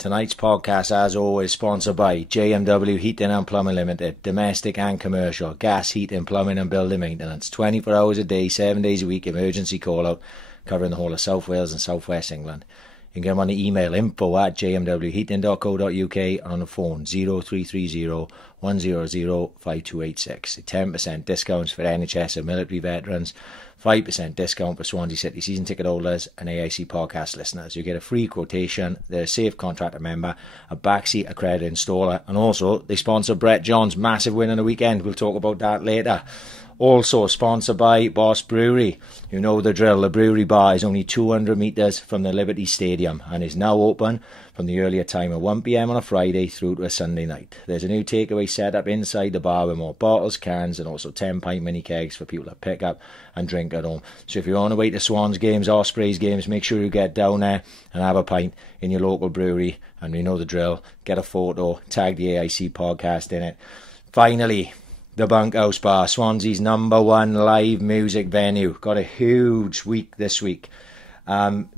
Tonight's podcast, as always, sponsored by JMW Heating and Plumbing Limited, domestic and commercial, gas, heating, plumbing and building maintenance, 24 hours a day, 7 days a week, emergency call out, covering the whole of South Wales and South West England. You can get them on the email info@jmwheating.co.uk and on the phone 0330 100 5286. 10% discounts for NHS and military veterans, 5% discount for Swansea City season ticket holders and AIC podcast listeners. You get a free quotation, they're a safe contractor member, a backseat accredited installer, and also they sponsor Brett John's massive win on the weekend. We'll talk about that later. Also sponsored by Boss Brewery. You know the drill. The brewery bar is only 200 metres from the Liberty Stadium and is now open from the earlier time of 1 PM on a Friday through to a Sunday night. There's a new takeaway set up inside the bar with more bottles, cans and also 10-pint mini kegs for people to pick up and drink at home. So if you're on the way to Swans games, Ospreys games, make sure you get down there and have a pint in your local brewery. And you know the drill. Get a photo, tag the AIC podcast in it. Finally, the Bunkhouse Bar, Swansea's #1 live music venue. Got a huge week this week.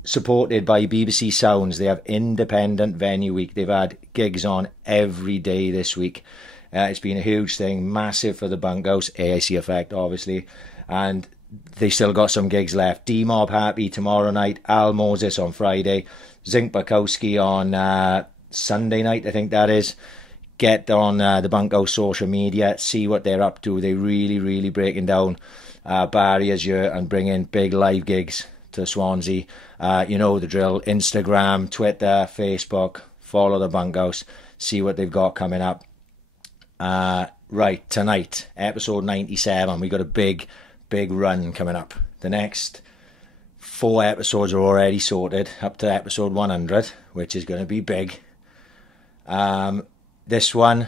Supported by BBC Sounds. They have independent venue week. They've had gigs on every day this week. It's been a huge thing. Massive for the Bunkhouse. AIC effect, obviously. And they still got some gigs left. D-Mob Happy tomorrow night. Al Moses on Friday. Zink Bukowski on Sunday night, I think that is. Get on the Bunkhouse social media, see what they're up to. They're really breaking down barriers here and bringing big live gigs to Swansea. You know the drill. Instagram, Twitter, Facebook, follow the Bunkhouse, see what they've got coming up. Right, tonight, episode 97, we got a big run coming up. The next 4 episodes are already sorted, up to episode 100, which is going to be big. This one,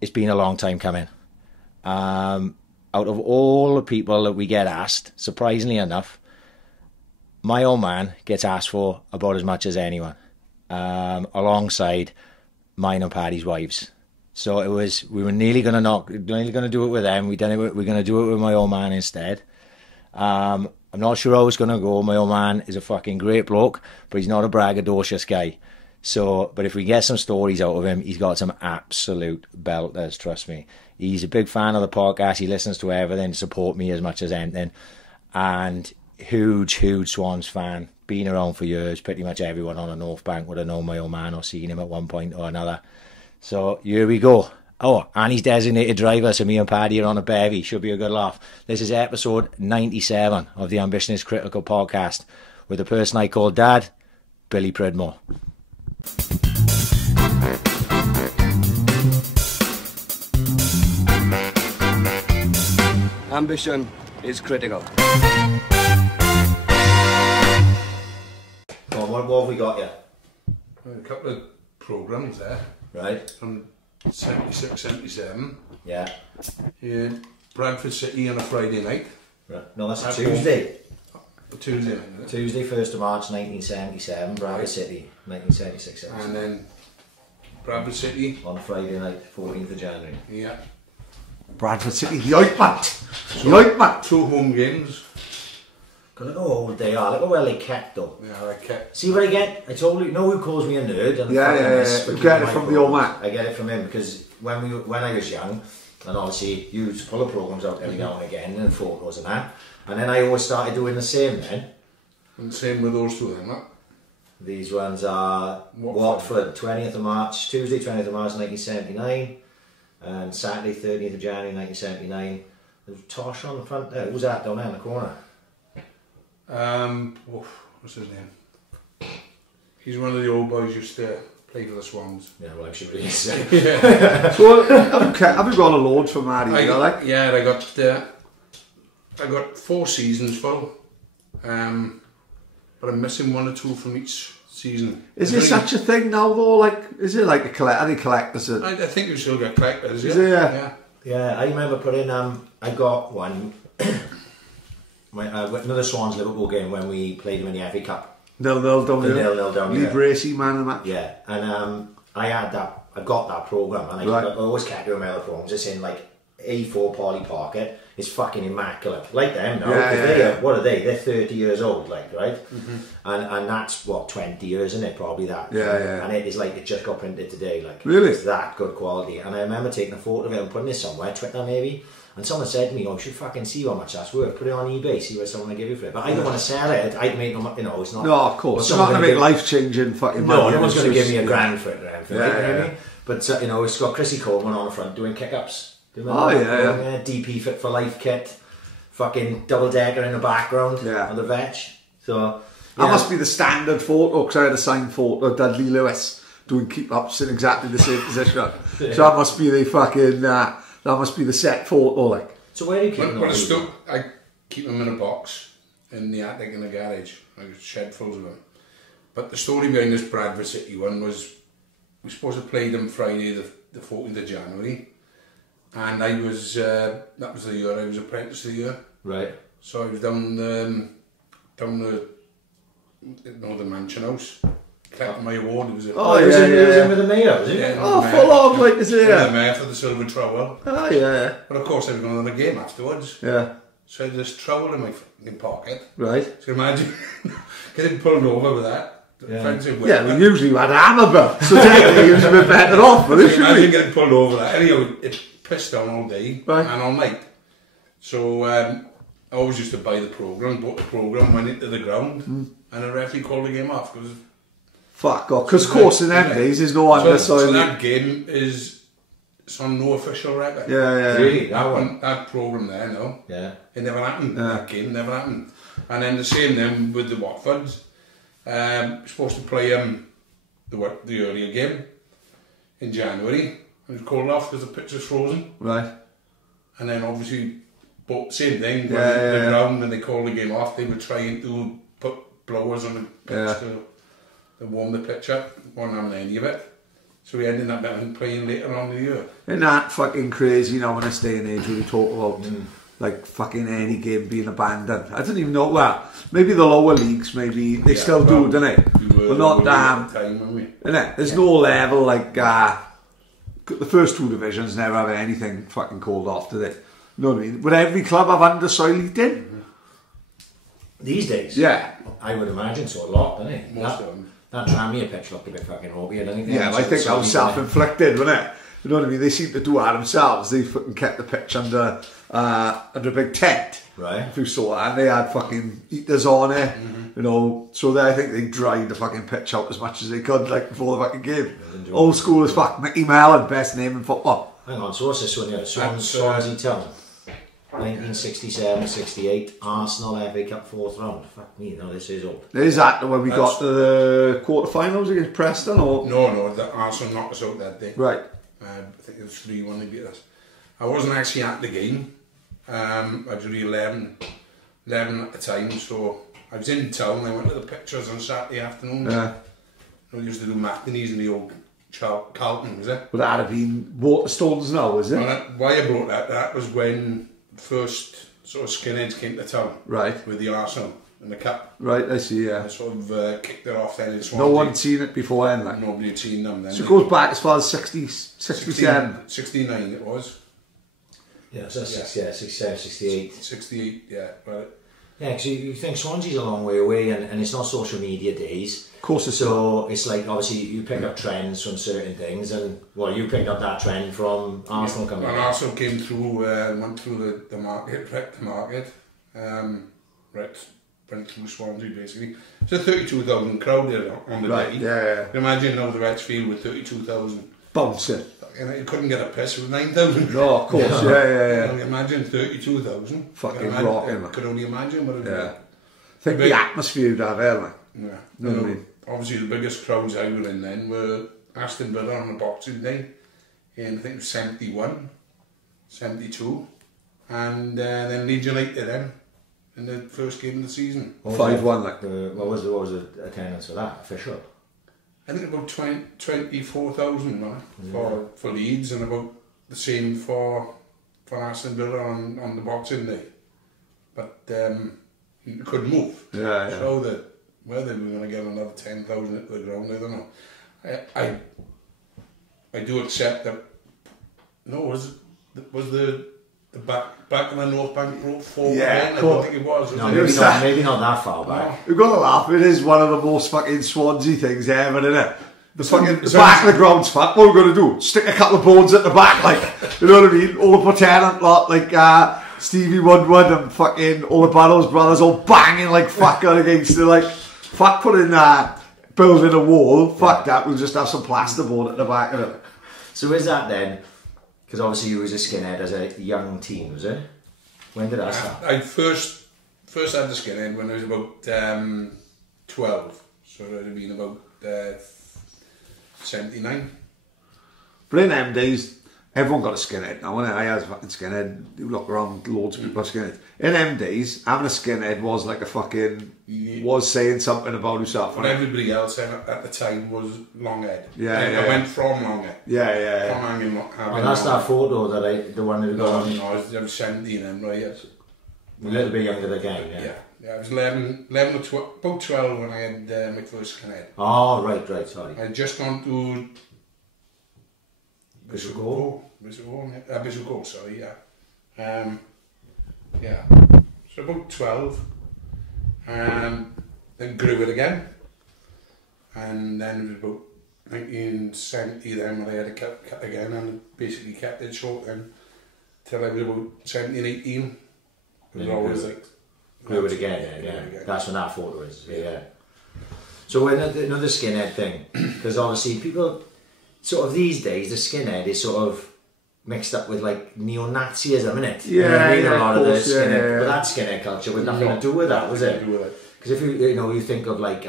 it's been a long time coming. Out of all the people that we get asked, surprisingly enough, my old man gets asked for about as much as anyone, alongside mine and Paddy's wives. So we were nearly going to do it with them. We're going to do it with my old man instead. I'm not sure how it's going to go. My old man is a fucking great bloke, but he's not a braggadocious guy. So, but if we get some stories out of him, he's got some absolute belters, trust me. He's a big fan of the podcast. He listens to everything, support me as much as anything. And huge Swans fan. Been around for years. Pretty much everyone on the North Bank would have known my old man or seen him at one point or another. So, here we go. Oh, and he's designated driver, so me and Paddy are on a bevy. Should be a good laugh. This is episode 97 of the Ambition is Critical podcast with the person I call Dad, Billy Pridmore. Ambition is critical. Come on, what have we got here? A couple of programmes there. Right. From 76, 77. Yeah. Bradford City on a Friday night. Right. No, that's Tuesday. Tuesday night, isn't it? Tuesday, 1st of March 1977, Bradford City, 1976. And then Bradford City. On Friday night, 14th of January. Yeah. Bradford City, yoink 2 home games. Look how old they are, look how well they kept though. Yeah, they kept. See what I get? I told you who calls me a nerd. And Yeah. You get it from the old man. I get it from him because when I was young, and obviously you used to pull the programmes out every now and again and photos and that. And then I always started doing the same then. And same with those two then, huh? These ones are Watford, 20th of March, Tuesday 20th of March 1979 and Saturday 30th of January 1979. There's Tosh on the front there. Who's that down there in the corner? What's his name? He's one of the old boys who used to play for the Swans. Yeah, well, I should really say. Yeah. So have you got a load from Maddie? Yeah, I got 4 seasons full. But I'm missing 1 or 2 from each season. Is there such a thing now though? Like, is it like any collectors? I think you still get collectors. Is it? Yeah, I remember putting I got one. Another Swans Liverpool game when we played them in the FA Cup. 0-0 down here. 0-0 down here. Lee Bracey man of the match. Yeah, and I got that programme and I always kept doing my other programmes just in like A4 poly pocket is fucking immaculate. Like them now. Yeah, 'cause yeah, they yeah. are, what are they? They're 30 years old, like, right? And that's, what, 20 years, isn't it? Probably that. Yeah, yeah. And it is like, it just got printed today, like. Really? It's that good quality. And I remember taking a photo of it and putting it somewhere, Twitter maybe, and someone said to me, oh, you should fucking see how much that's worth. Put it on eBay, see what someone will give you for it. But I don't want to sell it. I'd make no, you know, it's not... No, of course. It's well, not going to make give- life-changing fucking money. No, no one's It's going to give just- me a grand for it, Graham. Yeah, You know what I yeah. mean? But, you know, it's got Chrissy Coleman on the front doing kick-ups. Do you Oh, remember yeah, that? DP Fit for Life kit. Fucking double-decker in the background. Yeah. On the Vetch. So... That yeah. must be the standard photo, because I had a signed photo of Dudley Lewis doing keep-ups in exactly the same position. Yeah. So that must be the fucking... that must be the set photo, like. So where do you keep them? But still, I keep them in a box in the attic in the garage. I got a shed full of them. But the story behind this Bradford City one was, we were supposed to play them Friday the 14th of January, and I was, that was the year I was apprentice of the year. Right. So I was down the Mansion House, collecting my award. It was a, Oh, it was yeah, in, it was yeah. in with the mayor, was it? Yeah. Oh, full on, like, is it? the Yeah. mayor for the silver trowel. Oh, yeah. But of course I was going to the game afterwards. Yeah. So I had this trowel in my fucking pocket. Right. So imagine getting pulled over with that. Yeah. Friends who Yeah, went- we usually had a hammer bell, so technically he was a bit better off, but So should imagine we? getting pulled over that. Anyhow, it pissed down all day Right. and all night. So I always used to buy the programme, bought the programme, went into the ground, and the referee called the game off. Because Fuck off, because of course in them days there's no so underside. that game is, it's on no official record. Yeah, yeah. Really? That one? That programme there, no. Yeah. It never happened. Yeah. That game never happened. And then the same then with the Watfords. Supposed to play the earlier game in January. And it was called off because the pitch was frozen. Right. And then obviously, but same thing, when Yeah, the yeah. ground and they called the game off, they were trying to put blowers on the pitch Yeah. to warm the pitch up. Wasn't having any of it. So we ended up playing later on in the year. Isn't that fucking crazy now in this day and age when we talk about like fucking any game being abandoned? I don't even know, well, maybe the lower leagues, maybe they Yeah, still well, do, don't they? We were But not at damn. the time, weren't we? Innit? There's no level like the first two divisions never have anything fucking called off, do they? You know what I mean? Would every club have undersoiled in? These days? Yeah. I would imagine so, a lot, doesn't it? Most of them. That Tranmere pitch looked a bit fucking ropey, doesn't it? Yeah, I think that was self-inflicted, wasn't it? You know what I mean? They seem to do that themselves. They fucking kept the pitch under a big tent. Right. If you saw that, and they had fucking heaters on it, you know. So I think they dried the fucking pitch out as much as they could, like before the fucking game. Old school as fuck. Mickey Mellon, best name in football. Hang on, so what's this one here? That's, Swansea Town. 1967-68, Arsenal FA Cup 4th round. Fuck me, no, this is old. Is that when we That's- got to the quarterfinals against Preston, or No, the Arsenal knocked us out that day. right? I think it was 3-1 they beat us. I wasn't actually at the game. I was really 11 at the time, so I was in town. I went to the pictures on Saturday afternoon. Yeah. We used to do matinees in the old Carlton, was it? Would that have been Waterstones now? Is it? Well, why I brought that was when the first sort of skinheads came to town Right. with the Arsenal in the cup. Right. I see. Yeah. I sort of kicked it off then in Swansea. No one had seen it before then. Like. Nobody had seen them then. So it goes back as far as 67. 69 it was. Yeah, so that's 67, 68. 68, yeah. Well, Yeah, because you think Swansea's a long way away and it's not social media days. Of course it's So it's like, obviously, you pick up trends from certain things and, well, you picked up that trend from Arsenal coming and in. Arsenal came through, went through the market, wrecked the market, went through Swansea basically. It's a 32,000 crowd there on the Right. day. Yeah. Imagine now the Vetch field with 32,000. Bouncing. And you couldn't get a piss with 9,000. No, of course. Yeah. Can you imagine 32,000? Fucking I rocking, man. could only imagine what it would Yeah. be. I think the atmosphere would have there, like. Yeah. Know what I mean? Obviously, the biggest crowds I were in then were Aston Villa on the Boxing Day in, I think it was 71, 72, and then Leeds United then in the first game of the season. 5-1, like. What was the attendance for that, official? I think about 24,000 for Leeds and about the same for Aston Villa on the Boxing Day. But you couldn't move. Yeah. So that whether we were going to get another 10,000 into the ground, I don't know. I do accept that. No, was the the back of the North Bank Road forward. Yeah, I don't think it was. No, it? maybe not that far back. We've got to laugh. It is one of the most fucking Swansea things ever, isn't it? The fucking It's back of the ground's fat. What are we going to do? Stick a couple of bones at the back, like, you know what I mean? All the pretendant lot, like Stevie Woodward and fucking all the Barrows brothers all banging like fuck against the, like, fuck putting building a wall. Fuck that. We'll just have some plasterboard at the back of it. So is that then? Because obviously you was a skinhead as a young teen, was it? When did that start? I first had the skinhead when I was about 12, so it would have been about 79. But in them days, everyone got a skinhead now, innit? I was a fucking skinhead. You look around, loads of people are skinhead. In them days, having a skinhead was like a fucking, was saying something about yourself. But everybody else at the time was longhead. Yeah. I went from longhead. Yeah. From hanging, And that's that photo that the one that No, got on. I was 17 then, right? Yes. A little bit younger again, yeah. Yeah, I was 11 or 12, about 12 when I had my first skinhead. Oh, right, sorry. I had just gone to Bishop Go, sorry, yeah. Yeah. So about 12. Then grew it again. And then it was about 1970 then when I had a cut again and basically kept it short then till I was about 17, 18. It was always like... Grew it again, yeah. That's when that photo is, yeah. So another skinhead thing, because obviously people, sort of these days, the skinhead is sort of mixed up with like neo-Nazism, isn't it? Yeah, a lot of the course, skinhead, but that skinhead culture was nothing to do with that, was it? Because if you think of like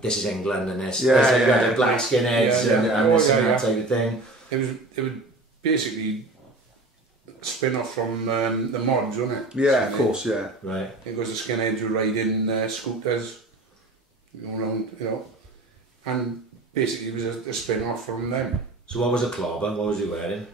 This Is England and this, there's like black skinheads and this and that type of thing. It was basically a spin-off from the mods, wasn't it? Yeah, of course, yeah. Right. It was the skinheads who ride in scooters, around, and basically it was a spin-off from them. So what was a clobber? What was he wearing?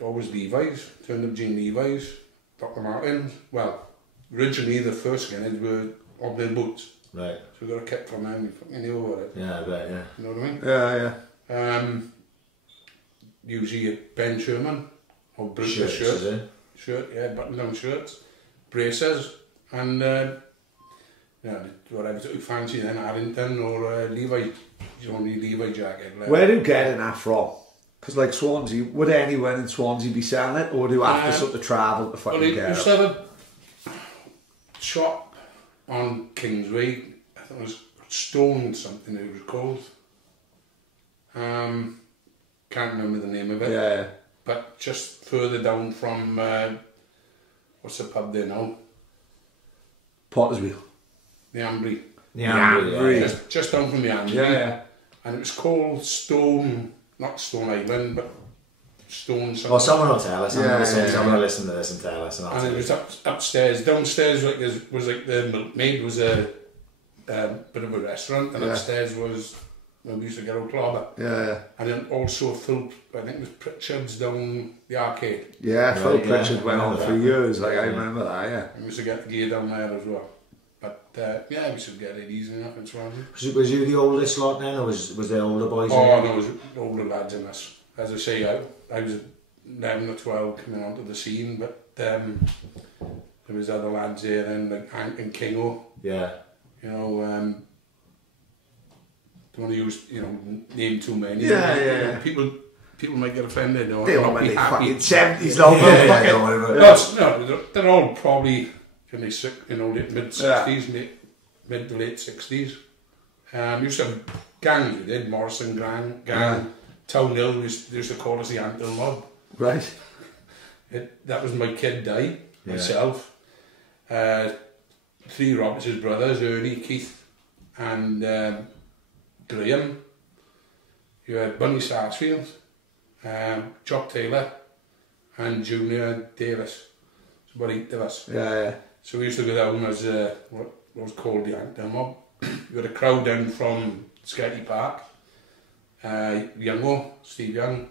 Always Levi's, turned up jean Levi's, Dr. Martens. Well, originally the first skinheads were Hobnail boots. Right. So we got a kick from them, we fucking knew about it. Yeah, I bet, yeah. You know what I mean? Yeah. Usually a Ben Sherman, or Shirts, shirt, yeah, button-down shirts, braces, and whatever you fancy then, Arrington or Levi, only Levi jacket. Like. Where do you get that from? Because like Swansea, would anyone in Swansea be selling it, or do you have to sort of travel to fucking get it? Well, you have a shop on Kingsway, I think it was Stone something it was called. Can't remember the name of it. Yeah. But just further down from, what's the pub there now? Potter's Wheel. The Ambry. The Ambry, yeah. Just down from the Ambry. Yeah. And it was called Stone, not Stone Island, but Stone something. Well, someone will tell us. Someone will listen to this and tell us. And it was upstairs. Downstairs was like the milkmaid was a bit of a restaurant, and upstairs was when we used to get our clobber. Yeah. And then also Phil, I think it was Pritchard's down the arcade. Yeah, Phil Pritchard went on for years. Like I remember that. Yeah. And we used to get the gear down there as well. But we used to get it easy enough in Swansea. Was you the oldest lot then, or was there older boys? Oh no, there was older lads in us. As I say, I was 11 or 12 coming onto the scene, but there was other lads here then, like Hank and Kingo. Yeah. Don't want to use, name too many. Yeah. People might get offended or They all not be made happy. fucking 70s long. No, they're all probably in the mid-60s, mid to late 60s. Used to have gangs we did, Morrison gang, Town Hill, they used to call us the Anthill Mob. Right. That was my kid Di, myself. 3 Roberts' brothers, Ernie, Keith and Graham. You had Bunny Sarsfield, Jock Taylor and Junior Davis. So about 8 of us. Yeah. So we used to go down as what was called the Anthill Mob. We had a crowd down from Sketty Park. Youngo, Steve Young,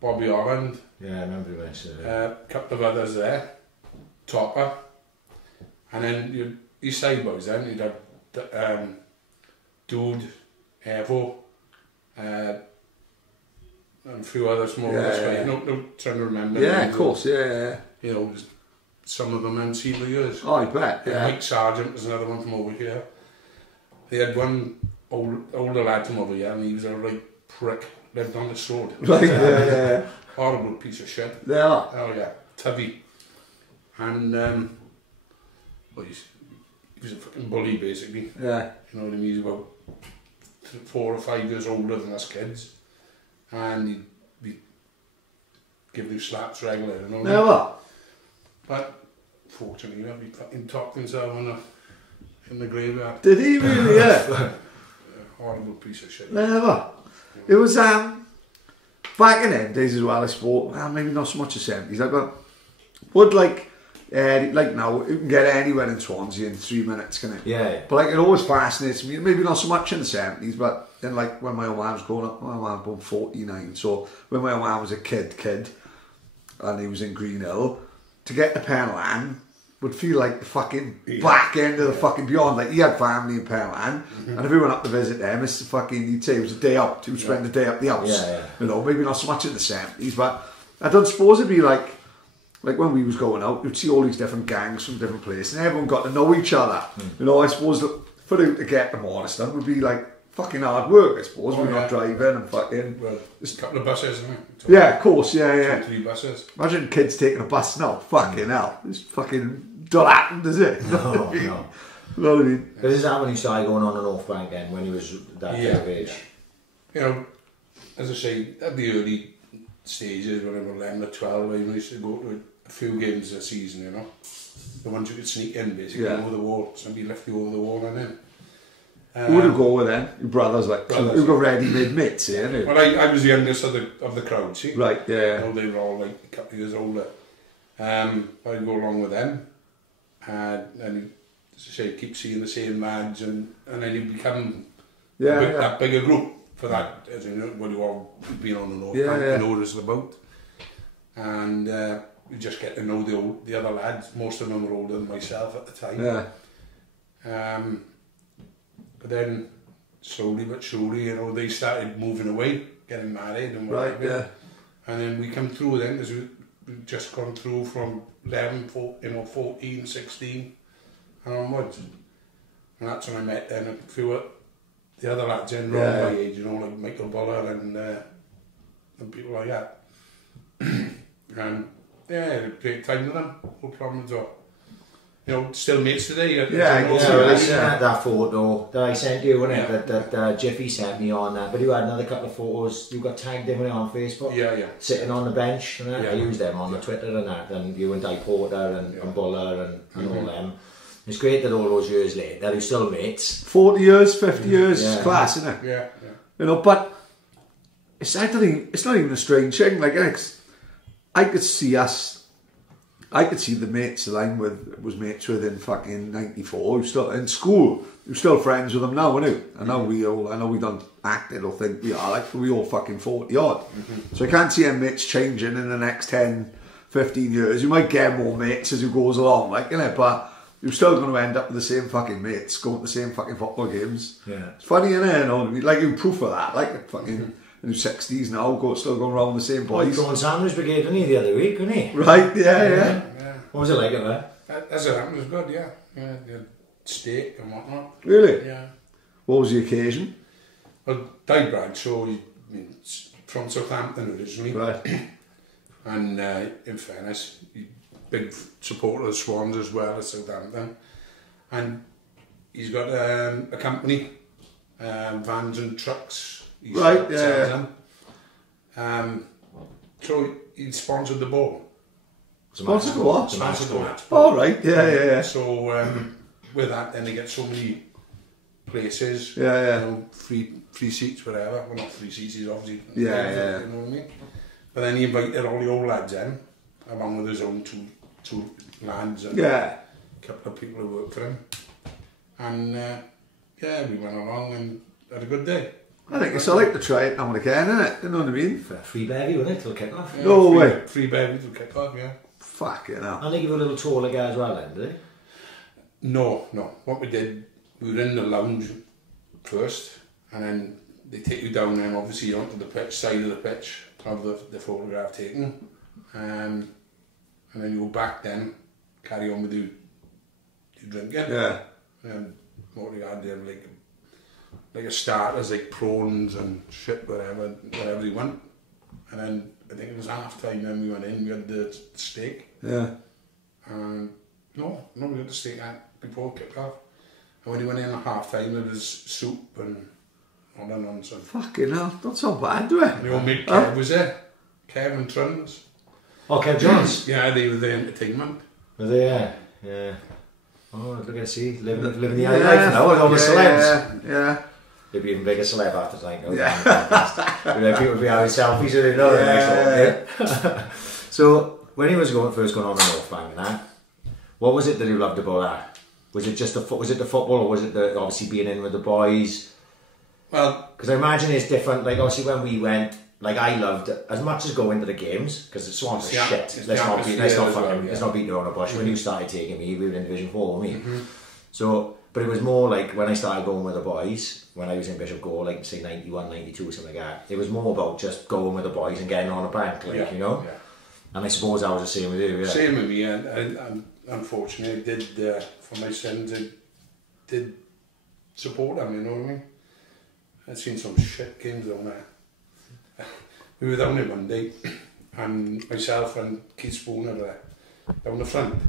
Bobby Orland. Yeah, I remember you mentioned it. A couple of others there. Topper. And then East Side boys then, you'd have Dude, Evo, and a few other small guys. No, trying to remember. Yeah, of course, yeah. You know, some of them hadn't seen for years. Oh, I bet, yeah. Mike Sargent was another one from over here. They had one older lad from over here, and he was a right prick, lived on this road. Right, yeah. Horrible piece of shit. They are. Oh yeah, Tubby. And well, he was a fucking bully basically. Yeah. You know what I mean? He's about 4 or 5 years older than us kids, and he'd give you slaps regular. You know. Never. But fortunately, he fucking talked himself in the graveyard. Did he really? Yeah. Horrible piece of shit. Never. It was back in them days as well. I suppose. Well, maybe not so much the 70s. Would like now you can get anywhere in Swansea in 3 minutes, can it? Yeah. But like it always fascinates me. Maybe not so much in the 70s, but then like when my old man was growing up, my man was born 49. So when my old man was a kid, and he was in Greenhill, to get to Penland would feel like the fucking back end of the fucking beyond. Like he had family in Penland, and if we went up to visit them, it's fucking, he'd say it was a day up. He would spend the day up the house. Yeah. You know, maybe not so much in the 70s, but I don't suppose it'd be like when we was going out, you'd see all these different gangs from different places, and everyone got to know each other. You know, I suppose that for them to get to Morriston would be like fucking hard work, I suppose. We're not driving and fucking... Well, there's a couple of buses, isn't it? Yeah, of course, yeah. 2 or 3 buses. Imagine kids taking a bus now. Fucking hell. It's fucking don't happen, does it? No. You know what I mean? This is that when you started going on the North Bank then, when he was that big of age. You know, as I say, at the early stages, when I was 11 or 12, I used to go to a few games a season, you know. The ones you could sneak in, basically, over the wall. Somebody left you over the wall and in. Who would you go with then? Your brothers, like, who got ready-made mates, yeah? Well, I was the youngest of the crowd, see? Right, yeah. You know, they were all like a couple of years older. I'd go along with them. And as I say, keep seeing the same lads, and then you become that bigger group for that, as you know, when you all been on the North Bank and know what it's about. And you just get to know the other lads. Most of them were older than myself at the time. Yeah. But then, slowly but surely, you know, they started moving away, getting married and whatever. Right, yeah. And then we come through then, because we've just gone through from 11, 14, 16 and onwards. And that's when I met then a few of the other lads in around my age, you know, like Michael Buller and people like that. And yeah, great time with them, no problem at all. You know, still mates today. I seen that photo that I sent you, wasn't it? That Jiffy sent me on that. But you had another couple of photos. You got tagged in on Facebook. Yeah. Sitting on the bench and that. I used them on the Twitter and that. And you and Di Porter and Buller and all them. It's great that all those years later, you're still mates. 40 years, 50 years, class, isn't it? Yeah. You know, but it's not even a strange thing. Like, I could see the mates that I was mates with in fucking 94, who's still in school, who's still friends with them now, aren't you? I know we don't act it or think we are, like we all fucking 40 odd. So I can't see our mates changing in the next 10, 15 years. You might get more mates as it goes along, like, you know, but you're still going to end up with the same fucking mates, going to the same fucking football games. Yeah. It's funny, innit? You know, like you proof of that, like fucking in his 60s now, still going around with the same boys. He was on Sandwich Brigade, wasn't he, the other week, wasn't he? Right, yeah. What was it like at that? As it happened, it was good, yeah. Steak and whatnot. Really? Yeah. What was the occasion? Well, Di Bradshaw, he's from Southampton originally. Right. And in fairness, he's big supporter of Swans as well as Southampton. And he's got a company, vans and trucks. Right, yeah. So he sponsored the ball. Sponsored the what? Sponsored the match. Oh, right, yeah. So with that, then they get so many places. Yeah. You know, free seats, whatever. Well, not free seats, he's obviously. Yeah. You know what I mean? But then he invited all the old lads in, along with his own two lads and a couple of people who worked for him. And we went along and had a good day. I think it's like to try it now and again, innit? You know what I mean? For a free bevy, wasn't it, till kick off? Yeah, no way. Free bevy till kick off, yeah. Fuck it now. And they give you a little tour like as well then, did they? No. What we did, we were in the lounge first, and then they take you down then obviously onto the pitch, side of the pitch, of the photograph taken, and then you go back then, carry on with your drinking. Yeah. And what you had there, like a starters, like prawns and shit, whatever you want. And then I think it was half time. Then we went in. We had the steak. Yeah. And no, we had the steak before kick off. And when we went in at half time, there was soup and all that nonsense. Fucking hell, not so bad, do it? And the old mate Kev was there. Kev and Truns. Oh, Kev Jones. Yeah, they were the entertainment. Were they? Yeah. Oh, look at see, living the high life now with all the celebs. Yeah. They'd be even bigger celeb after tonight. Yeah. People would be having selfies with another. Yeah. So when he was first going on the North Bank and that, what was it that you loved about that? Was it just the football, or was it obviously being in with the boys? Well, because I imagine it's different. Like obviously when we went, like I loved as much as going to the games because the Swans are shit. Let's not beat around the bush. When you started taking me, we were in Division 4 with me. So, but it was more like when I started going with the boys, when I was in Bishop Gore, like say 91, 92, something like that. It was more about just going with the boys and getting on a bank, you know. Yeah. And I suppose I was the same with you. Yeah. Same with me, and unfortunately, I did for my sins. I did support them. You know what I mean? I'd seen some shit games down there. We were down there one day, and myself and Keith Spooner were down the front.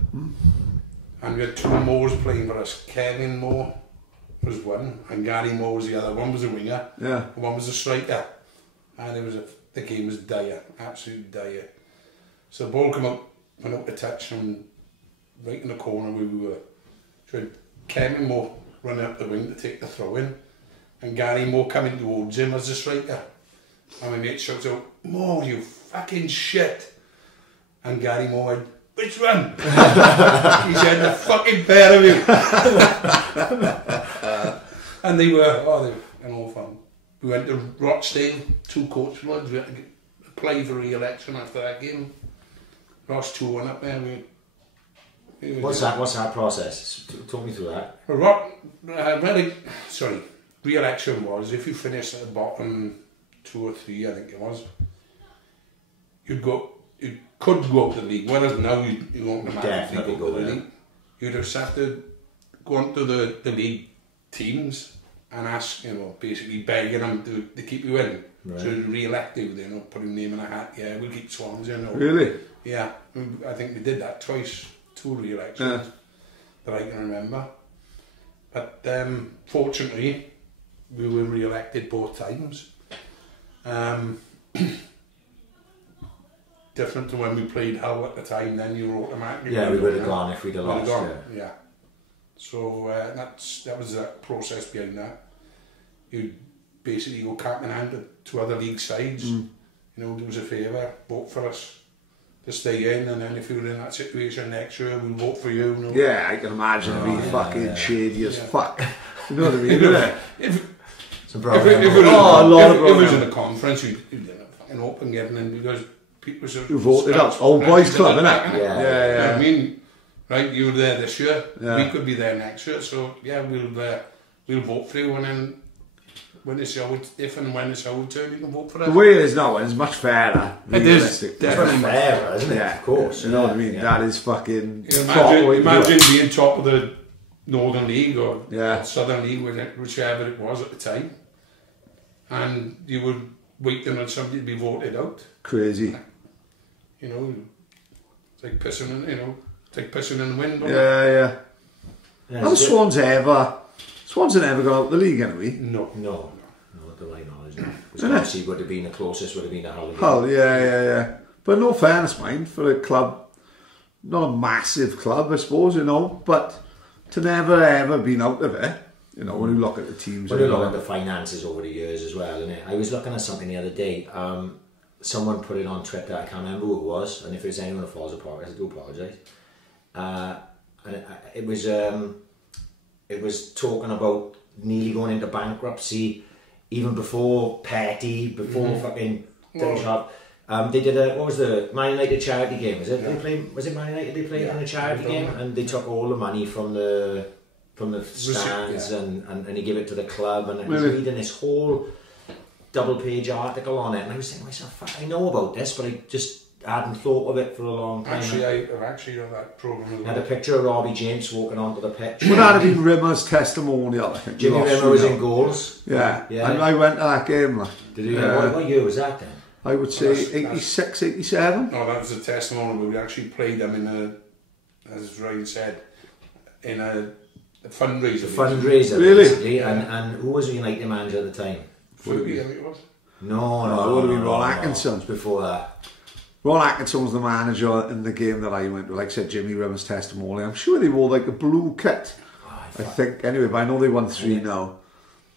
And we had two Moores playing for us. Kevin Moore was one, and Gary Moore was the other. One was a winger, and one was a striker. And the game was dire, absolute dire. So the ball went out to touch, and right in the corner where we were. So Kevin Moore running up the wing to take the throw in, and Gary Moore coming towards him as a striker. And my mate shouts out, "Moore, you fucking shit!" And Gary Moore went, "Which one?" He said, "The fucking pair of you." And they were an all fun. We went to Rochdale, 2 coach floods. We had to apply for re-election after that game. Lost 2-1 up there. What's that process? Talk me through that. Re-election was if you finished at the bottom 2 or 3, I think it was. You could go up to the league, whereas now you won't automatically go to the league. You'd just have to go onto the league teams and ask, basically begging them to keep you in. Right. So re-elect you, put your name in a hat, we'll keep Swans in. Really? Yeah, I think we did that twice, 2 re-elections that I can remember. But fortunately, we were re-elected both times. Different to when we played Hull at the time, then you were automatically... Yeah, we would have gone if we'd have lost. Yeah. So that was the process behind that. You'd basically go cap in hand to other league sides, do us a favour, vote for us to stay in, and then if you were in that situation next year, we'll vote for you. Yeah, I can imagine it'd be fucking shady as fuck. You know what I mean? If it was in a conference, you'd fucking open getting in because people should... You voted up, old boys club, innit? Yeah. You know what I mean? Right, you were there this year, we could be there next year, so we'll vote for you, and then if and when it's our turn, you can vote for us. The way it is now, it's much fairer. It is definitely much fairer, isn't it? Yeah, of course. You know what I mean? That is fucking... Imagine being top of the Northern League or Southern League, whichever it was at the time, and you were waiting on somebody to be voted out. Crazy. It's like pissing in, it's like pissing in the wind. Yeah. Have Swans ever gone out the league, anyway? No, to my knowledge, no. Obviously would have been the closest, would have been a Hull. Hull, yeah. But no fairness, mind, for a club, not a massive club, I suppose, but to never ever been out of it, when you look at the teams. But you look at the finances over the years as well, isn't it? I was looking at something the other day. Someone put it on Twitter, I can't remember who it was, and if there's anyone who falls apart, I do apologise. And it was talking about nearly going into bankruptcy, even before Petty, before fucking Toshack. They did what was the Man United charity game? Was it Man United they played in a charity game, and they took all the money from the stands and he gave it to the club, and I was reading this whole double page article on it, and I was thinking to myself, fuck, I know about this, but I just hadn't thought of it for a long time. Actually, I've actually done that programme as well. Had a picture of Robbie James walking onto the pitch. Would that have been Rimmer's testimonial? I think Jimmy Rimmer was in goals. Yeah, I went to that game. Like. Did you? What year was that then? I would say 86, 87. No, that was a testimonial, but we actually played them in a, as Ryan said, in a fundraiser. Fundraiser, really? Basically. And who was the United manager at the time? Fergie, I think it was. No, it would have been Ron Atkinson. Before that. Ron Atkinson was the manager in the game that I went to. Like I said, Jimmy Rimmer's testimonial. I'm sure they wore like a blue kit. I think, anyway, but I know they won 3 now.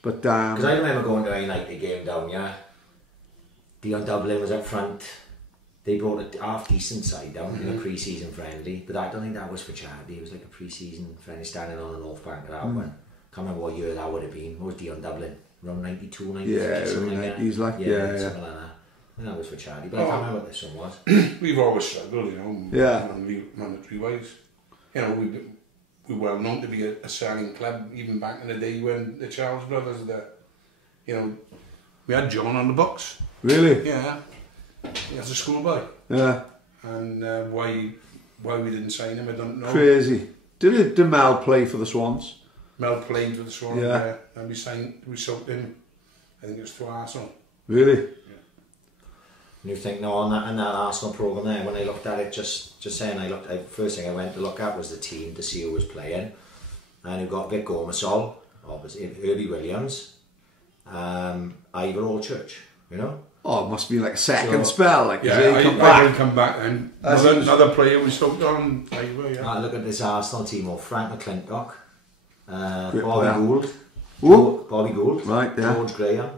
But because I remember going to a United game down, Dion Dublin was up front. They brought a half-decent side down in a pre-season friendly, but I don't think that was for charity. It was like a pre-season friendly standing on the north bank of that one. Can't remember what year that would have been. What was Dion Dublin? Around 92, 93, something like that. He's like, something like that. I think that was for charity, but I can't remember what this one was. We've always struggled, monetary wise. You know, we were well known to be a selling club, even back in the day when the Charles brothers, we had John on the books. Really? Yeah. He was a schoolboy. Yeah. And why we didn't sign him, I don't know. Crazy. Did Mel play for the Swans? Mel played for the Swans, and we sold him, I think it was to Arsenal. Really? Yeah. And you think, no, in that Arsenal programme there, when I looked at it, just saying, first thing I went to look at was the team to see who was playing. And you've got Vic Gormasol, obviously, Herbie Williams, Ivor Allchurch, you know? Oh, it must be like a second spell. Like, I didn't come back then. Another player we stopped on. Look at this Arsenal team, Frank McClintock, Bobby Gould. Bobby Gould. Right, yeah. George Graham.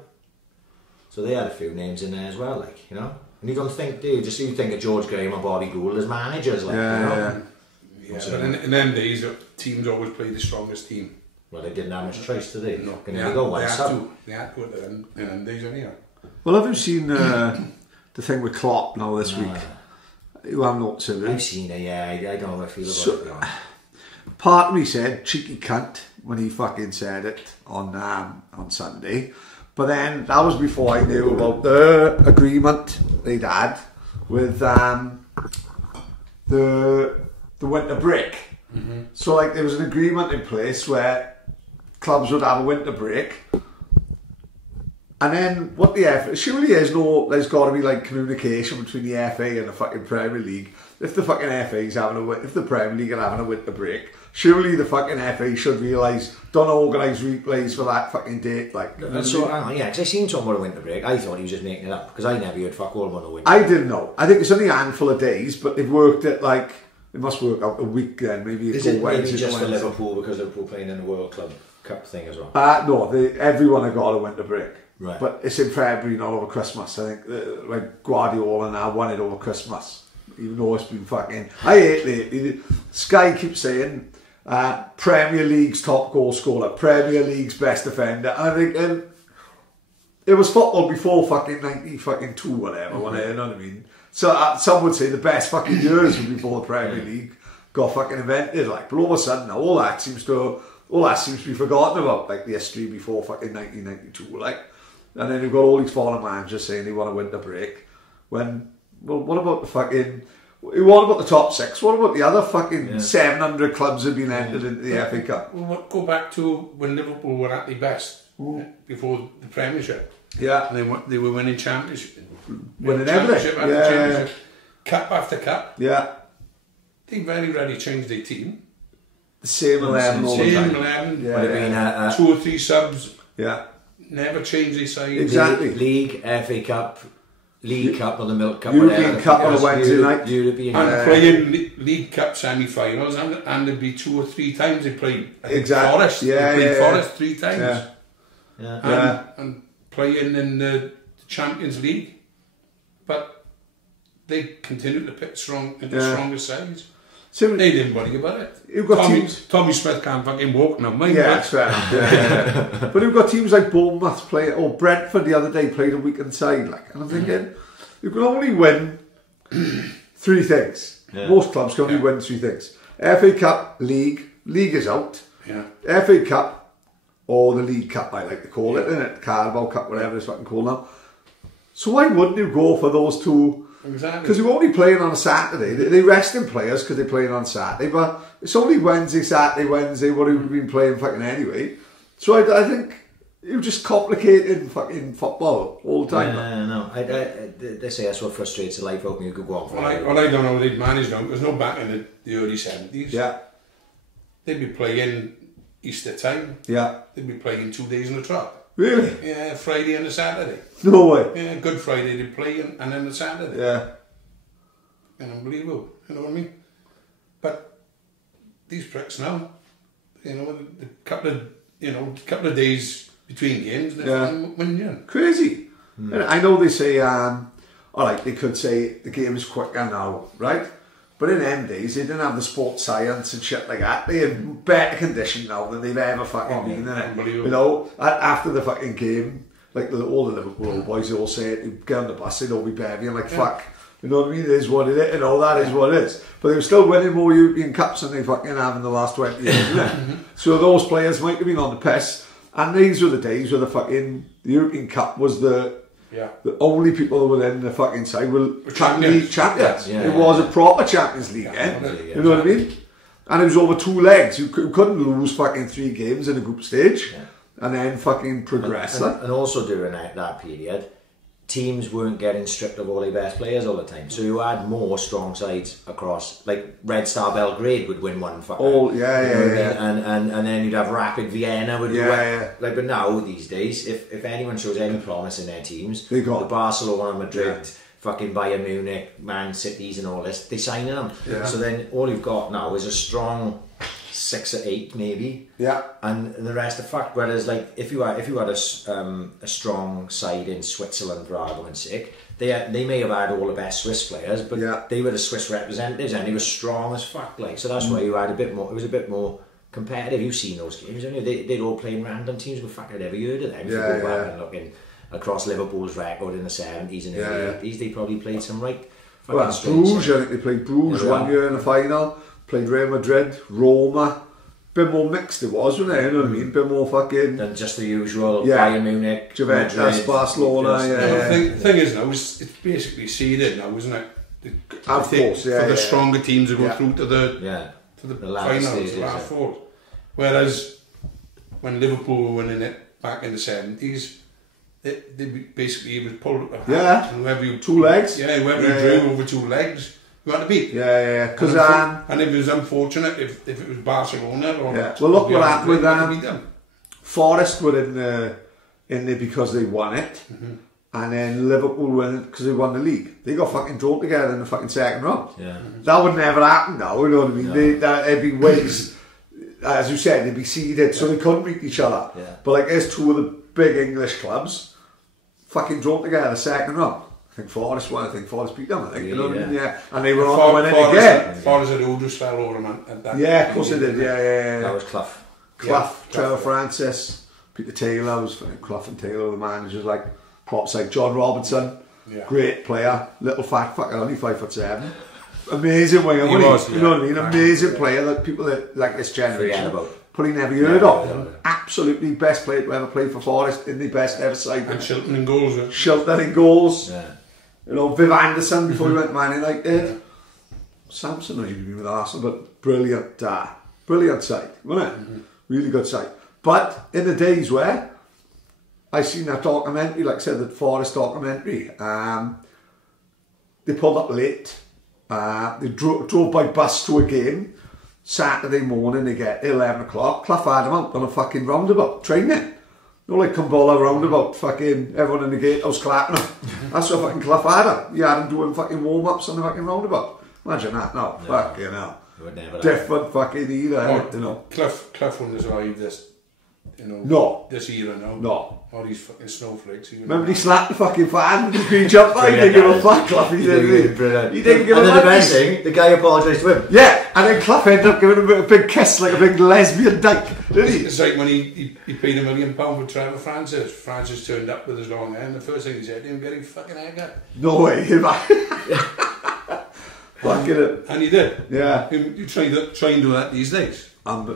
So they had a few names in there as well, like, you know. And you don't think, you think of George Graham or Bobby Gould as managers, like, you know. Yeah, but in them days, teams always played the strongest team. Well, they didn't have much choice, did they? No, they had to. They had to in them days, anyhow. Well, have you seen the thing with Klopp now this week? You haven't noticed it, I've seen it, yeah. I don't know how I feel about it. Part of me said, cheeky cunt, when he fucking said it on Sunday. But then, that was before I knew about the agreement they'd had with the winter break. Mm-hmm. So, like, there was an agreement in place where clubs would have a winter break. And then, what the FA... Surely there's got to be, like, communication between the FA and the fucking Premier League. If the fucking FA's if the Premier League are having a winter break, surely the fucking FA should realise, don't organise replays for that fucking date, like... So, because I seen someone about a winter break. I thought he was just making it up, because I never heard fuck all about a winter break. I didn't know. I think it's only a handful of days, but they've worked it, like... It must work out a week then, maybe... Is it maybe just for Liverpool, because Liverpool playing in the World Club Cup thing as well? No, everyone had got a winter break. Right. But it's in February, not over Christmas. I think, like, Guardiola and I won it over Christmas. Even though it's been fucking... I hate lately. Sky keeps saying... Premier League's top goal scorer, Premier League's best defender. I think it was football before fucking 92 whatever, you know what I mean? So some would say the best fucking years were before the Premier League got fucking invented, like. But all of a sudden now, all that seems to be forgotten about, like the history before fucking 1992, like. And then you've got all these foreign managers saying they want a winter break. When, well, what about the fucking... What about the top 6? What about the other fucking 700 clubs that have been entered into the FA Cup? Well, go back to when Liverpool were at their best before the Premiership. Yeah. And they were winning championship. Winning everything. Championship. Cup after cup. Yeah. They very rarely changed their team. The same 11 all the time. Same 11. Yeah. Would have been 2 or 3 subs. Yeah. Never changed their side. Exactly. League, FA Cup, League Cup or the Milk Cup, European Cup on a Wednesday night. European and playing League Cup semi-finals, and there'd be 2 or 3 times they played. Exactly. Forest. Yeah, they played Forest 3 times. Yeah. And playing in the Champions League, but they continued to pick the strongest sides. So they didn't worry about it. You've got Tommy Smith can't fucking walk now, mind. Yeah, that's fair. But you've got teams like Bournemouth playing, or Brentford the other day played a weekend side, like, and I'm thinking, you can only win 3 things. Yeah. Most clubs can only win 3 things. FA Cup, League is out. Yeah. FA Cup, or the League Cup, I like to call it, isn't it? Carabao Cup, whatever it's fucking called now. So why wouldn't you go for those two? Exactly. Because you're only playing on a Saturday. They resting players because they're playing on Saturday, but it's only Wednesday, Saturday, Wednesday, what have we been playing fucking anyway. So I think you're just complicating fucking football all the time. No. They say that's what frustrates the life out of me. You could go on for Well, I don't know how they'd managed them. There's no back in the early 70s. Yeah. They'd be playing Easter time. Yeah. They'd be playing 2 days in the trot. Really? Yeah, Friday and a Saturday. No way. Yeah, Good Friday they'd play and then the Saturday. Yeah. And unbelievable, you know what I mean? But these pricks now, you know, a couple of days between games, when crazy. And I know they say, alright, they could say the game is quicker now, right? But in them days, they didn't have the sports science and shit like that. They have better condition now than they've ever fucking been in it. You know, after the fucking game, like all the Liverpool boys, they all say it, you get on the bus, they'd all be bevying like, fuck. You know what I mean? It is what it is, you know, that is what it is. But they were still winning more European Cups than they fucking have in the last 20 years, isn't it? So those players might have been on the piss. And these were the days where the European Cup was the only people who were in the fucking side were champions. It was a proper Champions League, you know what I mean? And it was over 2 legs. You couldn't lose fucking 3 games in a group stage and then fucking progress. And also during that period, teams weren't getting stripped of all their best players all the time. So you had more strong sides across, like Red Star Belgrade would win one fucking. And then you'd have Rapid Vienna would like. But now these days, if anyone shows any promise in their teams, the Barcelona, Madrid, fucking Bayern Munich, Man Cities, and all this, they sign them. So then all you've got now is a strong 6 or 8 maybe, and the rest are fucked. Whereas like if you had a strong side in Switzerland, for argument's sake, they may have had all the best Swiss players, but they were the Swiss representatives and they were strong as fuck. Like, so that's why you had a bit more. It was a bit more competitive. You've seen those games, haven't you? They'd all playing random teams. But fuck, I'd never heard of them. If you go back and looking across Liverpool's record in the 70s and the 80s, they probably played some right. Well, Bruges, I think they played Bruges 1 year in the final. Played Real Madrid, Roma. Bit more mixed it was, wasn't it? You know what I mean? Bit more fucking. Than just the usual Bayern Munich, Juventus, Barcelona. The thing is now, it's basically seeded now, isn't it? Of course, for the stronger teams to go through to the finals, the last 4. Whereas when Liverpool were winning it back in the 70s, they basically was pulled apart. Yeah. And whoever you 2 legs. Yeah, whoever you drew over 2 legs. You had to beat. Because and it was unfortunate if it was Barcelona or well, look what happened with Forest were in there because they won it, and then Liverpool won it because they won the league. They got fucking drawn together in the fucking second round. That would never happen now. You know what I mean? They'd be ways, as you said, they'd be seeded, so they couldn't beat each other. But like there's 2 of the big English clubs fucking drawn together second round. I think Forest won. I think Forest beat them. I think you know what I mean? And they were on to win it again. Forest had Udus fell over them at that. Of course they did. That was Clough. Trevor Francis, Peter Taylor was Clough and Taylor, the managers, like props like John Robinson, great player, little fat fucker, only 5'7", amazing winger. You know what I mean? Amazing player that people that like this generation probably never heard of. Absolutely best player to ever play for Forest in the best ever side. And Shilton in goals. Shilton in goals. You know, Viv Anderson before he went to Man United. Samson not even been with Arsenal, but brilliant side, wasn't it? Really good side. But in the days where I seen that documentary, like I said, the Forest documentary, they pulled up late. They drove by bus to a game. Saturday morning, they get 11 o'clock. Clough had them out on a fucking roundabout, training. No, like Cumbola roundabout, fucking everyone in the gatehouse clapping them. That's what fucking Clough had him. You had him doing fucking warm-ups on the fucking roundabout. Imagine that, no. Fuck, you know. Different fucking era, you know. Clough wouldn't survive this, you know, this era now. No. All these fucking snowflakes. Remember he slapped the fucking fan with his jump by? He didn't give a fuck, Clough. He didn't give a fuck. And then the best thing, the guy apologised to him. Yeah, and then Clough ended up giving him a big kiss like a big lesbian dyke, didn't he? It's like when he paid £1 million for Trevor Francis. Francis turned up with his long hair and the first thing he said to him, get his fucking haircut. No way, fucking it. And he did. Yeah. You try and do that these days.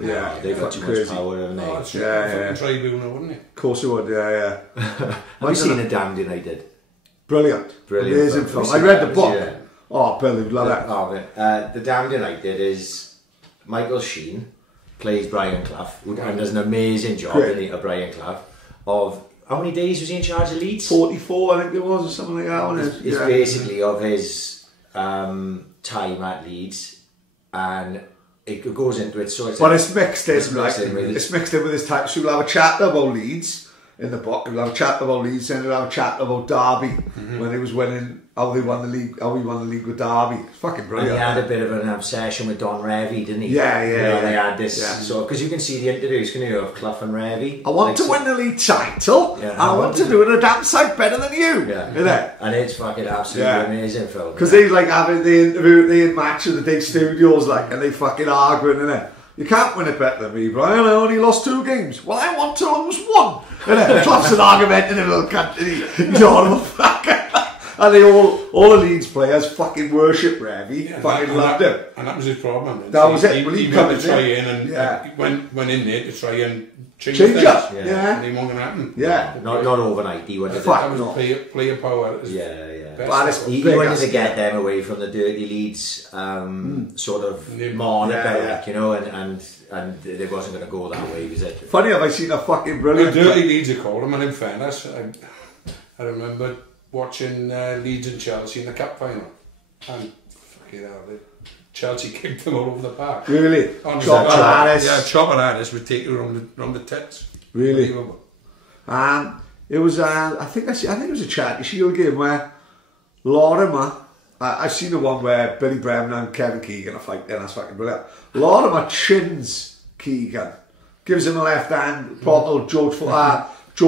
Yeah, They've got too much power, haven't they? Oh, it's Yeah. tribunal, wouldn't it? Of course it would, yeah. Have you seen The Damned United? Brilliant. Amazing film. I read the book. Yeah. Oh, brilliant, love that. The Damned United is Michael Sheen plays Brian Clough, and does an amazing job in Brian Clough of how many days was he in charge of Leeds? 44, I think it was, or something like that. It's basically of his time at Leeds, and it goes into it. So it's mixed in, it's mixed in with his time. So we'll have a chat about Leeds in the book. We'll have a chat about Leeds, then we'll have a chat about Derby when he was winning. How they won the league? How he won the league with Derby? It's fucking brilliant. And he had a bit of an obsession with Don Revie, didn't he? Yeah. They had this, so because you can see the interviews, can you, of Clough and Revie? I want to win the league title. Yeah, I want to do it a damn sight better than you. Yeah, and it's fucking absolutely amazing film. Because they like having the interview, the match at the big studios, like, and they fucking arguing in it. You can't win it better than me, Brian. I only lost 2 games. Well, I want to lose 1. And Clough's an argument in a little country. He's all fucker. And they all the Leeds players fucking worship Revie, fucking loved him. And that was his problem. That was it. He went to try in and went in there to try and change things. And it wasn't going to happen. Not overnight. He wanted that was player power. But he wanted to get them away from the dirty Leeds sort of moniker, you know, and they wasn't going to go that way. Was it? Funny, have I seen a fucking brilliant... The dirty Leeds are called them, and in fairness, I remember watching Leeds and Chelsea in the cup final, and fucking hell, Chelsea kicked them all over the park. Really? Chopper Ardiles would take you around the tits. Really? It was I think it was a Charity Shield game where Lorimer, I've seen the one where Billy Pridmore and Kevin Keegan are fighting, and that's fucking brilliant. Lorimer chins Keegan, gives him a left hand, proper Joe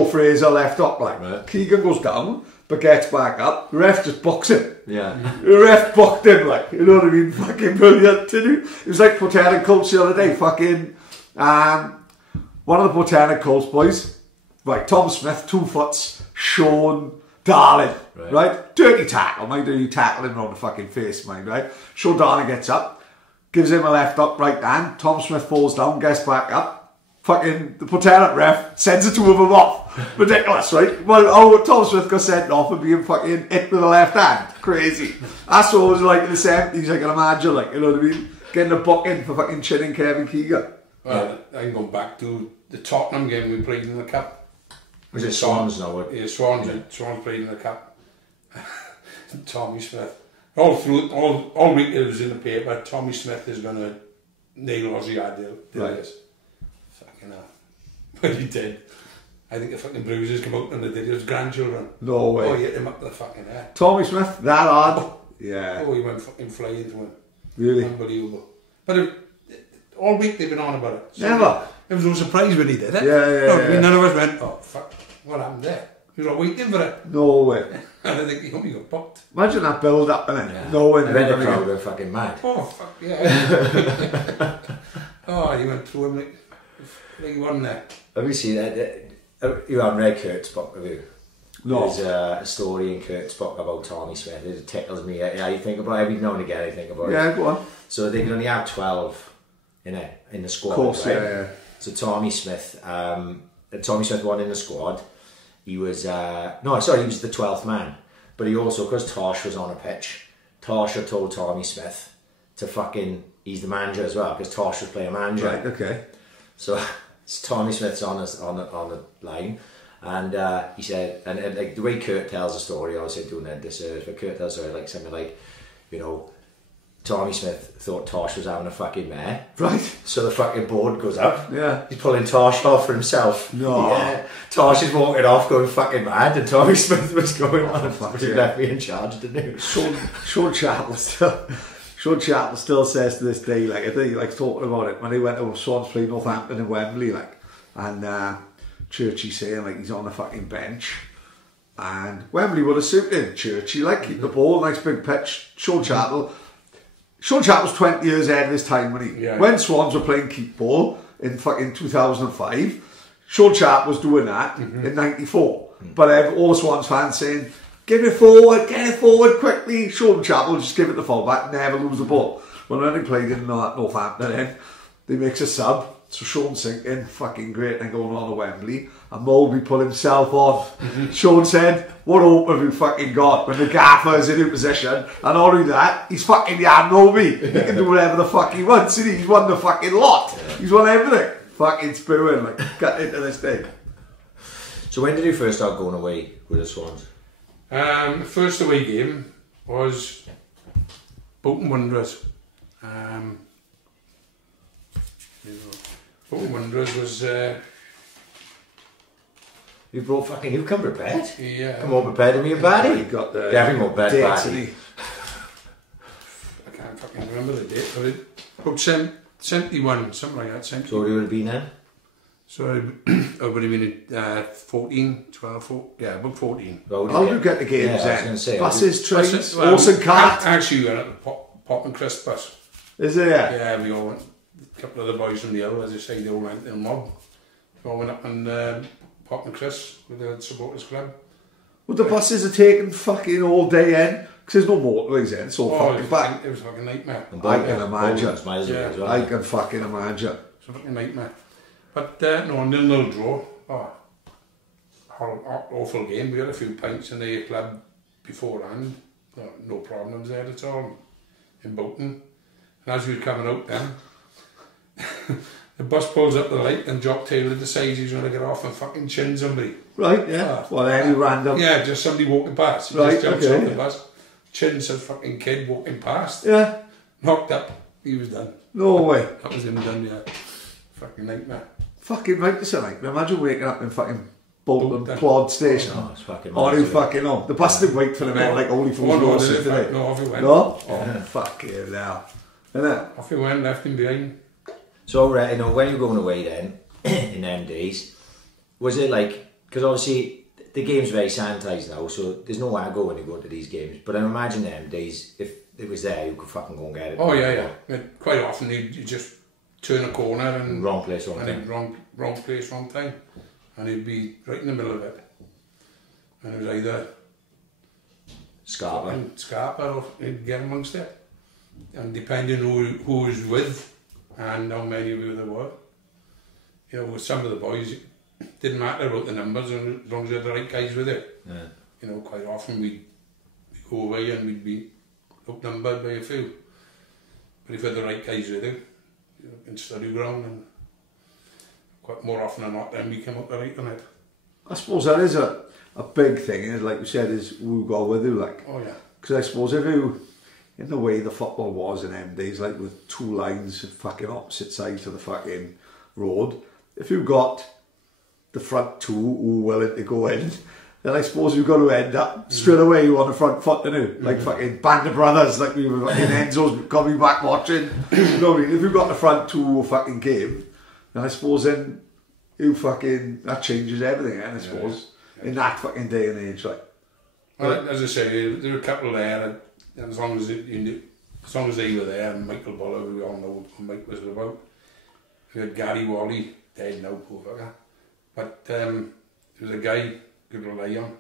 Fraser left up, like. Right. Keegan goes down, but gets back up. The ref just books him. Yeah. The ref booked him, like, you know what I mean? Fucking brilliant to do. It was like Portana Colts the other day. Fucking, one of the Portana Colts boys, right, Tom Smith, 2 foots, Sean Darling, right? Dirty tackle, mind you, tackle him on the fucking face, mind, right? Sean Darling gets up, gives him a left up, right hand. Tom Smith falls down, gets back up. Fucking the Portana ref sends the 2 of them off. Ridiculous, right? Well, Tom Smith got sent off and being fucking hit with the left hand. Crazy. That's what it was like in the 70s, I can imagine, like, you know what I mean? Getting a booking for fucking chinning Kevin Keegan. Well, I'm going back to the Tottenham game we played in the cup. Was it Swans now? Yeah, Swans played in the cup. Tommy Smith. All week it was in the paper, Tommy Smith is going to nail Ossie Ardiles. Right. Fucking hell. But he did. I think the fucking bruises come out and they did. It was grandchildren. No way. Oh, he hit him up the fucking head. Tommy Smith, that hard? Yeah. Oh, he went fucking flying into him. Really? Unbelievable. But all week they've been on about it. So never. It was no surprise when he did it. Yeah. None of us went, oh, fuck, what happened there? He was all waiting for it. No way. And I think he only got popped. Imagine that build up, innit? Yeah. No way. I bet the crowd were fucking mad. Oh, fuck, yeah. Oh, he went through him like he won there. Have you seen that? You haven't read Kurt's book, have you? No. There's a story in Kurt's book about Tommy Smith. It tickles me. I think about it every now and again. I think about it. Yeah, go on. So they can only have 12 in the squad. Of course, right? yeah. So Tommy Smith won in the squad. He was he was the 12th man. But he also, because Tosh was on a pitch, Tosh had told Tommy Smith to he's the manager as well, because Tosh was playing manager. Right, okay. So Tommy Smith's on the line, and he said, and like the way Kurt tells the story, obviously doing that disservice, but Kurt tells the story like something like, you know, Tommy Smith thought Tosh was having a fucking mare. Right. So the fucking board goes up. Yeah. He's pulling Tosh off for himself. No. Yeah. Tosh is walking off going fucking mad, and Tommy Smith was going on. He left me in charge, didn't he? Sean Chattel still says to this day, like, I think he likes talking about it when he went to Swans playing Northampton in Wembley, like, and Churchy saying like he's on the fucking bench, and Wembley would have suited Churchy, like, keep the ball, nice big pitch. Sean Chattel's 20 years ahead of his time when Swans were playing keep ball in fucking 2005. Sean Chattel was doing that in '94, but all Swans fans saying, get it forward quickly. Sean Chattel just give it the full back, never lose the ball. When he played in Northampton, they makes a sub. So Sean's thinking, fucking great, and going on to Wembley. And Mulvey put himself on. Sean said, what hope have you fucking got when the gaffer is in a position? And not only that, he's fucking Jan Mulvey. He can do whatever the fuck he wants. And he's won the fucking lot. He's won everything. Fucking spewing, like, cut into this day. So when did you first start going away with the Swans? The first away game was Bolton Wanderers. Bolton Wanderers was... You've come prepared? Yeah. Come more prepared than me and Barry. You got the Definitely more prepared dates, Barry. I can't fucking remember the date, but about 71, something like that. 71. So what would it be then? So I would have been 14, 12, 14, yeah, about 14. How do you get the games I was then? gonna say, Buses, trains, Buses, horse and cart? Actually, we went at the Pop and Crisp bus. Is it? Yeah. Yeah, we all went. A couple of the boys from the hill, as I say, they all went to the mob. We all went up and Pop and Crisp with the supporters club. Well, the buses are taking fucking all day in, because there's no motorways in, it's all fucking back. It was like a nightmare. I can imagine. Yeah. I can fucking imagine. It's a fucking nightmare. But no, 0-0 draw. Oh, awful game. We had a few pints in the club beforehand. No problems there at all in Bolton. And as we were coming out then, the bus pulls up the light and Jock Taylor decides he's going to get off and fucking chin somebody. Right, yeah. Well, any random... Yeah, just somebody walking past. He right, just jumps okay. on the bus, chins a fucking kid walking past. Yeah. Knocked up. He was done. No way. That was him done, yeah. Fucking nightmare. Fucking right this night. Imagine waking up in fucking Bolton Plod Station. Oh, it's fucking Oh, you fucking know. The bus didn't wait for the men like Holy Fools Road, did they? No, off he went. No? Oh, fuck you now. Innit? Off he went, left him behind. So, you know, when you were going away then, in them days, was it like, because obviously the game's very sanitised now, so there's no way I go when you go to these games, but I imagine them days, if it was there, you could fucking go and get it. Oh, yeah. Quite often you just turn a corner and... Wrong place, wrong time. Wrong place, wrong time. And he'd be right in the middle of it. And it was either... Scarpa or he'd get amongst it. And depending who was with and how many of you there were. You know, with some of the boys, it didn't matter about the numbers as long as you had the right guys with it. Yeah. You know, quite often we'd go away and we'd be outnumbered by a few. But if you had the right guys with you, in study ground, and quite more often than not, then we came up the right on it. I suppose that is a big thing, is like you said, is who got with you, like. Oh yeah. Because I suppose if you, in the way the football was in them days, like with two lines fucking opposite sides of the fucking road, if you got the front two who were willing to go in, then I suppose you've got to end up straight away on the front foot, you like fucking Band of Brothers, like we were fucking Enzo's coming back watching. You know what I mean? If you've got the front two fucking game, then I suppose then you fucking, that changes everything, I suppose, in that fucking day and age, like. Well, as I say, there were a couple there, and as long as they were there, and Michael Buller, we all know what Mike was about. We had Gary Wally, dead now, poor fucker. But there was a guy you could rely on.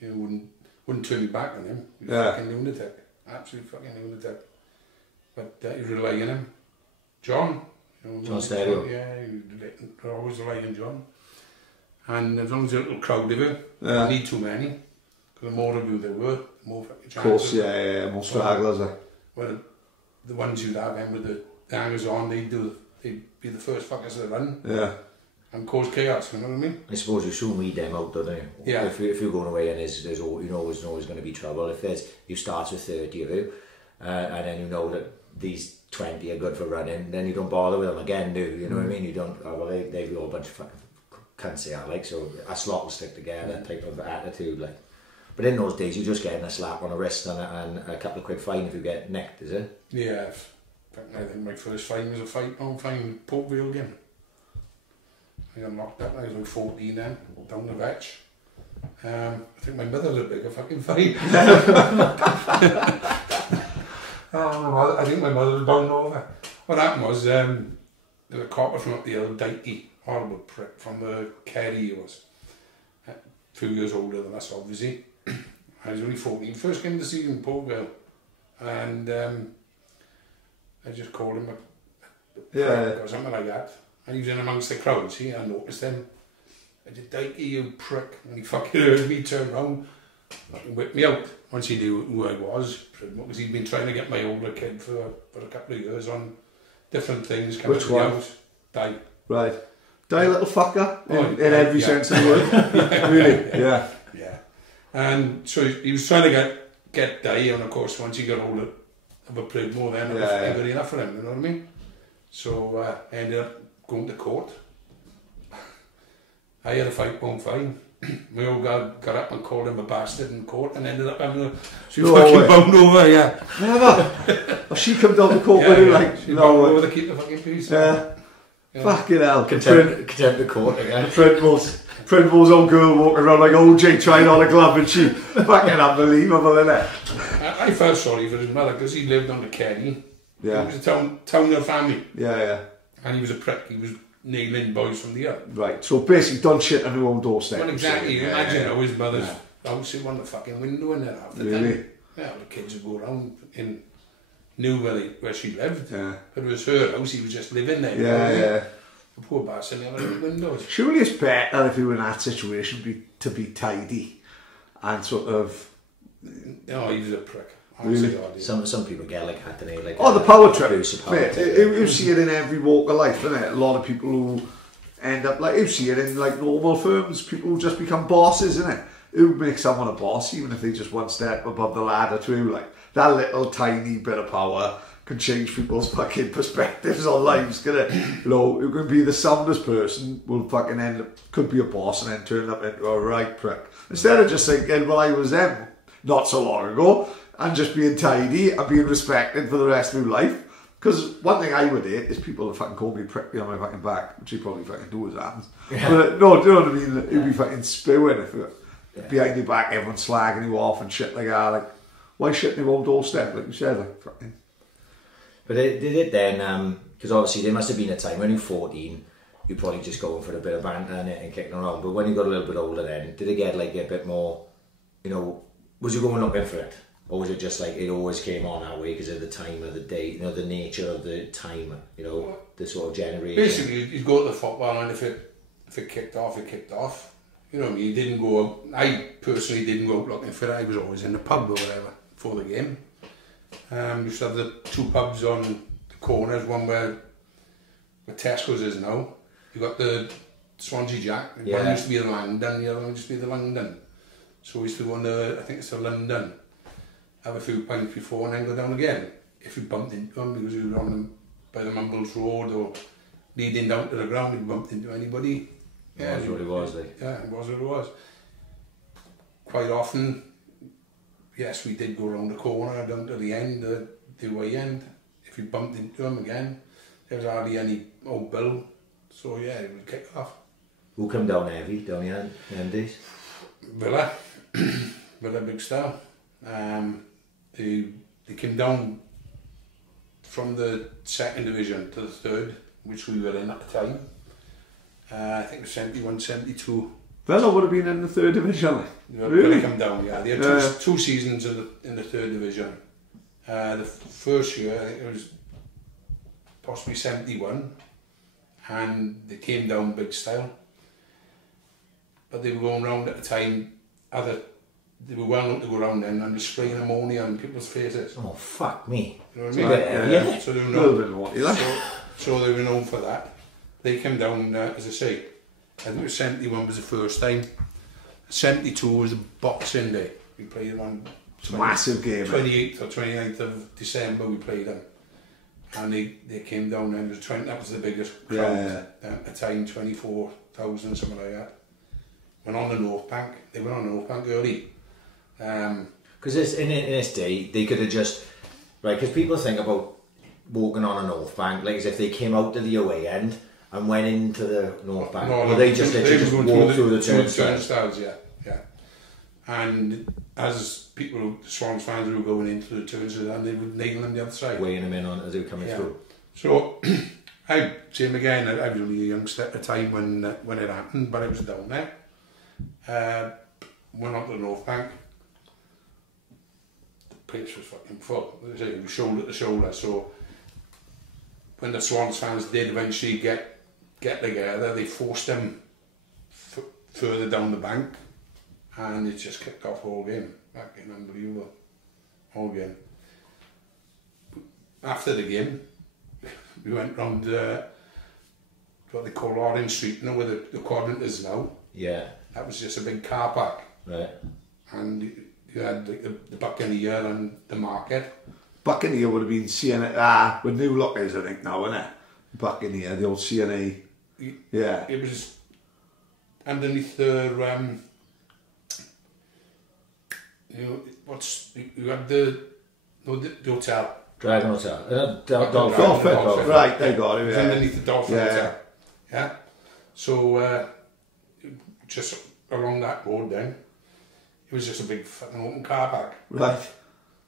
You know, wouldn't turn your back on him. He was a fucking lunatic, absolute fucking lunatic. But you rely on him. John. You know, John Stereo. Yeah, you always rely on John. And as long as there's a little crowd of you, you need too many. Because the more of you there were, the more fucking chances. Of course, yeah, more stragglers. Well, the ones you'd have in with the hangers on, they'd be the first fuckers to run. Yeah. And cause chaos, you know what I mean? I suppose you soon weed them out, don't you? Yeah. If you're going away and there's always going to be trouble. If you start with 30 of you, and then you know that these 20 are good for running, then you don't bother with them again, do you? You know what I mean? You don't, well, they've all a bunch of fucking cunts they are, like, so a slot will stick together type of attitude, like. But in those days, you're just getting a slap on the wrist and a couple of quid fine if you get nicked, is it? Yeah. I think my first fine was a fine with Portville again. I got locked up, I was like 14 then, down the Vetch. I think my mother had a bigger fucking fine. I think my mother was bound over. What happened was, there was a copper from up the hill, Dikey, horrible prick from the Kerry he was. A few years older than us, obviously. I was only 14. First came to see him in Portville. And I just called him a Yeah. or something like that. And he was in amongst the crowd, see, I noticed him. I did, "Dikey, you prick." And he fucking heard me turn round, fucking whipped me out. Once he knew who I was, because he'd been trying to get my older kid for a couple of years on different things. Which one? Die. Right. Die, little fucker, in every sense of the word. Really? Yeah. Yeah. And so he was trying to get Die, and of course, once he got hold of a Pridmore, then it was good enough for him, you know what I mean? So I ended up going to court. I had a £5 fine. My old guy got up and called him a bastard in court and ended up having she fucking bound over, yeah. Never. Oh, she come down to court with you like, she bound over to keep the fucking peace. Yeah. Fucking hell. Contempt of court again. Pridmore's old girl walking around like OJ trying on a glove, and she fucking unbelievable, isn't it? I felt sorry for his mother because he lived on the Kerry. Yeah. He was a town family. Yeah. And he was a prick. He was nailing boys from the other. Right, so basically done shit on her own doorstep. Well, exactly. You imagine how his mother's house, he won the fucking window in there after Really? time. Yeah, the kids would go around and knew where she lived. Yeah. But it was her house, he was just living there. Yeah. The poor bastard never had windows. Surely it's better if you were in that situation to be tidy and sort of... No, he was a prick. Honestly, Really? Some people get like that, don't they? Like the power trip. Mate, you see it in every walk of life, isn't it? A lot of people who end up like, you see it in like normal firms, people who just become bosses, isn't it? Who make someone a boss even if they just one step above the ladder too. Like that little tiny bit of power can change people's fucking perspectives on lives, can it? You know, who can be the soundest person will fucking end up, could be a boss and then turn up into a right prick. Instead of just thinking, well, I was them not so long ago, and just being tidy and being respected for the rest of your life. Because one thing I would hate is people that fucking call me prick behind my fucking back, which you probably fucking do as happens. Yeah. But no, do you know what I mean? It'd be fucking spewing if behind your back everyone's slagging you off and shit like that. Like, why shit in your own doorstep, like you said? Like, fucking. But they did it then, because obviously there must have been a time when you were 14, you're probably just going for a bit of banter and kicking around. But when you got a little bit older then, did it get like a bit more, you know, was you going looking for it? Or was it just like it always came on that way because of the time of the day, you know, the nature of the time, you know, the sort of generation? Basically, you'd go to the football and if it kicked off, it kicked off. You know what I mean? You didn't go out, I personally didn't go out looking for it, I was always in the pub or whatever for the game. We used to have the two pubs on the corners, one where Tesco's is now. You got the Swansea Jack, one used to be the Langdon, the other one used to be the London. So we used to go on the, I think it's the London, have a few pints before and then go down again. If you bumped into them because you were on them by the Mumbles Road or leading down to the ground, if you bumped into anybody. Yeah, that's what it was like. Yeah, it was what it was. Quite often, yes, we did go around the corner down to the end, the way end. If you bumped into them again, there was hardly any old bill. So yeah, it would kick off. Who come down heavy down here in them days? Villa, Villa Big Star. They came down from the 2nd division to the 3rd, which we were in at the time. I think it was 71, 72. Villa would have been in the 3rd division. Really? Villa come down, yeah. They had two seasons in the 3rd division. The first year, I think it was possibly 71, and they came down big style. But they were going round at the time, they were well known to go around then and be spraying ammonia on people's faces. Oh, fuck me. You know what I mean? Yeah. So they were known, so they were known for that. They came down, as I say, I think it was 71 was the first time. 72 was a Boxing Day. We played them on massive game. 28th or 29th of December we played them. And they came down and it was that was the biggest crowd at the time, 24,000, something like that. Went on the North Bank. They went on the North Bank early. Because in this day, they could have just, right, because people think about walking on a North Bank, like as if they came out to the away end and went into the North Bank. No, they just literally walk through the turnstiles. Yeah. And as people, Swans fans were going into the turnstiles and they would nail them the other side. Weighing them in on as they were coming through. So, same again, I was only a youngster at the time when it happened, but I was down there. Went on to the North Bank. The place was fucking full. As I say, it was shoulder to shoulder, so when the Swans fans did eventually get together, they forced him further down the bank, and it just kicked off all game. Fucking unbelievable, all game. After the game, we went round what they call Orange Street, you know where the quadrant is now. Yeah. That was just a big car park. Right. And you had the Buccaneer and the market. Buccaneer would have been CNA, with new look is, I think, now, isn't it? Buccaneer, the old CNA. Yeah. It was underneath the, you had the hotel. Dragon Hotel. Dolphin. Right, they got it, It was underneath the Dolphin Hotel. Yeah. So, just along that road then, it was just a big fucking open car park. Right.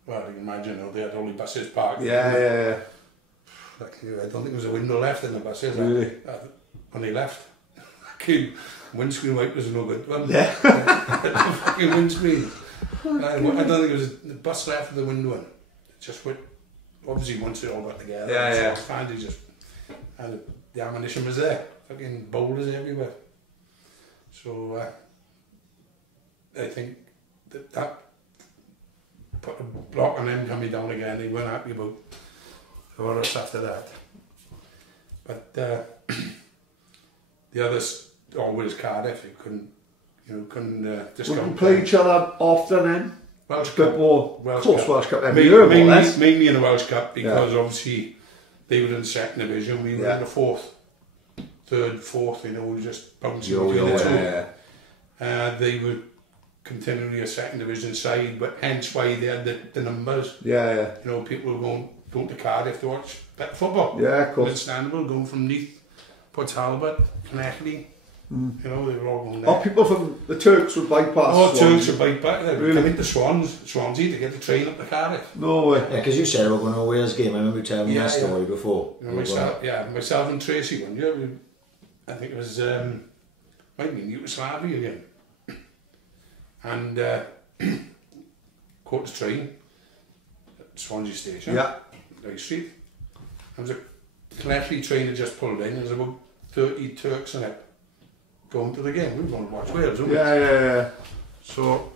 Well, you can imagine, they had all the buses parked. Yeah. Like, I don't think there was a window left in the buses. Really? When they left. Windscreen wipers were no good. Well, Yeah. fucking windscreen. I don't think there was the bus left with the window in. It just went, obviously once it all got together. Yeah. And the ammunition was there. Fucking boulders everywhere. So I think that put a block on them coming down again. They weren't happy about us after that. But the others always Cardiff. You couldn't discount. Would we play each other often then? Welsh Cup Cup. or Welsh Welsh Cup every Mainly year, mainly in the Welsh Cup because obviously they were in the second division. We were in the third, fourth. We were just bouncing between the two. They were continually a second division side, but hence why they had the numbers. Yeah. People were going to Cardiff to watch better football. Yeah, of course. Understandable, going from Neath, Port Talbot, Connecticut. They were all going there. Oh, people from the Turks would bypass. Turks would bypass. They would come into Swansea to get the train up to Cardiff. No way. Yeah, because you said about going to a Wales game. I remember you telling me that story before. Myself and Tracy one year. I think it was might be Yugoslavia again. And caught the train at Swansea Station. High Street. There was a Connecticut train that just pulled in. There was about 30 Turks in it going to the game. We were going to watch Wales, weren't we? Yeah. So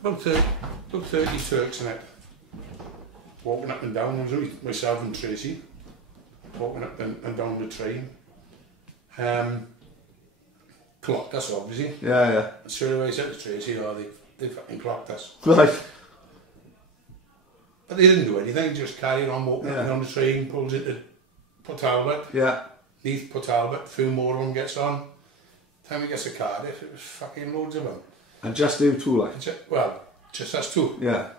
about 30 Turks in it. Walking up and down. It was only myself and Tracy walking up and down the train. Clocked us, obviously. Yeah. Straight away I said to Tracy, they fucking clocked us. Right. But they didn't do anything, just carried on walking up and down the train, pulls into Port Talbot. Yeah. Neath Port Talbot, a few more of them gets on. Time he gets to Cardiff, it was fucking loads of them. And just you two, like? Just us two. Yeah.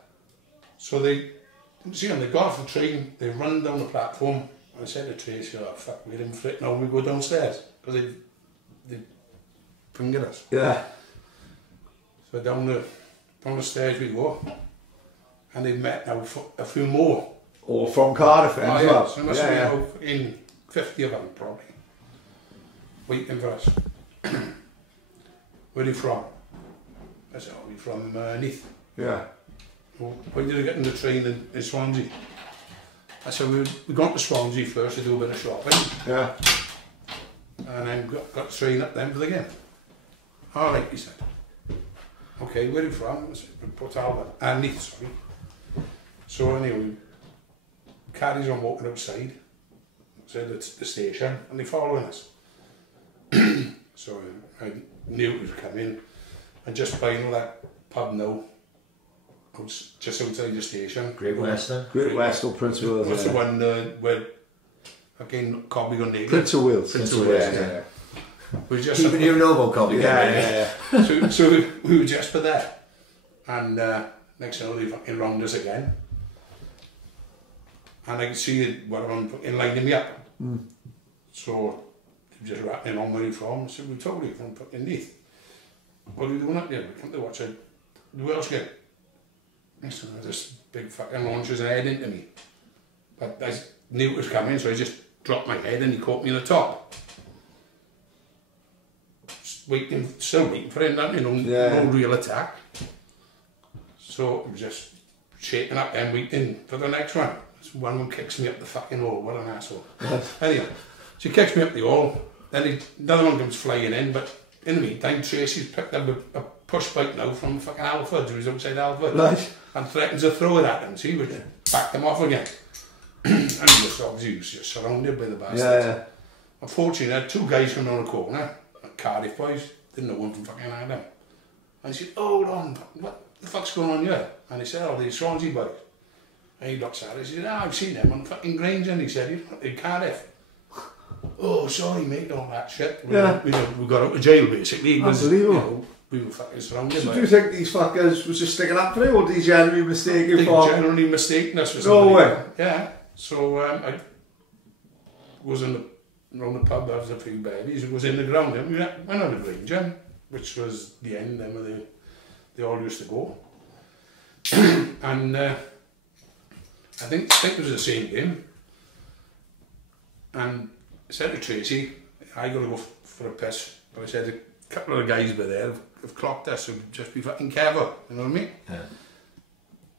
So they got off the train, they run down the platform, and I said to Tracy, fuck, we're in for it now, we go downstairs. Because they fingered us. Yeah. So down the stairs we go, and they met now a few more. All from Cardiff then as well. So there must be about in 50 of them probably, waiting for us. Where are you from? I said, we're from Neath. Yeah. Well, why did I get in the train in Swansea? I said, we're going to Swansea first to do a bit of shopping. Yeah. And then got the train up then for the game. All right, he said. Okay, where are you from? I said, Port Talbot. Neath, sorry. So anyway, carries on walking outside. Said it's the station, and they following us. So I knew it was coming. And just by that pub now, just outside the station. Great Western. Great West or Prince of Wales. What's the one where again Cobby got naked? Prince of Wales. Prince of Wales, yeah. We just Keeping you know about Cobby. Yeah. So we were just for that. And next thing you know, they fucking round us again. And I could see one of them fucking lining me up. So they just rattling on where you from. I said, we told you from fucking Neath. What are you doing up there? We come to watch the Welsh game. So this big fucking launches his head into me. But I knew it was coming, so I just dropped my head and he caught me in the top. Still waiting for him, no real attack. So I was just shaking up and waiting for the next one. So one of them kicks me up the fucking hole. What an asshole. Anyway, she kicks me up the hole. Then another one comes flying in, but in the meantime, Tracy's picked up a push bike now from fucking Alfred, who's outside Alfred. Right. And threatens to throw it at him, see, but back them off again. And obviously he was just surrounded by the bastards. Yeah. Unfortunately, I had two guys coming around the corner, Cardiff boys, didn't know one from fucking Adam. And I said, hold on, what the fuck's going on here? And he said, oh, these Swansea boys. And he looks at it, he said, I've seen them on fucking Grange, and he said, in Cardiff. Oh, sorry mate, all that shit. We got out of jail basically. Unbelievable. You know, we were fucking surrounded. So do you think these fuckers was just sticking up for you, or did you genuinely mistake you for? They generally mistaken us for somebody. No way. Yeah. So I was around the pub, there was a few babies, it was in the ground, and we went on the Grange, which was the end then where they all used to go. And I think it was the same game. And I said to Tracy, I got to go for a piss. But I said, a couple of the guys by there have clocked us, so just be fucking careful, you know what I mean? Yeah.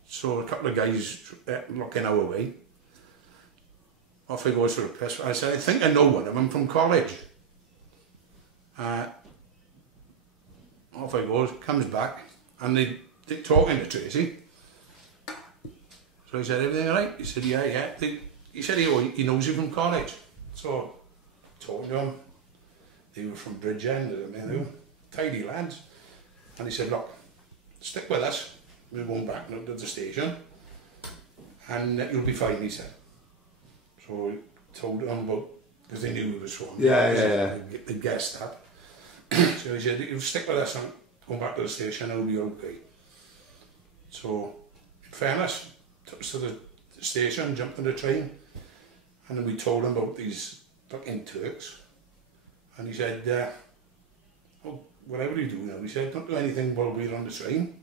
So a couple of guys looking our way. Off he goes for a piss. I said, I think I know one of them from college. Off he goes, comes back, and they're talking to Tracy. So he said, everything all right? He said, yeah. He said he knows you from college. So talking to him, they were from Bridgend, they were tidy lads. And he said, look, stick with us. We're going back to the station, and you'll be fine, he said. So I told them about, because they knew we were Swans. Yeah. They guessed that. So he said, you stick with us and go back to the station, it'll be okay. So, in fairness, took us to the station, jumped on the train, and then we told him about these fucking Turks. And he said, oh, whatever you do now, he said, don't do anything while we're on the train.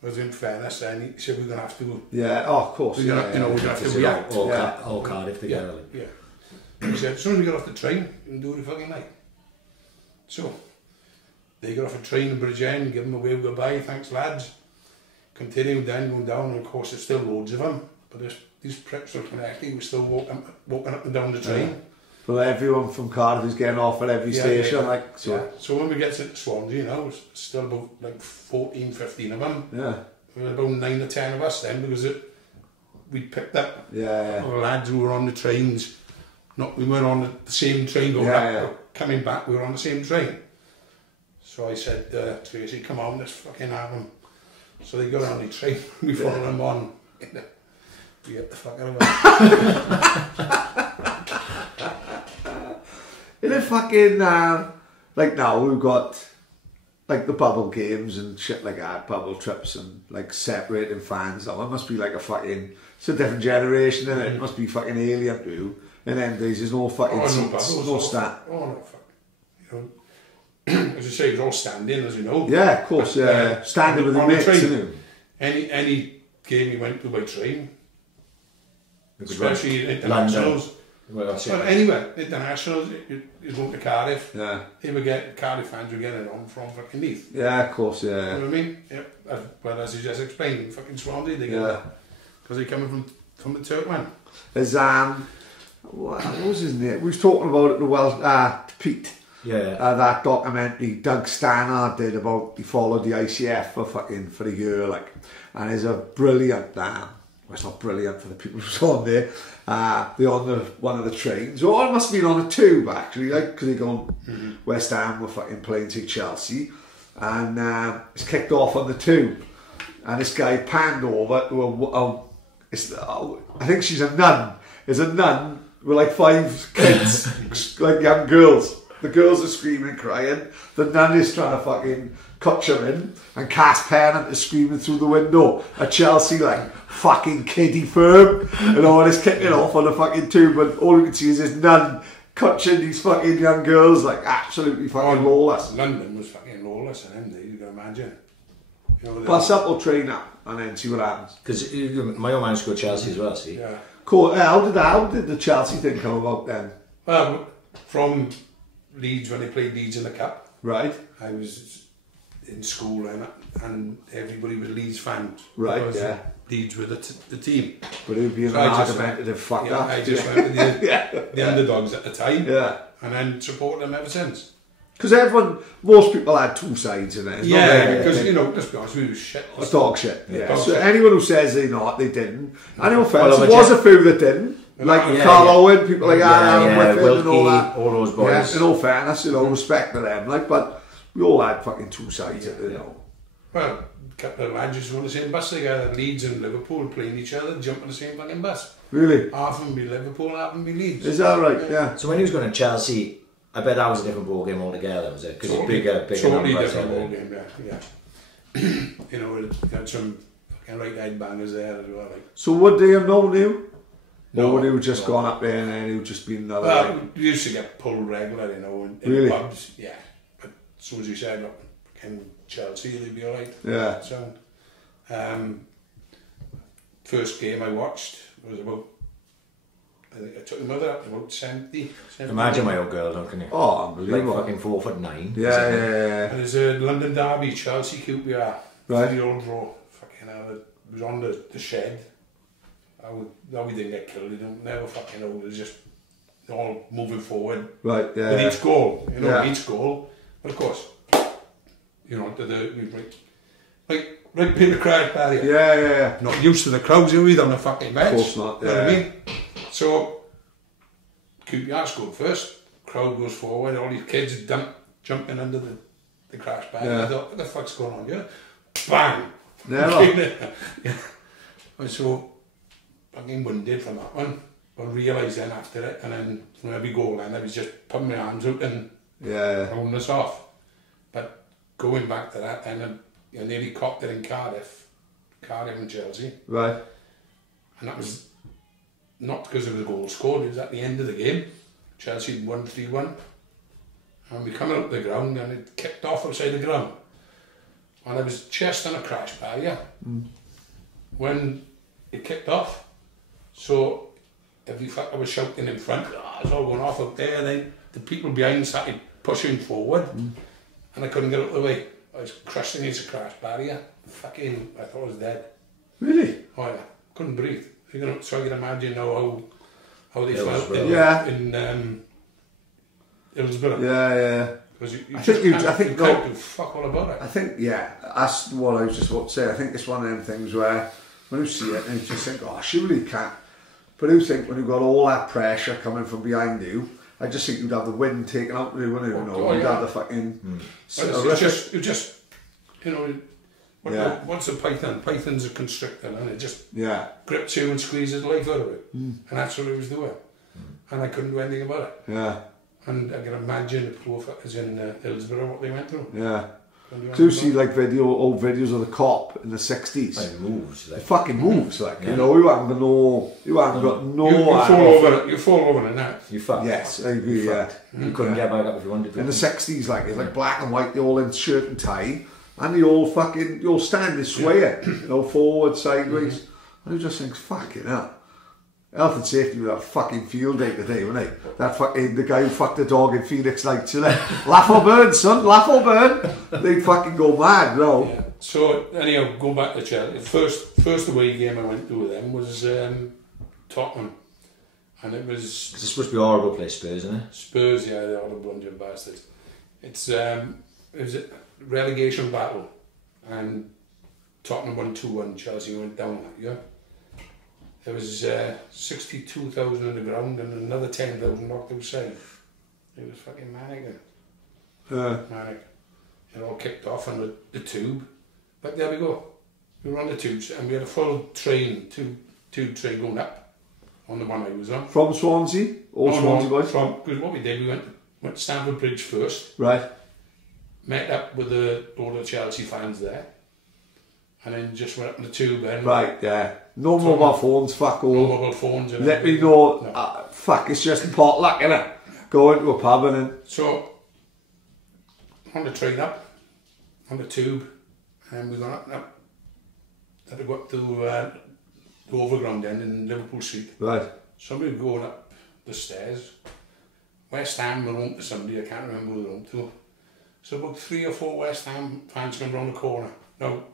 Because in fairness, then he said we're going to have to... Yeah, oh, of course. We're going to have to react. All Cardiff together. Yeah. He said, as soon as we get off the train, you can do it fucking night. So, they got off a train in Bridgend, give them a wave goodbye, thanks lads. Continued then, going down, and of course there's still loads of them. But these pricks were connecting, we're still walking up and down the train. Yeah. Well, everyone from Cardiff is getting off at every station. Yeah. Like so. Yeah. So when we get to Swansea, you know, it's still about like 14, 15 of them. Yeah. There were about 9 or 10 of us then, because we picked up the lads who were on the trains. We weren't on the same train going coming back, we were on the same train. So I said to Tracy, come on, let's fucking have them. So they got on the train, we followed them on. We get the fuck out of In a fucking, like now we've got like the bubble games and shit like that, bubble trips and like separating fans. Now it must be like a fucking, it's a different generation, isn't it? It must be fucking alien to you. In them days there's no fucking seats, no stand. Oh no, fuck. You know, as you say, it was all standing, as you know. Yeah, of course, yeah. Standing with the mates, isn't it? Any game you went to by train, especially internationals. Well, anyway, internationals, you go to Cardiff. Yeah. Cardiff fans were getting on from fucking Leith. Yeah, of course, yeah. You know what I mean? Yeah. Well, as you just explained, fucking Swansea, they get because they're coming from the Turk one. There's what was his name? We was talking about it. The Welsh, Pete. Yeah. That documentary Doug Stannard did about he followed the ICF for a year, like, and it's a brilliant. Well, it's not brilliant for the people who's on there. They're on one of the trains. Or it must have been on a tube actually, like, because they're going West Ham were fucking playing to Chelsea, and it's kicked off on the tube, and this guy panned over to I think she's a nun. There's a nun with like 5 kids, like young girls. The girls are screaming and crying. The nun is trying to fucking cut them in, and Cass Pennant is screaming through the window at Chelsea like fucking kiddie firm, you know, and it's kicking off on the fucking tube, but all you can see is this nun cutting these fucking young girls like absolutely fucking lawless. London was fucking lawless in them days, you can imagine. You know, plus up or train up and then see what happens. Because my old man scored Chelsea as well, see? Yeah. Cool. How did the Chelsea thing come about then? Well, from Leeds, when they played Leeds in the Cup. Right. I was in school and and everybody was Leeds fans. Right, because yeah. Leeds were the team. But he'd be an So I just argumentative fucker. Yeah, I just went with the underdogs at the time. Yeah. And then supported them ever since. Because most people had two sides in it. It's not like because, you know, let's be honest, we were shit. it's dog shit. Yeah. Dog So shit. anyone who says they not, they didn't. Anyone fair, Well, there was a few that didn't. Like Carl Owen, people like Aaron Whitfield and all that. all those boys. Yeah, in all fairness, you know, respect to them. Like, but we all had fucking two sides, you know. Well, a couple of lads used to run the same bus together. Leeds and Liverpool playing each other, jump on the same fucking bus. Really? Half of them be Liverpool, half of them be Leeds. Is that right? Yeah. So when he was going to Chelsea, I bet that was a different ball game altogether, was it? Because it's bigger totally numbers. different ball game, yeah. You know, we had some fucking right head bangers there as well. Like. So would they have known you? No, or would you just gone up there and then you just been another? Well, we used to get pulled regular, you know, in Really? pubs, yeah. But as soon as you said, look, fucking Chelsea, they'd be alright. Yeah. So, first game I watched was about, I think I took the mother up about 70. Imagine my old girl, don't can you? Oh, unbelievable. Like fucking 4'9". Yeah. And there's a London derby, Chelsea QPR. Right. 3-year-old draw. Fucking hell, it was on the shed. How we didn't get killed, you don't never fucking know. It was just all moving forward. Right, yeah. With each goal, you know, Yeah. each goal. But of course, you know, right pin the crowd barrier. Yeah. Not used to the crowds, you know, either on the fucking bench. Of course not, You know what I yeah. mean? So, QPR scored first, crowd goes forward, all these kids jumping under the crash barrier. Yeah. I thought, what the fuck's going on here? Bang! Never. Yeah. And so, fucking winded from that one. I realised then after it, and then from every goal then I was just putting my arms out and holding us off. But going back to that, then I nearly copped it in Cardiff and Chelsea. Right. And that was not because of the goal scored, it was at the end of the game. Chelsea won 3-1. And we come out the ground and it kicked off outside the ground. And I was just on a crash barrier when it kicked off. So every fucker was shouting in front, it's all going off out there, and then the people behind started pushing forward and I couldn't get out of the way. I was crushed against a crash barrier. Fucking, I thought I was dead. Really? Oh yeah, couldn't breathe. You know, so I can imagine now how they felt in Hillsborough. Yeah. Because you I think can't do fuck all about it. I think, that's what I was just about to say. I think it's one of them things where when you see it and you just think, oh, surely you can't. But I think when you've got all that pressure coming from behind you, I just think you'd have the wind taken out of you, wouldn't you? You'd have the fucking... It's just, you know, what's a python? Python's a constrictor, and it just grips you and squeezes the life out of it. And that's what it was doing. And I couldn't do anything about it. Yeah. And I can imagine the poor fuckers in Hillsborough, what they went through. Yeah. Do you see like old videos of the cop in the 60s? Like moves, like. It fucking moves, like, you know, you haven't got no... You fall over in that. You fucked. Yes, I agree, You couldn't get back up if you wanted to. In the 60s, like, it's like black and white, they all in shirt and tie, and they all stand this way, you know, forward, sideways. And you just think, fucking hell. Health and safety with that fucking field day today, wasn't it? That fucking, the guy who fucked the dog in Phoenix Lights, you know? Laugh or burn, son, laugh or burn. They fucking go mad, you know? Yeah. So, anyhow, go back to Chelsea. First away game I went to with them was Tottenham. And it was... It's supposed to be a horrible place, Spurs, isn't it? Spurs, yeah, they're all the blunter bastards. It was a relegation battle. And Tottenham won 2-1, Chelsea went down that year. There was 62,000 on the ground and another 10,000 knocked outside. It was fucking manic. Manic. It all kicked off on the tube. But there we go. We were on the tubes and we had a full train, tube train going up on the one I was on. From Swansea? Swansea boys? Because what we did, we went to Stamford Bridge first. Right. Met up with all the Chelsea fans there. And then just went up in the tube and... Right, yeah. No mobile phones, fuck all. No mobile phones. Let me know, fuck, it's just potluck, innit? Go into a pub and then... So, on the train up, on the tube, and we got up. Had to go up to the overground end in Liverpool Street. Right. Somebody going up the stairs. West Ham were home to somebody, I can't remember who they were home to. So about 3 or 4 West Ham fans come round the corner. Now,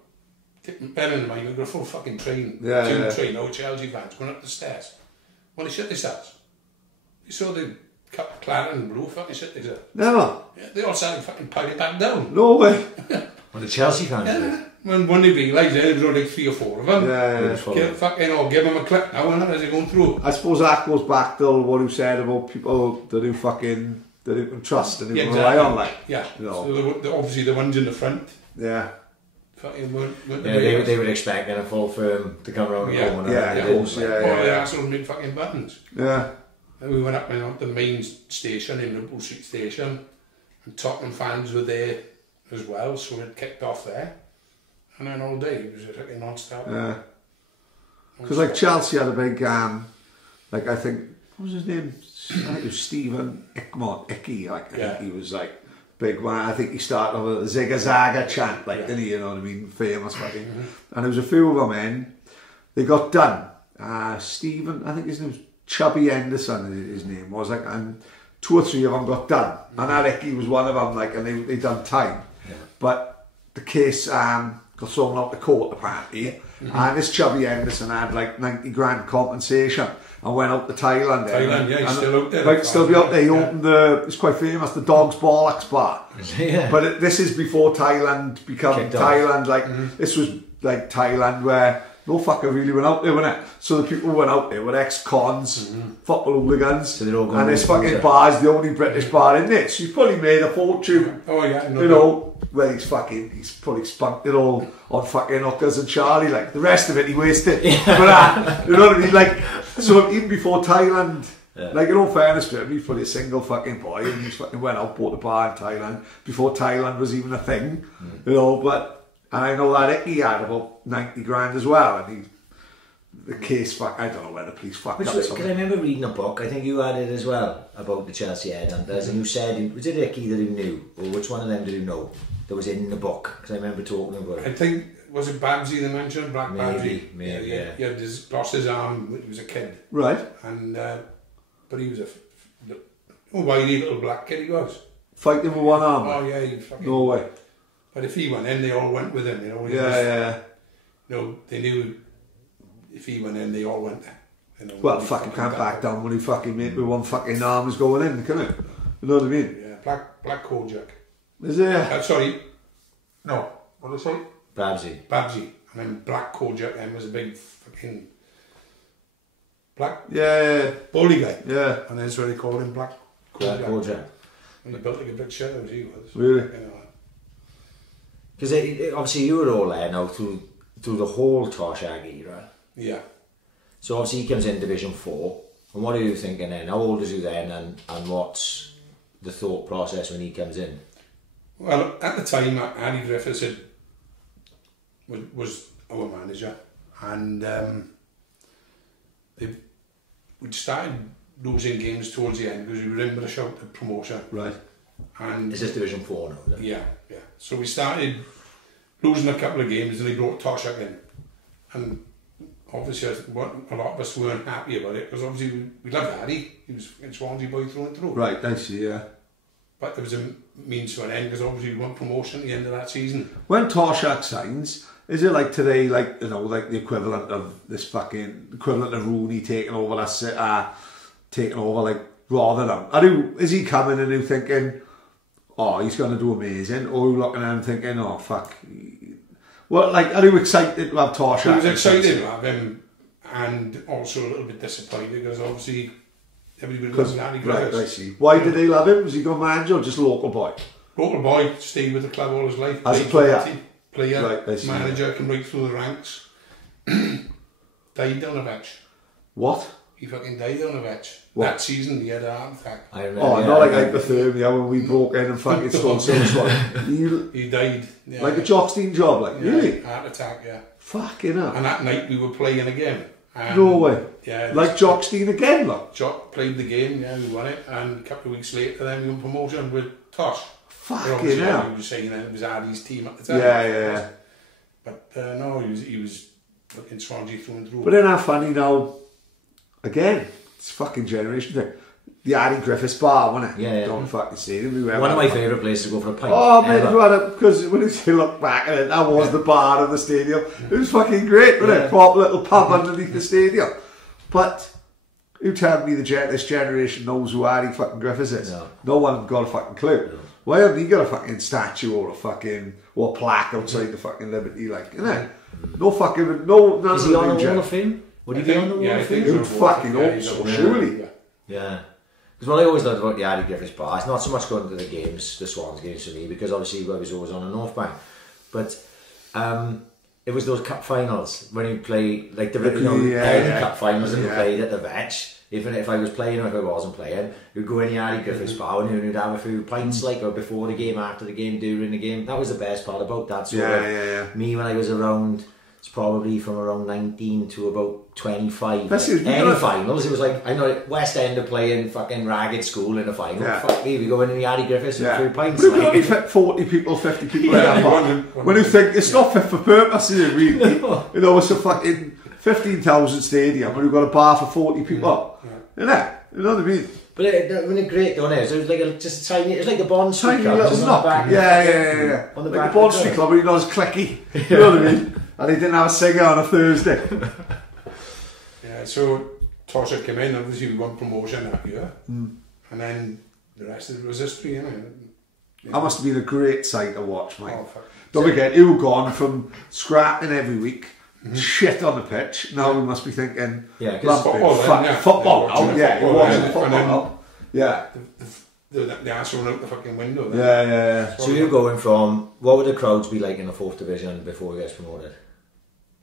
bearing in mind, we've got a full fucking train, train, no Chelsea fans going up the stairs. When they shut themselves, you saw the claret and blue fucking shit themselves. Never. Yeah, they all started fucking piling back down. No way. Well, the Chelsea fans did. When they realised there was only 3 or 4 of them. Give them a clip now, and as they're going through. I suppose that goes back to what you said about people that you can trust and you can rely on, like. Yeah. You know. So obviously the ones in the front. Yeah. Fucking weren't they were expecting a full firm to come around the corner. They actually made fucking buttons. Yeah. And we went up and the main station in Liverpool Street Station, and Tottenham fans were there as well, so it kicked off there. And then all day it was a fucking non-stop. Yeah. Because like Chelsea had a big, like I think, what was his name? I think it was Stephen Icky, like I think he was like big man. I think he started with a Zigga Zaga chant, like, didn't he? You know what I mean? Famous fucking. And there was a few of them in. They got done. Stephen, I think his name was Chubby Henderson. His name was like, and 2 or 3 of them got done. And that Icky was one of them. Like, and they done time. Yeah. But the case got thrown out the court apparently. And this Chubby Henderson had like 90 grand compensation and went out to Thailand. He's still out there. Like, still be out there. He opened it's quite famous, the Dog's Bollocks bar. But this is before Thailand became Thailand. Like, this was like Thailand where no fucker really went out there, wasn't it? So the people who went out there were ex-cons, football hooligans, so and this fucking bar is the only British bar in it. So he's probably made a fortune. Oh yeah, you know, where he's probably spunked it all on fucking hookers and Charlie. Like, the rest of it he wasted. But you know what I mean? Like, so even before Thailand, like, in all fairness to him, he's probably a single fucking boy, and he fucking went out, bought a bar in Thailand before Thailand was even a thing. You know, but. And I know that he had about 90 grand as well, and the case, I don't know where the police fucked up. Because I remember reading a book, I think you had it as well, about the Chelsea headhunters, and you said, was it Icky that you knew, or which one of them did you know that was in the book? Because I remember talking about it. I think, was it Babsy they mentioned? Black Babsy? Maybe, yeah. He had lost his arm when he was a kid. Right. And, but he was a whiny little black kid he was. Fighting with one arm? Oh yeah, he fucking... No way. But if he went in, they all went with him, you know. Yeah. You know, they knew if he went in, they all went there. You know, well, fucking can't back down when he fucking made with one fucking arm is going in, can it? You know what I mean? Yeah, black Kojak. Is there? Sorry. No, what did I say? Babsy. And then Black Kojak then was a big fucking black bully guy. Yeah. And that's what they called him, Black Kojak. And he built like a big shit as he was. Really? You know. Because obviously you were all there now through the whole Toshack era. Yeah. So obviously he comes in Division 4. And what are you thinking then? How old is he then, and what's the thought process when he comes in? Well, at the time, Andy Griffiths was our manager, and we'd started losing games towards the end because we were in with a shout at promotion. Right. And is this Division 4 now? Yeah. So we started losing a couple of games, and they brought Toshack in, and obviously a lot of us weren't happy about it because obviously we loved Harry. He was a Swansea boy through and through. Right, I see. Yeah. But there was a means to an end because obviously we won promotion at the end of that season. When Toshack signs, is it like today, like, you know, like the equivalent of this fucking equivalent of Rooney taking over like rather than is he coming and you thinking, oh, he's going to do amazing, or are you looking at him thinking, oh fuck, well, like, are you excited to have Toshack? I was excited to have him, and also a little bit disappointed because obviously everybody loves Andy Griffiths. Right, I see. Why did they love him? Was he good manager or just local boy? Local boy, stayed with the club all his life. As a player? Right, manager, can right through the ranks. Died down a Vetch. What? He fucking died down a Vetch. What? That season he had a heart attack. I remember. Oh, not like hypothermia when we broke in and fucking stole He died. Yeah. Like a Jockstein job, like, really? Heart attack, yeah. Fucking hell. And that night we were playing again. No way. Yeah. Like Jockstein again, look. Jock played the game, yeah, we won it, and a couple of weeks later then we won promotion with Tosh. Fucking hell. He was saying that it was Ardy's team at the time. Yeah. But no, he was fucking Swansea through and through. But then how funny now, again, it's a fucking generation thing. the Harry Griffiths bar, wasn't it? Yeah. Don't fucking stadium. We went One of my favourite places to go for a pint. Oh man, because when you look back at it, that was the bar of the stadium. It was fucking great, wasn't it? Proper little pub underneath the stadium. But who told me this generation knows who Harry fucking Griffiths is? No one got a fucking clue. Why haven't he got a fucking statue or a plaque outside the fucking Liberty, like, innit? No fucking, no, none Is of he the on new the gen. Wall of Fame? Would he be on the Wall of Fame? He would fucking hope so, surely. Yeah. Because what I always loved about the Harry Griffiths bar, it's not so much going to the games, the Swans games for me, because obviously I was always on the North Bank. But it was those cup finals when you play, like the cup finals and you played at the Vetch. Even if I was playing or if I wasn't playing, you'd go in the Harry Griffiths bar and you'd have a few pints, like, or before the game, after the game, during the game. That was the best part about that. So me when I was around, it's probably from around 19 to about 25. Any finals, it was like, I know West End are playing fucking Ragged School in a final. Fuck me, we go into the Harry Griffiths and a few pints. But like, fit 40 people, 50 people in that bar. When you think it's not fit for purpose, is it really? You know, it's a fucking 15,000 stadium and we've got a bar for 40 people. Isn't it? You know what I mean? But when it great though, it was like just a tiny, it was like the Bond Street tiny Club. little knock. Yeah. On the like back the Bond Street Club, but not as clicky. You know what I mean? And they didn't have a singer on a Thursday. Yeah, so Toshack came in, obviously we won promotion that year. And then the rest of it was history, you know. That must have been a great sight to watch, mate. Oh, fuck. Don't forget, you gone from scrapping every week, shit on the pitch. Now we must be thinking, football, football now. Yeah, you're watching football now. Yeah. The ass run out the fucking window. Then. Yeah. So you're going from, what would the crowds be like in the 4th division before he gets promoted?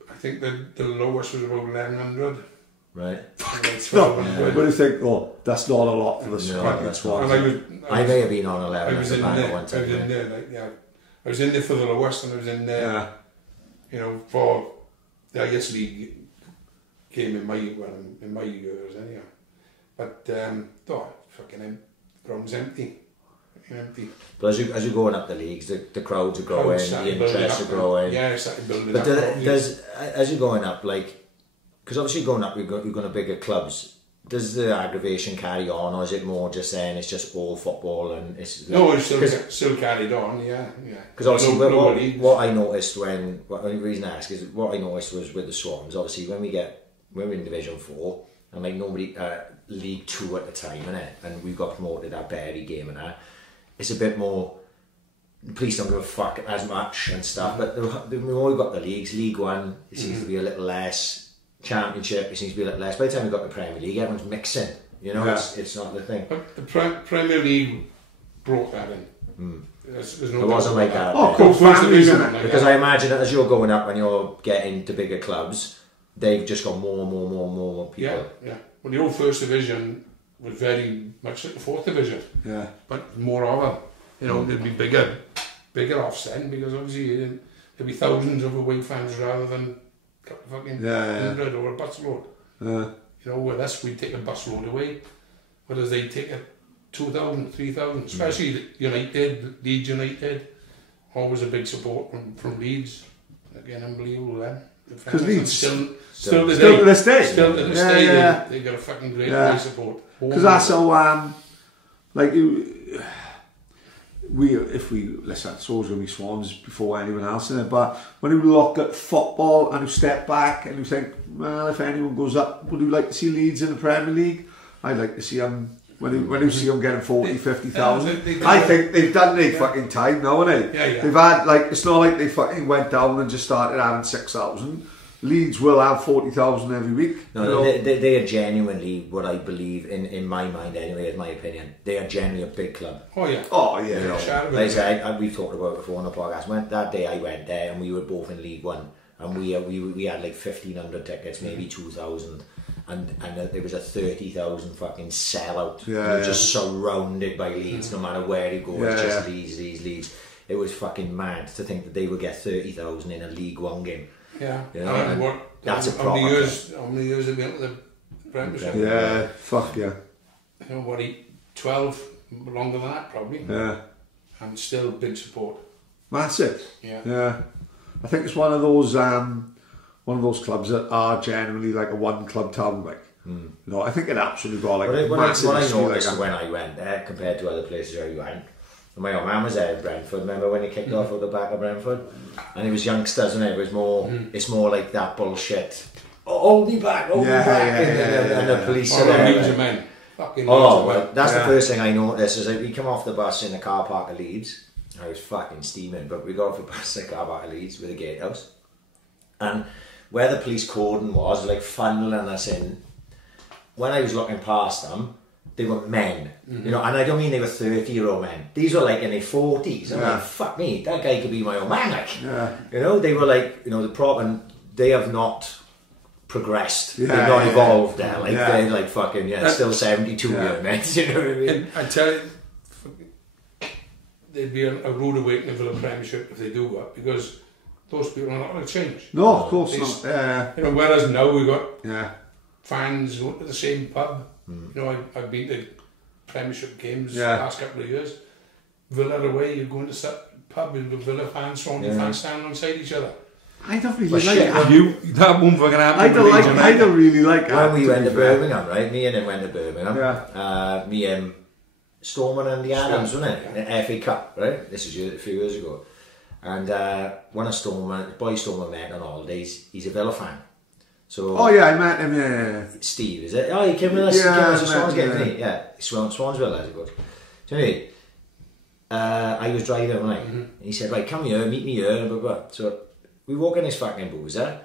I think the lowest was about 1,100. Right. What do you think? Oh, that's not a lot for the fucking Swans. I may have been on 11. I was in there for the lowest, and I was in there, you know, for the highest league game in my years anyhow. But fucking ground's empty. But as you're going up the leagues, the crowds are growing, the interests are growing. Yeah, it's started building but up. As you're going up, like, because obviously going up, you're going to bigger clubs. Does the aggravation carry on, or is it more just saying it's just all football and it's? No, it's still carried on. Yeah. Because obviously, what I noticed the reason I ask is what I noticed was with the Swans. Obviously, when we're in Division 4 and like nobody League 2 at the time, innit? And we got promoted that Berry game and that. It's a bit more. The police don't give a fuck as much and stuff. But the more we've got the leagues, League 1, it seems to be a little less. Championship, it seems to be a little less. By the time we got the Premier League, everyone's mixing. You know, it's not the thing. But the Premier League brought that in. There's no it wasn't like that. Oh, cool families, isn't it? Because I imagine that as you're going up and you're getting to bigger clubs, they've just got more people. Yeah. Well, the old First Division was very much like the 4th Division. Yeah. But more of them. You know, there'd be bigger offset because obviously there'd be thousands of away fans rather than fucking 100 or a bus load. You know, with us we'd take a bus load away, whereas they take a 2,000, 3,000, especially Leeds United, always a big support from Leeds. Again, unbelievable then. Because Leeds still to this day, they got a fucking great away support. Because that's how like listen, it's always going to be Swans before anyone else in it, but when you look at football and you step back and you think, well, if anyone goes up, would you like to see Leeds in the Premier League? I'd like to see them, when you see them getting 40, 50,000. I think they've done their fucking time now, haven't they? Yeah. They've had, like, it's not like they fucking went down and just started having 6,000. Leeds will have 40,000 every week. No, they are genuinely, what I believe, in my mind anyway, in my opinion, they are genuinely a big club. Oh yeah. You know, like I said, we've talked about it before on the podcast. That day I went there and we were both in League 1 and we had like 1,500 tickets, maybe 2,000. And there was a 30,000 fucking sellout. We were just surrounded by Leeds, no matter where you go. It's just Leeds. It was fucking mad to think that they would get 30,000 in a League 1 game. Yeah, you know, that's a proper. How many years have been at the Premiership? Yeah, fuck yeah. You know what? 12 longer than that probably. Yeah, and still big support. Massive. Yeah. I think it's one of those clubs that are generally like a one club town, like No, I think it absolutely got like What massive I history, noticed like, when I went there compared to other places where we went, my old man was there in Brentford. Remember when he kicked off at the back of Brentford? And it was youngsters, and it was more. It's more like that bullshit. Oh, hold me back, hold me back, and the police are there. Leeds of men. Fucking Oh, well, well, that's the first thing I noticed. Is like we come off the bus in the car park of Leeds. I was fucking steaming, but we got off the bus in the car park of Leeds with a gatehouse, and where the police cordon was, like funneling us in. When I was looking past them, they were men, you know, and I don't mean they were 30-year-old men. These were like in their 40s. I'm like, fuck me, that guy could be my old man, like. You know, they were like, you know, the problem, they have not progressed. They've not evolved there. Like, they're like fucking, still 72-year men, you know what I mean? And I tell you, there'd be a rude awakening for the Premiership if they do that, because those people are not going to change. No, of course not. You know, whereas now we've got fans going to the same pub. You know, I've been to Premiership games the last couple of years. Villa away, you're going to pub with Villa fans, Swansea fans standing alongside each other. I don't really like it. That won't fucking happen. I don't really like it. When we went to Birmingham, right? Me and him went to Birmingham. Me and Storman and the Adams, wasn't it? The FA Cup, right? This is a few years ago. And one of Storman met on holidays. He's a Villa fan. So I met him. Steve, is it? Oh, he came with us. He came with us to Swans game, didn't he? Yeah, Swansville, as it goes. So anyway, I was driving, wasn't I? And he said, right, come here, meet me here, and blah, blah. So we walk in this fucking boozer,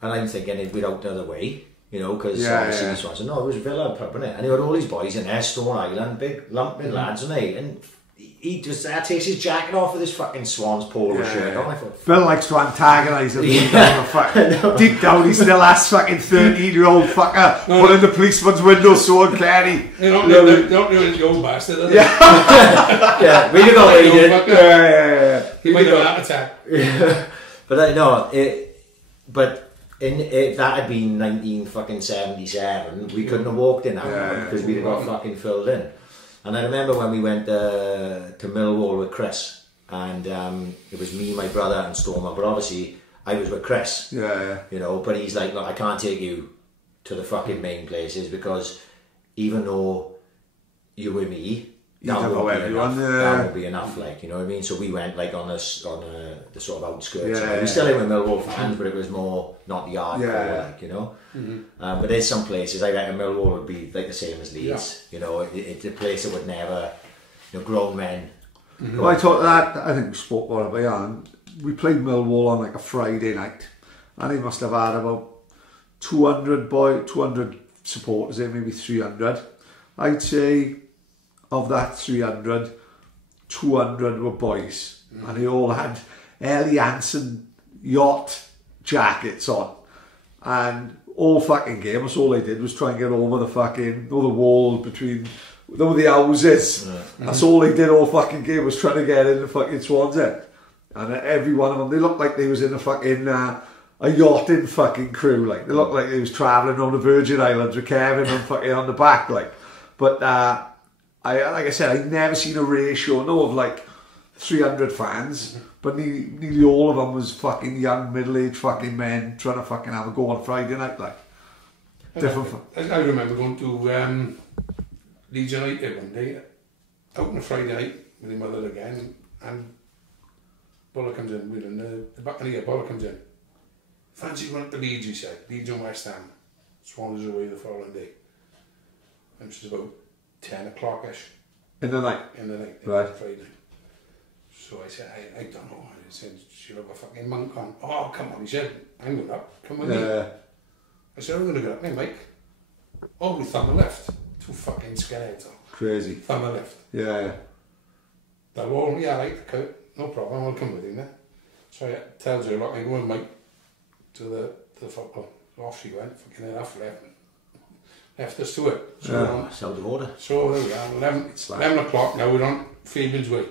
and I'm thinking we're out the other way, you know, because obviously the Swans said, no, it was Villa pub, wasn't it? And he had all these boys in there, Stone Island, big lumping lads, wasn't he? And he just takes his jacket off with his fucking Swans polo shirt on. I thought, Bill likes to antagonise him. Deep down, he still has fucking 13-year-old fucker put in the policeman's window so uncanny. They don't do it, you old bastard, do they? Yeah, we did know what he did. He might have an heart attack. But I know but if that had been 1977, we couldn't have walked in that one because we'd have got fucking filled in. And I remember when we went to Millwall with Chris, and it was me, my brother, and Stormer. But obviously, I was with Chris. You know, but he's like, look, I can't take you to the fucking main places because even though you're with me, that won't be enough, like, you know what I mean? So we went like on the sort of outskirts. We still in with Millwall fans, but it was more not the hardcore, like, you know. But there's some places I reckon Millwall would be like the same as Leeds. You know, it's a place that would never, you know, grown men. Well, I thought that, I think we spoke about it, and we played Millwall on like a Friday night, and they must have had about 200 supporters there, maybe 300. I'd say of that 300, 200 were boys, and they all had Ellie Hansen yacht jackets on, and all fucking game, that's all they did was try and get over the fucking, the walls between the houses. That's all they did all fucking game, was trying to get in the fucking Swans end. And every one of them, they looked like they was in a fucking a yachting fucking crew, like they looked like they was travelling on the Virgin Islands with Kevin and fucking on the back, like. But like I said, I'd never seen a ratio, no, of like 300 fans, but nearly all of them was fucking young, middle-aged fucking men trying to fucking have a go on Friday night, like. I remember going to Leeds United one day, out on a Friday night with my mother again, and Buller comes in, we're in the back of the year, Buller comes in. Fancy going up to Leeds, he said, Leeds and West Ham. Swans away the following day. And it was about 10 o'clock-ish. In the night? In the night, right. Friday night. So I said, I don't know. I said, she'll have a fucking monk on. Oh, come on, he said, I'm going up, come with me. I said, I'm going to go up, hey, Mike. Oh, we thumb the left. Two fucking skinheads. Crazy. Thumb the left. Yeah. They're all, right, okay, no problem, I'll come with you, man. So I tells her, look, I go with Mike to the football. Off she went, fucking enough left us to it. So out of order. So there we are, 11 o'clock now, we're on Fabian's Way.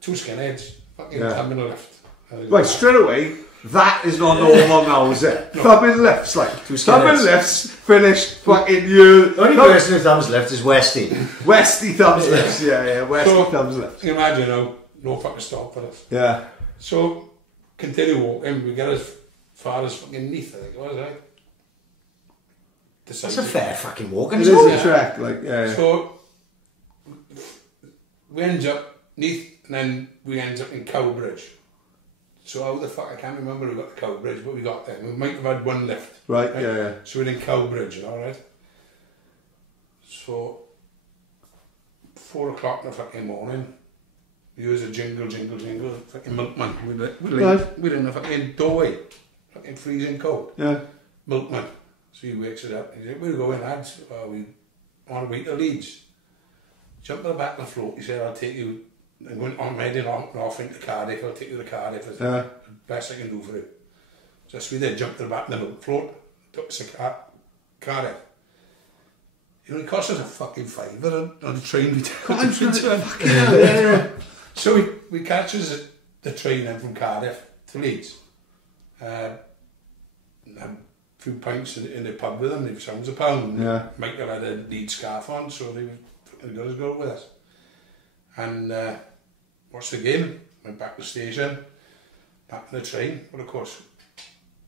Two skinheads, fucking thumbing the left. Right, straight away, that is not normal now, is it? No. Thumbing lefts, like, thumbing lefts, finished, fucking you. The only person who thumbs left is Westy. Westy thumbs lefts, Westy thumbs lefts. You can imagine now, no fucking stop for us. Yeah. So, continue walking, we get as far as fucking Neath, I think it was, right? That's a fair fucking walking. It is a trek, like, yeah. So we end up Neath, and then we end up in Cowbridge. So how the fuck, I can't remember we got to Cowbridge, but we got there. We might have had one lift. Right, yeah. So we're in Cowbridge, alright? So 4 o'clock in the fucking morning, you hear a jingle, fucking milkman. We're in a fucking doorway, fucking freezing cold. Yeah. Milkman. So he wakes us up. He said, "Where are we going, lads? We on our way to Leeds." Jump to the back of the float. He said, "I'll take you. I'm heading off into Cardiff. I'll take you to Cardiff. It's the best I can do for you." So we did. Jumped to the back of the milk float. Took us to Cardiff. It only cost us a fucking fiver on the train we took. So we catches the train in from Cardiff to Leeds. Had a few pints in the pub with them. They sounds a pound. Yeah. Michael had a Leeds scarf on, so they got his girl with us. And watched the game. Went back to the station. Back in the train. But of course,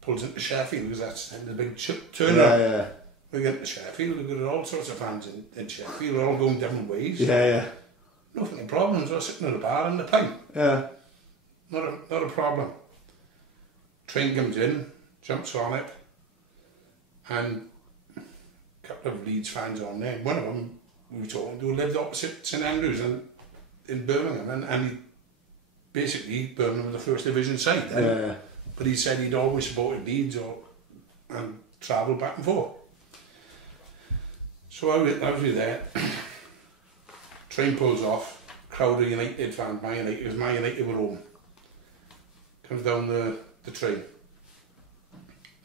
pulls into Sheffield because that's the big turnout. Yeah. We get to Sheffield, we've got all sorts of fans in Sheffield, we're all going different ways. Yeah. No fucking problems, we're sitting at a bar in the pint. Yeah. Not a problem. Train comes in, jumps on it, and a couple of Leeds fans on there. One of them, we were talking to, lived opposite St Andrews in Birmingham, and he basically, Birmingham was the first division side then. Yeah. But he said he'd always supported Leeds and travelled back and forth. So I was there, train pulls off, crowd of United fans, Man United were home. Comes down the train.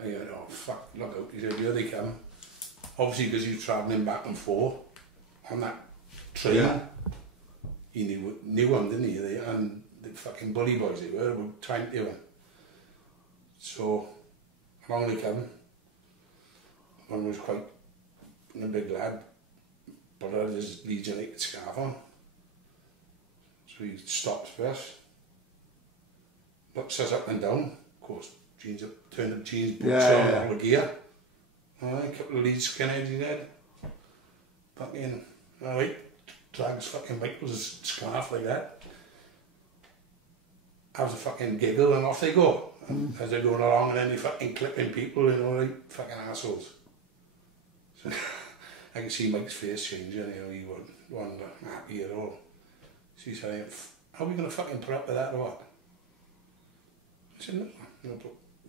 I go, "Oh fuck, look out," he said, "Here they come." Obviously because he was travelling back and forth on that train. Yeah. He knew him, didn't he? And the fucking bully boys they were, about 20 of them. So along they come. One was quite a big lad, but I had his Leeds United scarf on. So he stops first, looks us up and down, of course, jeans up, turned up jeans, boots on, all the gear. A couple of Leeds skinheads he did. Fucking, drags fucking Michael's scarf like that. Has a fucking giggle and off they go. As they're going along and then they fucking clipping people, like fucking assholes. So, I can see Mike's face changing, he wasn't happy at all. So he said, "How are we going to fucking put up with that or what?" I said, no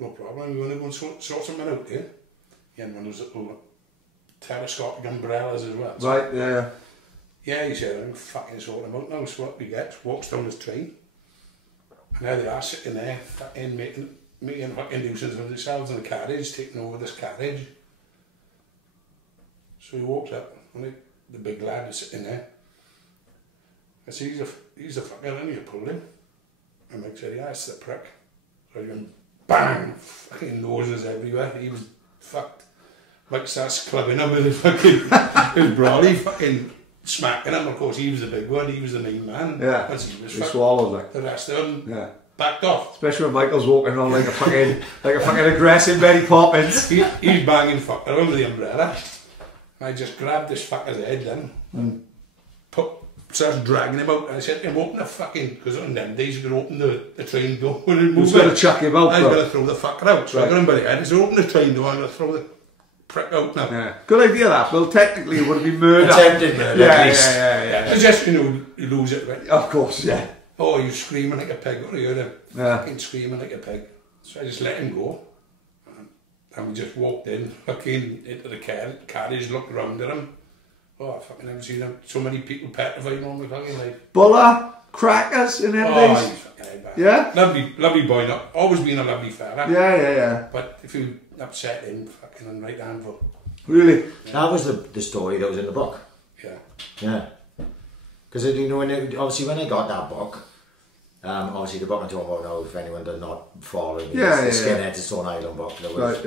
problem, we're going to go and sort something out here. He had one of those little telescopic umbrellas as well. Right, yeah. Yeah, he said, "I'm fucking sorting them out now." So what we get, walks down this train. And now they are sitting there, fucking making fucking nuisance of themselves in the carriage, taking over this carriage. So he walks up, and the big lad is sitting there. I said, he's a fucker, and you pulled him. And Mike said, "Yeah, it's the prick." So he went, bang, fucking noses everywhere. He was fucked. Mike starts clubbing him with his fucking, his brolly, fucking smacking him. Of course, he was the big one, he was the main man. Yeah, once he was he swallowed like. The rest of them backed off. Especially when Michael's walking on like a fucking aggressive Mary Poppins. He's banging fucker over the umbrella. And I just grabbed this fucker's head then, started dragging him out. And I said to him, "Open the fucking," because on them days you could open the train door when it moved. You've got to chuck him out. I was going to throw the fucker out. So I got him by the head. I said, "Open the train door, I'm going to throw the prick out now." Yeah. Good idea that. Well, technically it would be murder. Attempted murder, at least. Yeah. It's just, you lose it, right? Of course, yeah. "Oh, you're screaming like a pig." What are you doing? Fucking screaming like a pig. So I just let him go. And we just walked in, fucking into the carriage, looked around at him. Oh, I fucking never seen so many people petrified on my fucking life. Buller, crackers in them days. He's fucking bad. Yeah? Lovely boy, always been a lovely fella. Yeah. But if you upset him, fucking on right hand for. Really? Yeah. That was the story that was in the book. Yeah. Because obviously when I got that book, obviously the book I'm talking about now, if anyone does not follow me, it's the Skinhead to Stone Island book that was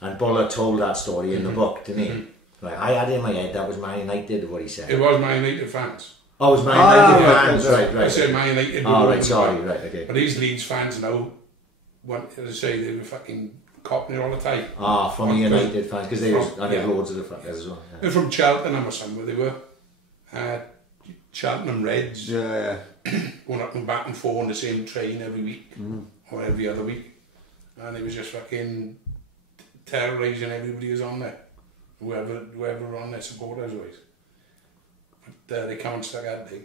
and Buller told that story in the book, didn't he? Like, I had in my head that was Man United, what he said. It was Man United fans. Oh, it was Man United fans, right. I said Man United. Oh, right, sorry, right, okay. But these Leeds fans now, as I say, they were fucking Cockney all the time. Ah, from the United fans, because they From- had yeah. loads of the fuckers as well. Yeah. They're from Cheltenham or somewhere they were. Cheltenham Reds. Yeah. Going up and back and forth on the same train every week or every other week, and it was just fucking terrorising everybody who's on there, whoever were on their supporters always. But they can't stuck out there.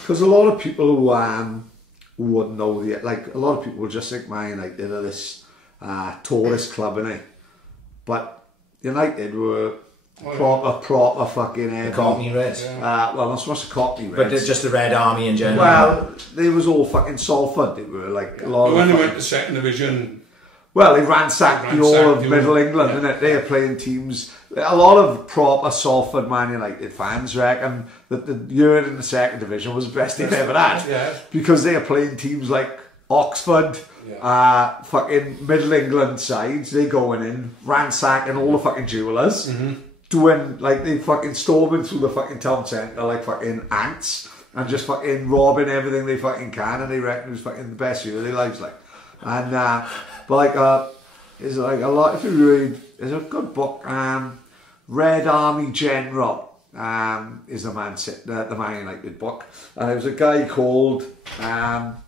Because a lot of people who wouldn't know like a lot of people just think Man United are this tourist club, innit? But United were proper fucking heavy. Cockney Reds. Well, not so much the Cockney Reds. But just the Red Army in general. Well, they was all fucking Salford. They were like a lot But when of they went to second division, well, they ransacked the whole of the Middle whole- England, yeah. innit? They are playing teams. A lot of proper Salford Man United fans reckon that the year in the second division was the best they've ever had. Yeah. Because they are playing teams like Oxford, fucking Middle England sides. They going in, ransacking all the fucking jewellers, doing like they fucking storming through the fucking town centre like fucking ants and just fucking robbing everything they fucking can, and they reckon it was fucking the best year of their lives, like. And but like it's like a lot. If you read, there's a good book. Red Army General is the the Man United book, and there was a guy called One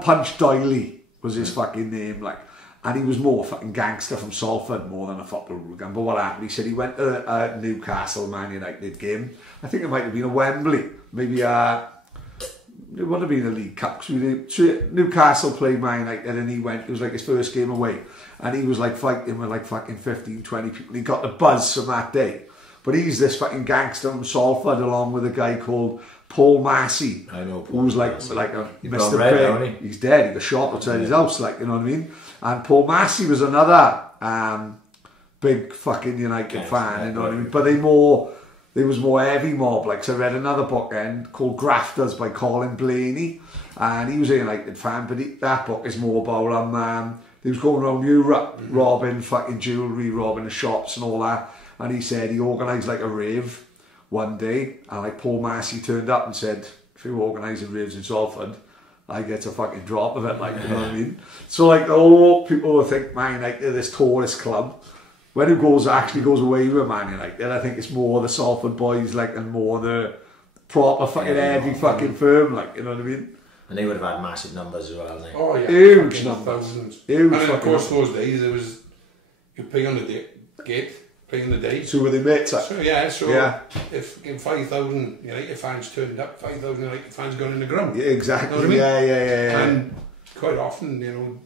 Punch Doyley was his fucking name, like, and he was more fucking gangster from Salford more than a football hooligan. But what happened? He said he went to a Newcastle Man United game. I think it might have been a Wembley, maybe it would have been a League Cup. So Newcastle played Man United, and he went. It was like his first game away, and he was like fighting with like fucking 15, 20 people. He got the buzz from that day. But he's this fucking gangster from Salford, along with a guy called Paul Massey. I know Paul who's like Massey. a He's Mr. gone red, Big. hasn't he? He's dead. He got shot outside his house, like, you know what I mean. And Paul Massey was another big fucking United fan, you know what I mean. But there was more heavy mob, like, so I read another book then called Grafters by Colin Blaney, and he was a United fan, but that book is more about he was going around Europe robbing fucking jewellery, robbing the shops and all that, and he said he organised like a rave one day, and like Paul Massey turned up and said, if you're organising raves in Salford, I get a fucking drop of it, like, you know what I mean. So like all people will think Man United, this tourist club, when it actually goes away with Man United, I think it's more the Salford boys, like, and more the proper fucking heavy fucking firm, like, you know what I mean. And they would have had massive numbers as well. oh yeah, Huge fucking numbers. thousands. Huge And of course, fucking those days there was you pay on the gate, pay on the day. So were they mates? So if 5,000 United fans turned up, 5,000 United fans gone in the ground. Yeah, exactly. You know what I mean? Yeah. And quite often, you know,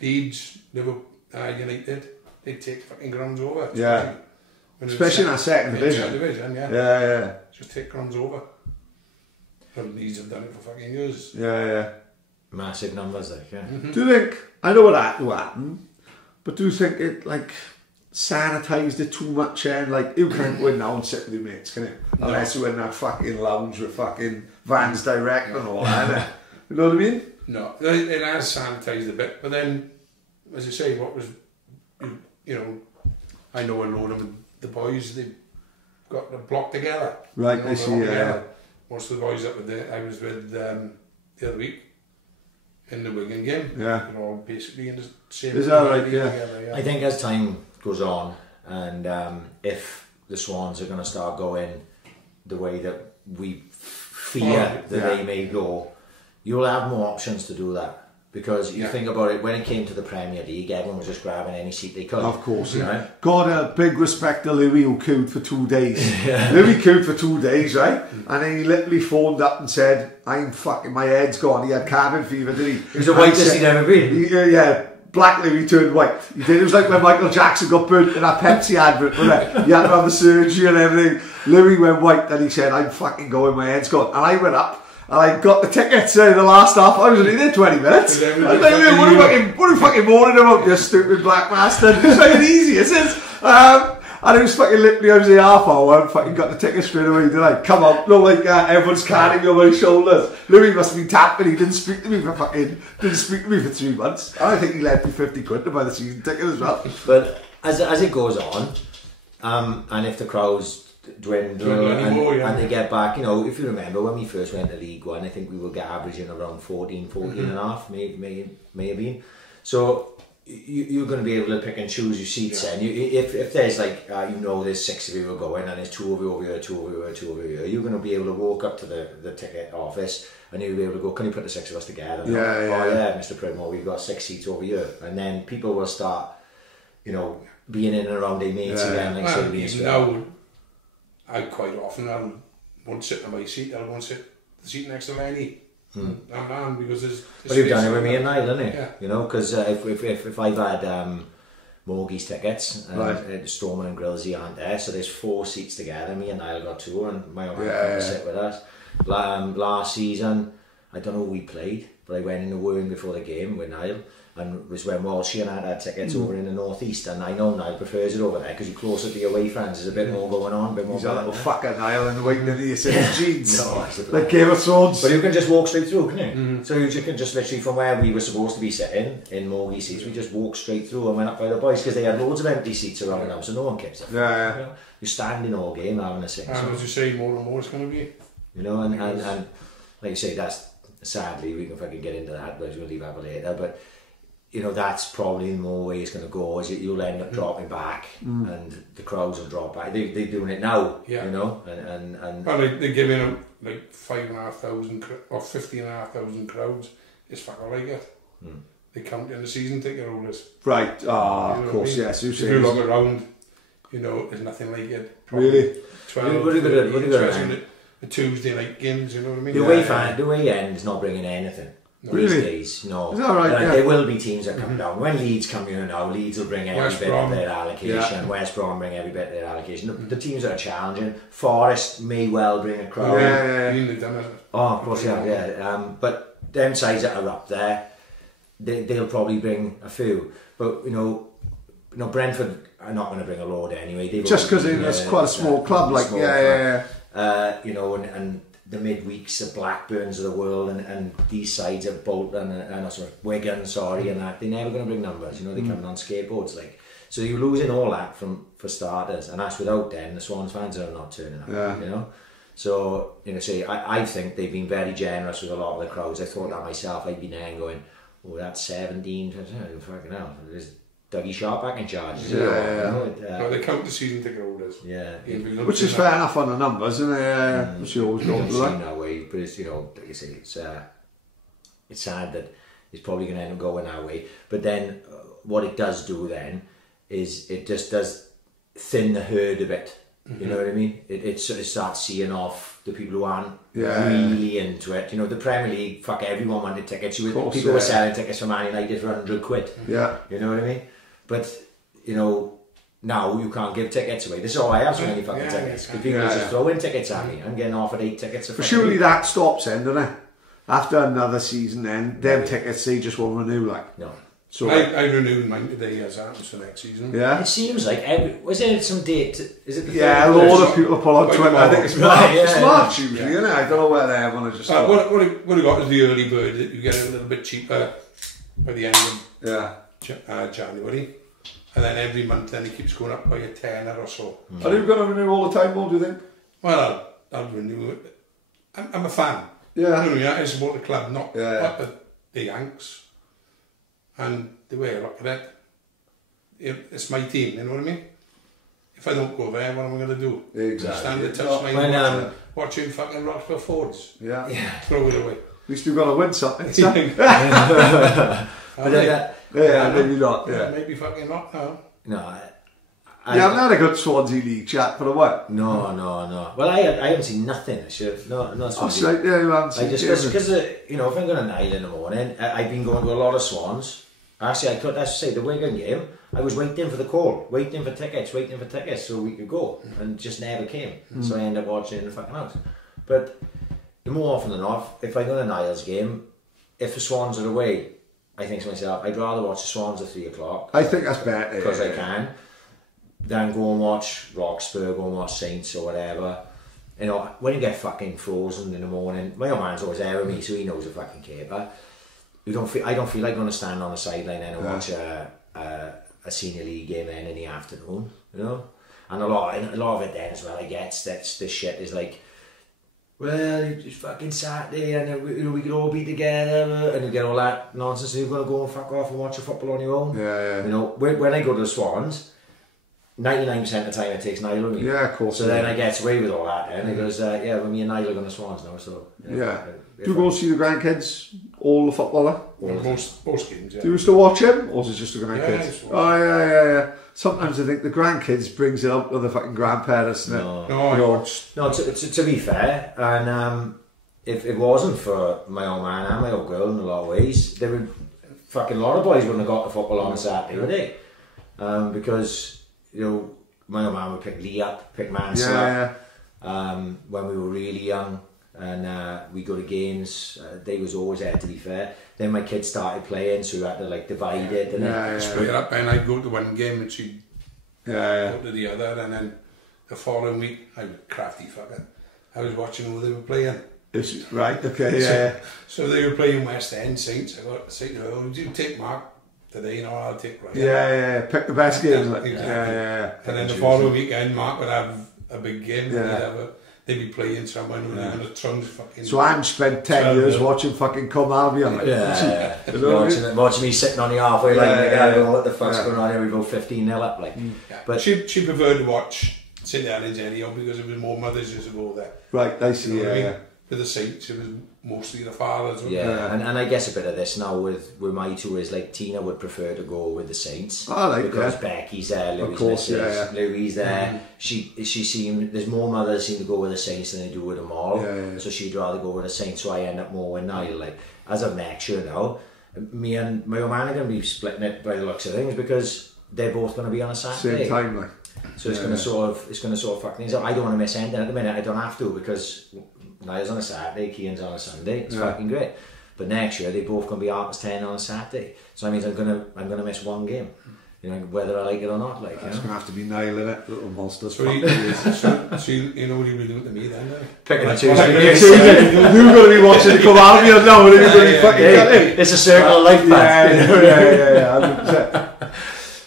Leeds, Liverpool, United, they take fucking grounds over. Yeah. Especially in our second division. Yeah. Just take grounds over. Well, Leeds have done it for fucking years. Yeah. Massive numbers, like, yeah. Do you think, I know what happened, but do you think it, like, sanitised it too much, and like, you can't go in now and sit with your mates, can you? No. Unless you're in that fucking lounge with fucking Vans Direct and all that, innit? You know what I mean? No, it has sanitised a bit, but then, as I say, what was, you know, I know a load of the boys, they got the block together. Right, you know, I see, they're all yeah. together. Most of the boys that were there, I was with the other week in the Wigan game. Yeah. They're all basically in the same. Is that right? community Yeah. together, yeah. I think as time goes on, and if the Swans are going to start going the way that we fear that they may go, you'll have more options to do that. Because you think about it, when it came to the Premier League, everyone was just grabbing any seat they could. Of course, yeah. Right? Got a big respect to Louis, who queued for 2 days. Louis queued for 2 days, right? And then he literally phoned up and said, I'm fucking, my head's gone. He had cabin fever, did he? He was the whitest he'd ever been. Yeah. Black Louis turned white. He did. It was like when Michael Jackson got burnt in that Pepsi advert, wasn't it? He had to have the surgery and everything. Louis went white, and he said, I'm fucking going, my head's gone. And I went up, and I got the tickets in the last half. I was only there 20 minutes. I was like, what are you fucking moaning about, you stupid black bastard? It's fucking easy, isn't it? And it was fucking literally, I was there half hour and fucking got the tickets straight away, did I? Come on, no, like everyone's carrying me on my shoulders. Louis must have been tapping, he didn't speak to me for 3 months. And I think he lent me 50 quid to buy the season ticket as well. But as it goes on, and if the crowds dwindle anymore, and they get back, you know, if you remember when we first went to League One, I think we were averaging around 14 and a half, may have been. So you're going to be able to pick and choose your seats then. If there's like, you know, there's 6 of you are going and there's 2 of you over here, 2 of you here, 2 over here, you're going to be able to walk up to the ticket office and you'll be able to go, can you put the 6 of us together? Yeah, Mr. Pridmore, we've got 6 seats over here. And then people will start, you know, being in and around their mates again. Like well, even now, I quite often I won't sit in my seat, I'll go and sit the seat next to Lenny. Because there's well, you've done it with me and Niall, haven't you? Yeah. You know, because if I've had Morgie's tickets and Storman and Grillsy aren't there, so there's 4 seats together. Me and Niall got 2, and my old man sit with us. Last season, I don't know who we played, but I went in the Wern before the game with Niall, and it was when Walshy and I had tickets over in the northeast, and I know Niall prefers it over there because you're closer to your away fans. There's a bit more going on, a bit more. He's a little fucker Niall in the wing that he said jeans. No, like Game of Thrones. But you can just walk straight through, can you? So you can just literally from where we were supposed to be sitting in Morgie seats, we just walked straight through and went up by the boys because they had loads of empty seats around them, so no one cares. You know? You're standing all game having a sing. And as you say, more and more it's going to be. You know, and like you say, that's sadly we can fucking get into that, but we'll leave that for later. But you know, that's probably the more way it's going to go. Is you'll end up dropping back, and the crowds will drop back. They're doing it now, you know, and well, they're giving them like 5,500 or 15,500 crowds. It's fucking like it. They count in the season ticket holders. Right. Of course, yes. If you look around, you know, there's nothing like it. Probably really? 12, what are you the Tuesday night games, you know what I mean? The way end's not bringing anything. These days, no. Is that right? There will be teams that come down. When Leeds come here now, Leeds will bring every bit of their allocation. West Brom bring every bit of their allocation. The teams that are challenging, Forest may well bring a crowd. Oh, of course, but them sides that are up there, they'll probably bring a few. But you know, Brentford are not going to bring a load anyway. Just because it's quite a small club, like you know, and the midweeks, the Blackburns of the world, and these sides of Bolton and Wigan, and that they're never going to bring numbers. You know, they're coming on skateboards, like, so you're losing all that for starters, and that's without then the Swans fans are not turning up. You know, so you know, I think they've been very generous with a lot of the crowds. I thought that myself. I'd been there and going, oh, that's 17. Fucking hell, there's Dougie Sharp back in charge. Well, they count the season ticket holders. Which is fair enough on the numbers, isn't it? Which you always got to like that way, but it's, you know, like you say, it's sad that it's probably going to end up going that way. But then, what it does do then is it just does thin the herd a bit. You know what I mean? It sort of starts seeing off the people who aren't really into it. You know, the Premier League, fuck, everyone wanted tickets. People were selling tickets for Man United for £100. You know what I mean? But, you know, now you can't give tickets away. This is all I have so many fucking tickets. Because people just throw in tickets at me. I'm getting offered 8 tickets. But surely that stops then, doesn't it? After another season then, them tickets, they just won't renew, like. No. So I renewed mine today as happens for next season. It seems like was it some date? Is it? A lot of people pull out 20. I think it's March. It's March usually, isn't it? I don't know where they want to just. What I got is the early bird. You get it a little bit cheaper by the end of January, and then every month then it keeps going up by a tenner or so. Are you going to renew all the time, or do you think? Well, I'll renew it. I'm a fan. I support the club, not the Yanks. And the way I look at it, it's my team, you know what I mean? If I don't go there, what am I going to do? Exactly. Stand at the touchline watching fucking Roxburgh Fords. Throw it away. At least we've got to win something. Maybe not. Maybe fucking not, no. No. I haven't had a good Swansea League chat for a while. No. Well, I haven't seen nothing. No Swansea. Right, you haven't seen. Because you know, if I'm going to Nile in the morning, I've been going to a lot of Swans. Actually, I say the Wigan game, I was waiting for the call, waiting for tickets so we could go, and just never came. So I ended up watching in the fucking house. But more often than not, if I go to Niall's game, if the Swans are away, I think to myself, I'd rather watch the Swans at 3 o'clock. I think that's better. Because I can. Then go and watch Roxburgh, go and watch Saints or whatever. You know, when you get fucking frozen in the morning, my old man's always there with me, so he knows a fucking caper. I don't feel like going to stand on the sideline and watch a senior league game then in the afternoon, you know. And a lot of it then as well, I get that's this shit is like, well, it's fucking Saturday and we could all be together and you get all that nonsense and you're going to go and fuck off and watch your football on your own. Yeah. You know, when I go to the Swans, 99% of the time it takes Niall with me. Yeah, of course. So then I get away with all that and he goes, yeah, well, me and Niall are going to Swans now, so... Yeah. Do you go see the grandkids, all the footballer? Most games, yeah. Do you still watch him, or is it just the grandkids? Yeah, oh, yeah. Sometimes I think the grandkids brings it up to the fucking grandparents, doesn't it? No, to be fair, and if it wasn't for my old man and my old girl in a lot of ways, there would fucking a lot of boys wouldn't have got the football on a Saturday, would they? Because, you know, my old man would pick Lee up, pick Mansell up, when we were really young. And we go to games, they was always there, to be fair. Then my kids started playing, so we had to like divide it and split it up, and I'd go to one game and she'd go to the other, and then the following week I was crafty fucker. I was watching who they were playing. Right, okay, so they were playing West End Saints. I got to say, would you take Mark today? No, I'll take Ryan. Yeah, pick the best games. Exactly. And then the following weekend Mark would have a big game. They'd be playing someone who were the Trunks fucking... So I spent 10 years watching fucking Come Albion. Like, watching me sitting on the halfway line, going, what the fuck's going on here? We go 15-0 up, like. But she preferred to watch St Helens anyhow because it was more mothers used to go there. Right, I see, With the Saints, it was mostly the fathers. And I guess a bit of this now with my two is like Tina would prefer to go with the Saints. Because Becky's there, Louie's there. She seemed, there's more mothers seem to go with the Saints than they do with them all. So she'd rather go with the Saints, so I end up more with Niall. Like, as of next year now, me and my old man are going to be splitting it by the looks of things because they're both going to be on a Saturday. Same time, like. So it's going to sort of fuck things up. I don't want to miss anything at the minute. I don't have to because Niall's on a Saturday, Cian's on a Sunday. It's fucking great. But next year they both going to be 10 on a Saturday. So that means I'm gonna miss one game. You know, whether I like it or not. Like, it's going to have to be Niall in it, little monster. So you know what you were doing to me then? Picking a Tuesday. You're going to be watching the Come Albion now, and you're going to be fucking getting. It's a circle of life, man. Yeah.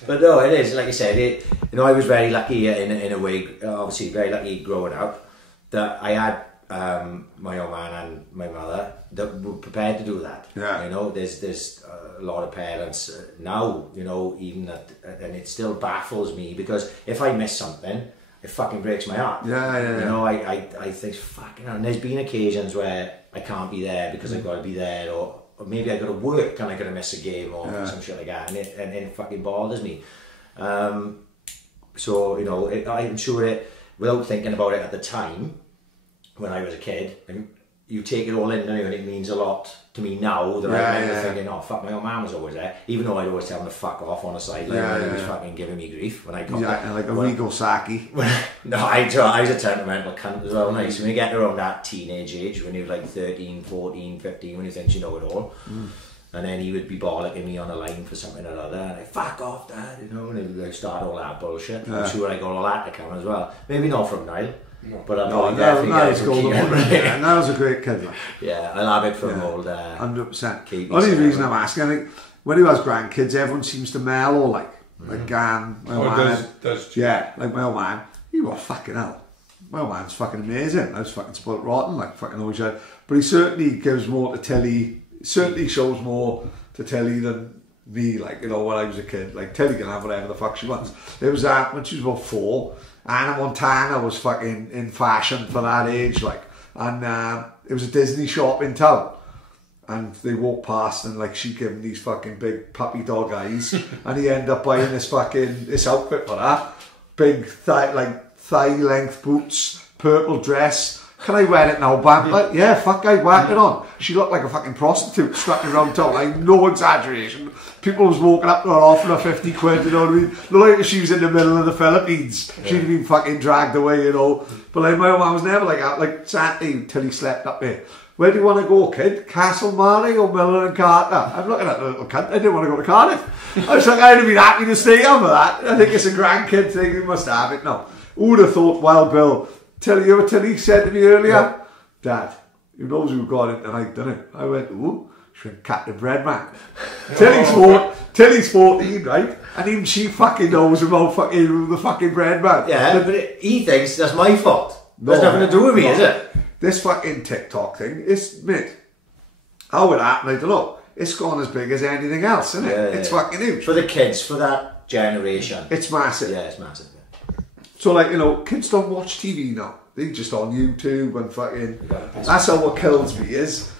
But no, it is, like you said, you know, I was very lucky in a way, obviously very lucky growing up, that I had my old man and my mother that were prepared to do that. You know, there's a lot of parents now, you know, even that, and it still baffles me because if I miss something, it fucking breaks my heart. You know, I think, fucking hell, and there's been occasions where I can't be there because I've got to be there, or maybe I got to work and I got to miss a game or some shit like that, and it fucking bothers me. So, you know, I'm sure it, without thinking about it at the time, when I was a kid, and you take it all in, and it means a lot to me now that I remember thinking, oh fuck, my old man was always there, even though I'd always tell him to fuck off on the sideline when he was fucking giving me grief when I got there. Like a Rigo Saki. No, I was a temperamental cunt as well. Nice. When you get around that teenage age, when you're like 13, 14, 15, when you think you know it all, and then he would be bollocking me on the line for something or other, and I fuck off, Dad, you know, and he'd like start all that bullshit. I'm sure I got all that to come as well. Maybe not from Niall. But I'm Niall's a great kid. Yeah, I'll have it from old 100%. Only reason I'm asking, I think when he has grandkids, everyone seems to mellow, like Gan, my old man. Like my old man, he was fucking hell. My old man's fucking amazing. I was fucking spoiled rotten, like fucking always. But he certainly gives more to telly. Certainly shows more to telly than me. Like, you know, when I was a kid, like telly can have whatever the fuck she wants. It was that when she was about 4. Anna Montana was fucking in fashion for that age, like, and it was a Disney shop in town, and they walked past and like she gave him these fucking big puppy dog eyes, and he ended up buying this outfit for her, big thigh length boots, purple dress. Can I wear it now, Bam? Like, yeah, fuck, I whack it on. She looked like a fucking prostitute strutting around town, like, no exaggeration. People was walking up to her offering her 50 quid, you know what I mean? Looked like she was in the middle of the Philippines. She'd been fucking dragged away, you know. But like, my old man was never like that, like, Saturday till he slept up there. Where do you want to go, kid? Castle Marley or Miller and Carter? I'm looking at the little cunt, I didn't want to go to Cardiff. I was like, I'd have been happy to stay on for that. I think it's a grandkid thing, we must have it now. Who would have thought, Wild Bill, Tilly said to me earlier, Dad, who knows who got it tonight, doesn't it? I went, ooh, she went, Captain Breadman. Tilly's 14, right? And even she fucking knows about fucking the fucking bread man. Yeah, but he thinks that's my fault. That's nothing to do with me, is it? This fucking TikTok thing is, mate, how it happened, I don't know. It's gone as big as anything else, isn't it? Yeah, it's fucking huge. For the kids, for that generation. It's massive. Yeah, it's massive. Yeah. So, like, you know, kids don't watch TV now. They just on YouTube and fucking... That's how what kills me is...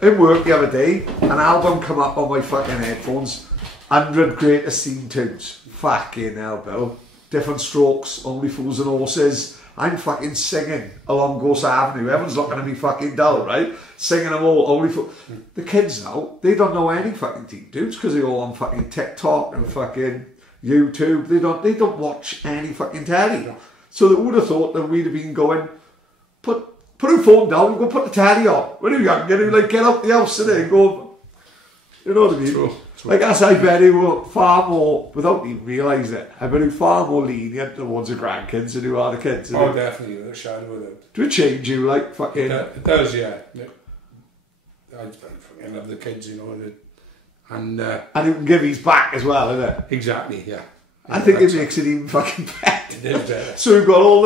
In work the other day, an album come up on my fucking headphones. 100 greatest scene tunes. Fucking hell, Bill. Different Strokes, Only Fools and Horses. I'm fucking singing along Ghost Avenue. Everyone's looking at me fucking dull, right? Singing them all. Only Fools. The kids now, they don't know any fucking scene tunes because they're all on fucking TikTok and fucking YouTube. They don't watch any fucking telly. So they would have thought that we'd have been going, put your phone down and go put the telly on. When you're young, you like get out the house and go, you know what I mean? True. Like as I bet he were far more, without even realising it, I bet he far more lenient towards the grandkids than who are the kids. Oh, definitely, with a shadow of it. Do it change you, like fucking? It does, yeah. I fucking love the kids, you know, and he can give his back as well, isn't it? Exactly, yeah. I think it makes it even fucking better. It is better. So we've got all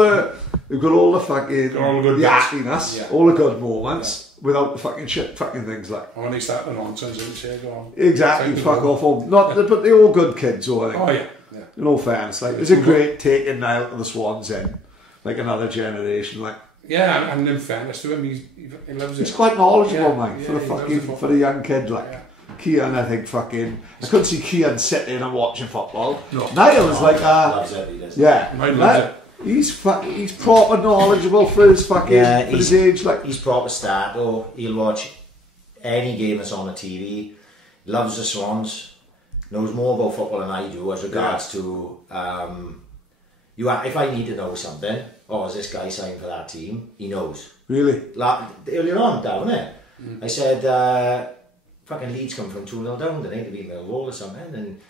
the fucking all the good happiness, yeah. all the good moments, without the fucking shit fucking things like. When they start the nonsense and say, go on. Exactly, fuck off home. Not, but they're all good kids, all I think. Oh yeah. In all fairness, like, it's a great taking now to the Swans in, like another generation, like. Yeah, and in fairness to him, he loves it. He's quite knowledgeable, yeah, man, yeah, for the fucking, for the young kid, like. Yeah. Kian, I think, fucking... I couldn't see Kian sitting and watching football. No. Niall is like... loves it, he does. Yeah. Loves it. He's proper knowledgeable for his fucking... for his age, like... He's proper stat, though. He'll watch any game that's on the TV. Loves the Swans. Knows more about football than I do as regards to... if I need to know something, is this guy signed for that team? He knows. Really? Earlier on, down there, I said... fucking Leeds come from 2-0 down, didn't they? To beat Millwall or something, and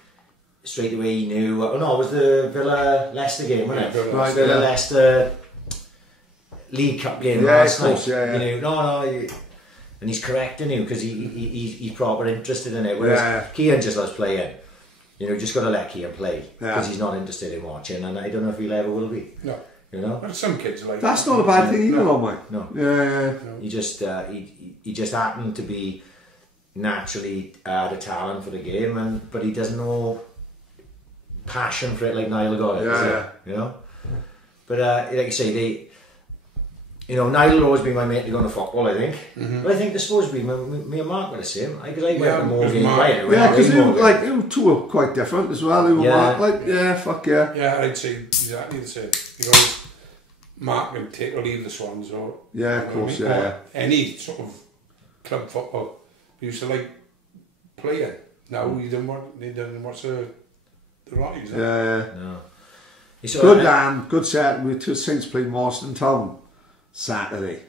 straight away he knew. Oh no, it was the Villa-Leicester game, wasn't it? Right, Villa-Leicester League Cup game last night. Yeah. You know, and he's correcting you because he's proper interested in it. Whereas Kian just loves playing. You know, just got to let Kian play because he's not interested in watching, and I don't know if he'll ever will be. No. You know, but some kids are like that's not a bad thing either, though, mate. No. Yeah. No. He just happened to be naturally the talent for the game, but he doesn't know passion for it like Niall got it. Yeah. You know, but like you say, Niall will always be my mate to go on the football, I think. But I think they're supposed to be me and Mark were the same. Because I went to more games. Yeah, because you two are quite different as well. You were Mark, fuck yeah. Yeah, I'd say exactly the same. Because Mark can take or leave the Swans, or of course, or any sort of club football. He used to like playing. Now he doesn't watch the Rockies. Yeah. No. Good set. We two Saints played Marston Town Saturday.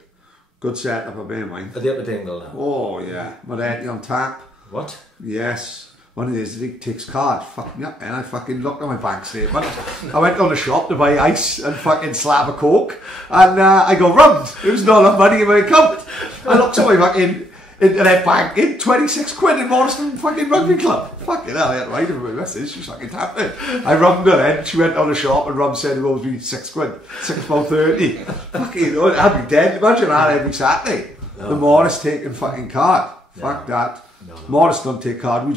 Good set up a bit, mate. Are they up at Dingle now? Oh yeah, Moretti on tap. What? Yes. One of these, he takes card, fuck me up, and I fucking looked at my bank statement. I went down the shop to buy ice and fucking slab of coke, and I got rummed. There was not enough money in my account. I looked at my fucking internet banking, 26 quid in Morriston fucking rugby club. Fucking hell, I had to write her my message, she was fucking tapped it. I rummed her then, she went down the shop and Rum said it owes me 6 quid, £6.30. Fucking, I'd be dead. Imagine that every Saturday. No. The Morris taking fucking card. No. Fuck that. No. Morris don't take card,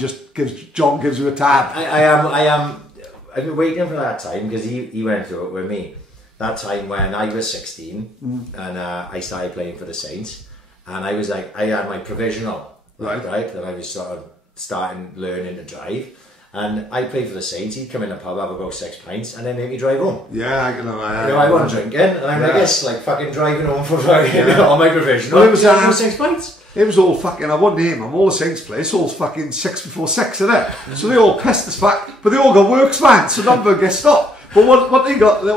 John gives you a tab. I've been waiting for that time because he went through it with me. That time when I was 16 and I started playing for the Saints, and I was like, I had my provisional, right, and I was sort of learning to drive, and I played for the Saints. He'd come in the pub, have about 6 pints, and then make me drive home. Yeah, I know. I wasn't drinking, and I'm like, it's like fucking driving home for on my provisional. Well, it was 6 pints. It was all fucking, I won't name them, all the Saints play, it's all fucking 6 before 6, isn't it? So they all pissed as fuck, but they all got works vans, so none of them get stopped. But what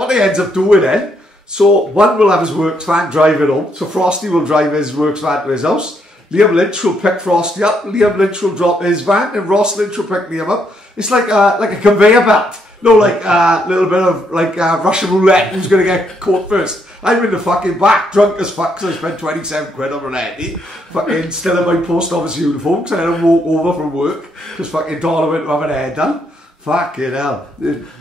they end up doing then, so one will have his works van driving home, so Frosty will drive his works van to his house, Liam Lynch will pick Frosty up, Liam Lynch will drop his van, and Ross Lynch will pick Liam up. It's like a conveyor belt. No, like a little bit of like Russian roulette, who's going to get caught first. I'm in the fucking back, drunk as fuck, because I spent 27 quid on an Eddie. Fucking still in my post office uniform, because I had to walk over from work, because fucking Donna went to have an hair done. Fucking hell.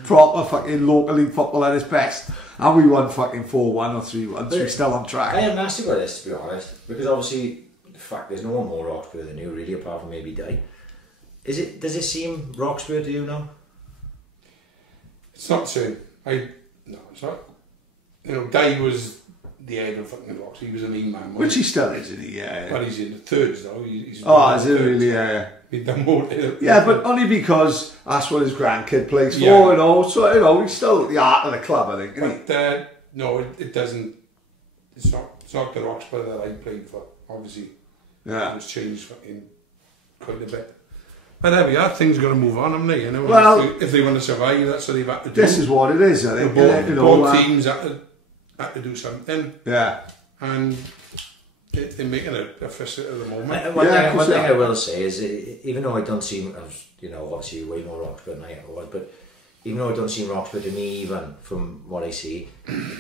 Proper fucking local league football at its best. And we won fucking 4-1 or 3-1, so we're still on track. I haven't asked you about this, to be honest, because obviously, there's no one more Roxburgh than you, really, apart from maybe Di. Does it seem Roxburgh to you now? It's not the same. No, it's not. You know, Di was the head of fucking Rox. He was a mean man. Which he still is, isn't he? Yeah. Well, he's in the thirds though. He's is it really? Yeah. He's done more. Yeah, but only because that's what his grandkid plays for, Yeah. you know. So, you know, he's still at the heart of the club, I think. Isn't But no, it doesn't. It's not the Roxburgh that I played for. Obviously, Yeah. it's changed fucking quite a bit. But there we are. Things got to move on, haven't they? You know, Well, if they want to survive, that's what they've had to do. This is what it is, I think. Both teams had to do something. Yeah. And they're making a fuss at the moment. One thing I will say is, even though I don't seem, you know, obviously way more Roxburgh than I was, but even though I don't seem Roxburgh to me, even from what I see,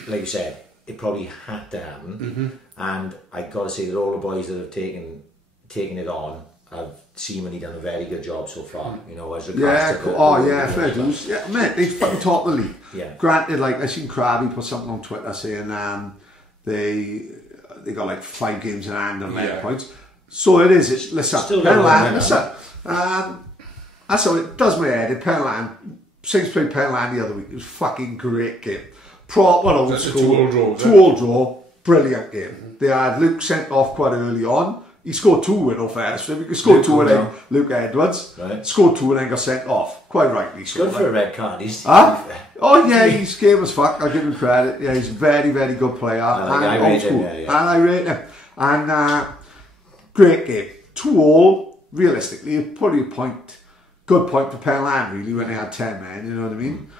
like you said, it probably had to happen. And I got to say that all the boys that have taken it on have seemingly done a very good job so far. You know, as regards to fair dues. Yeah, mate, they fucking top the league. Yeah. Granted, like I seen Krabby put something on Twitter saying they got like 5 games in hand on 11 points. So it is. It's listen, Penland. Listen, that's how it does my head. Penland, Saints played Penland the other week. It was a fucking great game. Proper old school. 2-2 draw. Brilliant game. They had Luke sent off quite early on. He scored 2 in all fairness. He scored 2 and then Luke Edwards scored 2 and then got sent off. Quite rightly so. Good for a red card. Oh yeah, he's game as fuck. I'll give him credit. Yeah, he's a very, very good player. I rate him. And I rate him. And great game. 2-2. Realistically, probably good point for Penland really when they had 10 men. You know what I mean?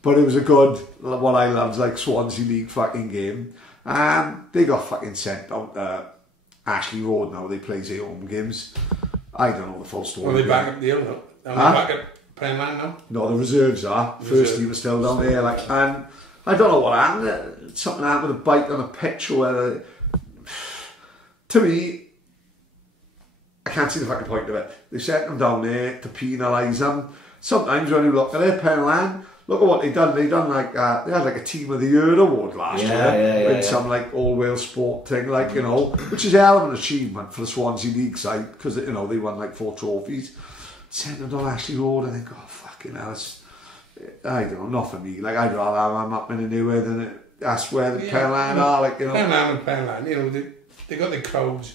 But it was a good, what I loved, like Swansea League fucking game. They got fucking sent out Ashley Road now. They play their home games. I don't know the full story. Well, they back up the hill now. Are they back at Penland now? No, the reserves are. First team was still down there. Like, and I don't know what happened. Something happened with a bike on a pitch or whether. To me, I can't see the fucking point of it. They sent them down there to penalise them. Sometimes when you look at it, Penland, look at what they done. They done like they had like a Team of the Year award last year in some like all Wales sport thing, like you know, which is a hell of an achievement for the Swansea League side because you know they won like 4 trophies. Sent them down Ashley Road and think, oh fucking hell, I don't know, not for me. Like I'd rather have them up in a new way than that's where the Penland are, like you know. Penland, you know, they got the crowds.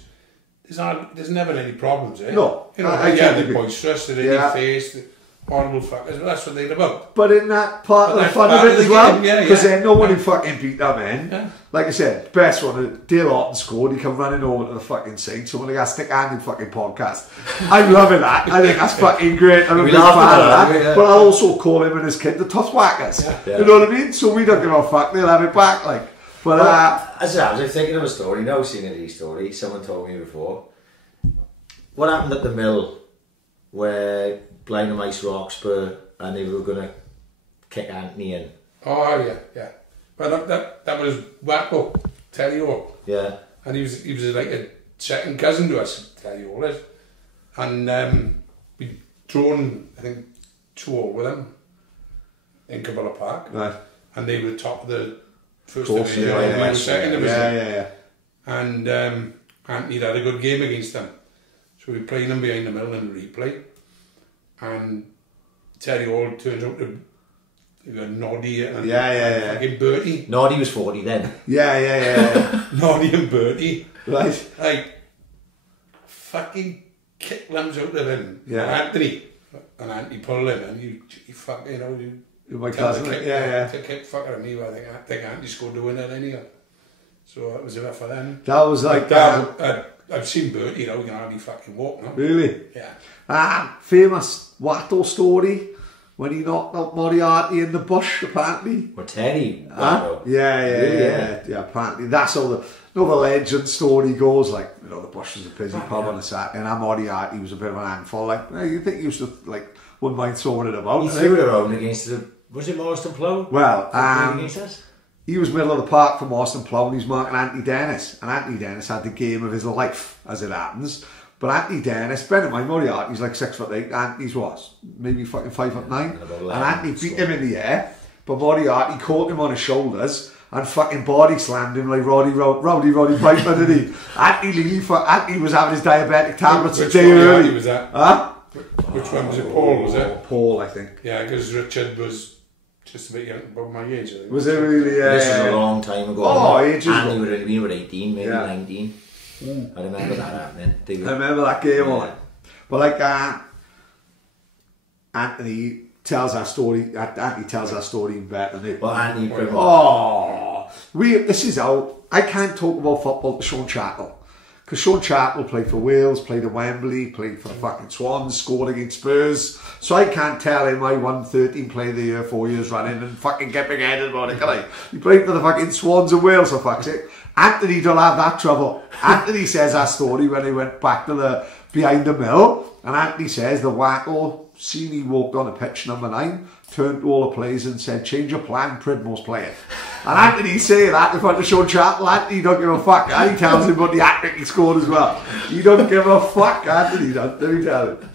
There's never any problems, eh? No, you know, they're boisterous, they're in your face. Horrible fuckers, but that's what they're about. But in that part of the fun of it as well, because then no one who fucking beat them in. Yeah. Like I said, best one, Dale Orton scored, he come running over to the fucking Saints, so when they got stick-handed fucking podcast. I'm loving that, I think that's fucking great, I'm a big fan of that. Yeah. But I also call him and his kid the Tough Whackers, you know what I mean? So we don't give a fuck, they'll have it back, like. But as I was thinking of a story, now seeing a story, someone told me before. What happened at the mill where Blind and Ice Roxburgh and they were going to kick Anthony in? Oh yeah. But that was Wacko, tell you all. Yeah. And he was like a second cousin to us, tell you all this. And we drawn, I think, 2-2 with them in Cabela Park. Right. And they were top of the first division, we were second division. Yeah. And Anthony had a good game against them. So we played them behind the mill in the replay. And Terry Hall turns out to got Noddy and fucking Bertie. Noddy was 40 then. Yeah. Noddy and Bertie. Right. Like, fucking kick lambs out of him. Yeah. And Anthony pulled him and you fucking, you know, you're my cousin. To kick fucker at me, I think Anthony scored the winner anyhow. So that was enough for them. That was like I've seen Bertie, you know, he can hardly fucking walk now. Really? Yeah. Famous Watto story when he knocked out Moriarty in the bush, apparently. Or Terry. Yeah, apparently. That's all the legend story goes, like, you know, the bush was a busy pub on a Saturday, and Moriarty was a bit of an handful. Like, you think he used to, like, wouldn't mind throwing it about. He threw it around against the, was it Morriston Plough? Well, against us? he was middle of the park from Austin Plough and he's marking Anthony Dennis. And Anthony Dennis had the game of his life, as it happens. But Anthony Dennis, bear in mind, Moriarty's like 6'8", Anthony's what? Maybe fucking 5'9". And Anthony beat him in the air, but Moriarty caught him on his shoulders and fucking body slammed him like Roddy Piper, did he? Anthony was having his diabetic tablets a day early. Was that? Huh? Which one was it? Paul, was it? Paul, I think. Yeah, because Richard was just a bit young, above my age, I think. Was it really? This is a long time ago. Oh, ages ago. Anthony would have been about 18, maybe 19. I remember that happening. I remember that game, yeah. But like Anthony tells that story. Anthony tells that story better than it. Well, Anthony Pridmore. Oh, this is how I can't talk about football to Sean Chattle. Because Sean Chattle played for Wales, played at Wembley, played for the fucking Swans, scored against Spurs. So I can't tell him I won 13 Player of the Year 4 years running and fucking get big headed about it, can I? He played for the fucking Swans of Wales, for fuck's sake. Anthony don't have that trouble. Anthony says that story when he went back to the behind the mill, and Anthony says the wacko seen he walked on a pitch number 9, turned to all the players and said, "Change your plan, Pridmore's playing." And Anthony say that in front of Sean Chattle. Anthony don't give a fuck. And he tells him about the hat he scored as well. He don't give a fuck, Anthony don't. Let me tell him.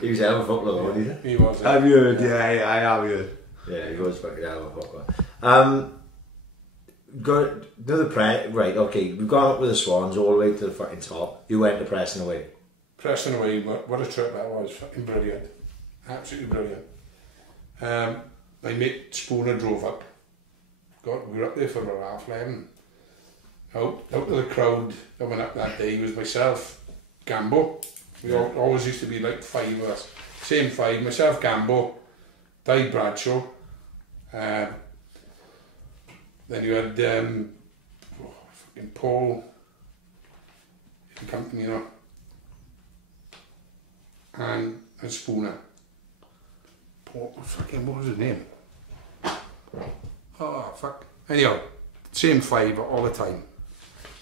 He was out of football, wasn't he? He was. Have you heard? Yeah, I have heard. Yeah, he was fucking out of football. Right, okay, we've gone up with the Swans all the way to the fucking top. You went to Preston away. Preston away, but what a trip that was. Fucking brilliant. Absolutely brilliant. My mate Spooner drove up. We were up there for about 11:30. Out of the crowd coming up that day was myself, Gambo. We always used to be like 5 of us. Same 5, myself, Gambo, Di Bradshaw. Then you had fucking Paul, he can come to me now, and Spooner. Paul, fucking, what was his name? Oh, fuck. Anyhow, same 5 all the time.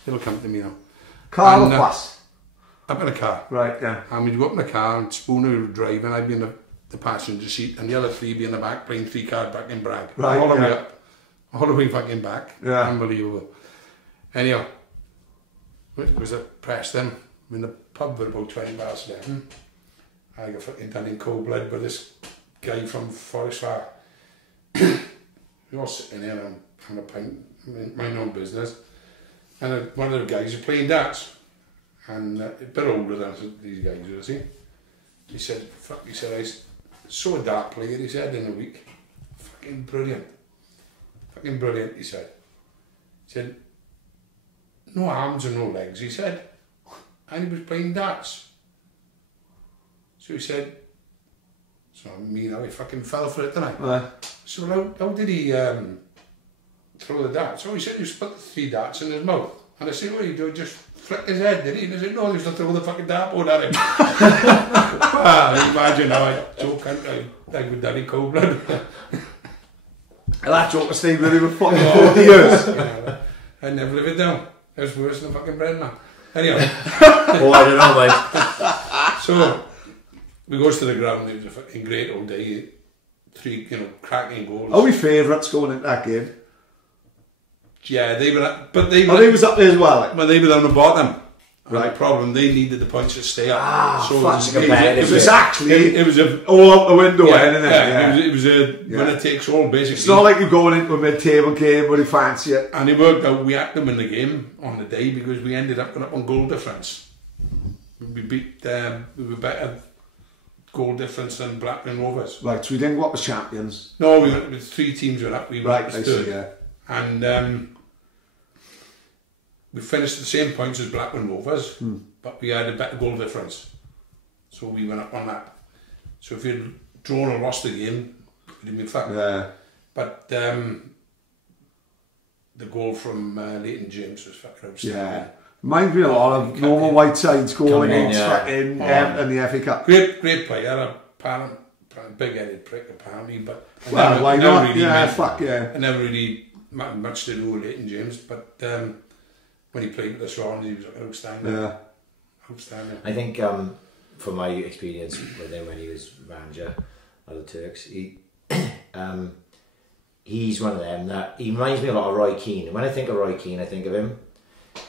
He'll come to me now. Car or bus? Up in a car. Right, yeah. And we'd go up in the car and Spooner would drive and I'd be in the passenger seat and the other 3 be in the back playing 3 card back in Bragg. Right, all the yeah. way up. All the way fucking back. Yeah. Unbelievable. Anyhow, it was at Preston. I'm in the pub at about 20 past 11. I got fucking done in cold blood by this guy from Forest Fire. We all sitting there and having a pint, my own business. And one of the guys was playing darts. And a bit older than these guys, was he? He said, fuck, he said, I saw a dart player, he said, in a week. Fucking brilliant. Fucking brilliant, he said. He said, no arms and no legs, he said. And he was playing darts. So he said, so me now, he fucking fell for it, didn't I? So how did he throw the darts? So he said he put the 3 darts in his mouth. And I said, what did he do? Just flick his head, did he? And I said, no, he was to throw the fucking dartboard at him. Well, imagine how I joke, I would daddy cold blood. And that joke stayed with him for fucking 40 years. Yeah, I never live it down. It was worse than a fucking bread man. Anyway. Oh, I don't know, mate. So, we goes to the ground, it was a fucking great old day. 3, cracking goals. Are we favourites going into that game? Yeah, they were, they was up there as well. Like. But they were down the bottom. Right. The problem, they needed the points to stay up. So it was actually it was all out the window. It was a winner takes all, basically. It's not like you're going into a mid-table game where you fancy it. And it worked out, we had to win the game on the day because we ended up going up on goal difference. We beat we were better goal difference than Blackburn Rovers. Right, so we didn't go up as champions. No, we went with 3 teams went up, we went up as third. Yeah. And we finished the same points as Blackburn Rovers, but we had a better goal difference. So we went up on that. So if you'd drawn or lost the game, it'd been fucked. Yeah. But the goal from Leighton James was fucking outstanding. Yeah. Reminds me a lot of normal Whiteside's goal against fucking in the FA Cup. Great player, big-headed prick apparently, but well, why not? Really yeah. I never really much to do with Leighton James, but when he played with the Swans, he was outstanding. Yeah. Outstanding. I think from my experience with him when he was manager of the Turks, he's one of them that he reminds me a lot of Roy Keane. And when I think of Roy Keane, I think of him.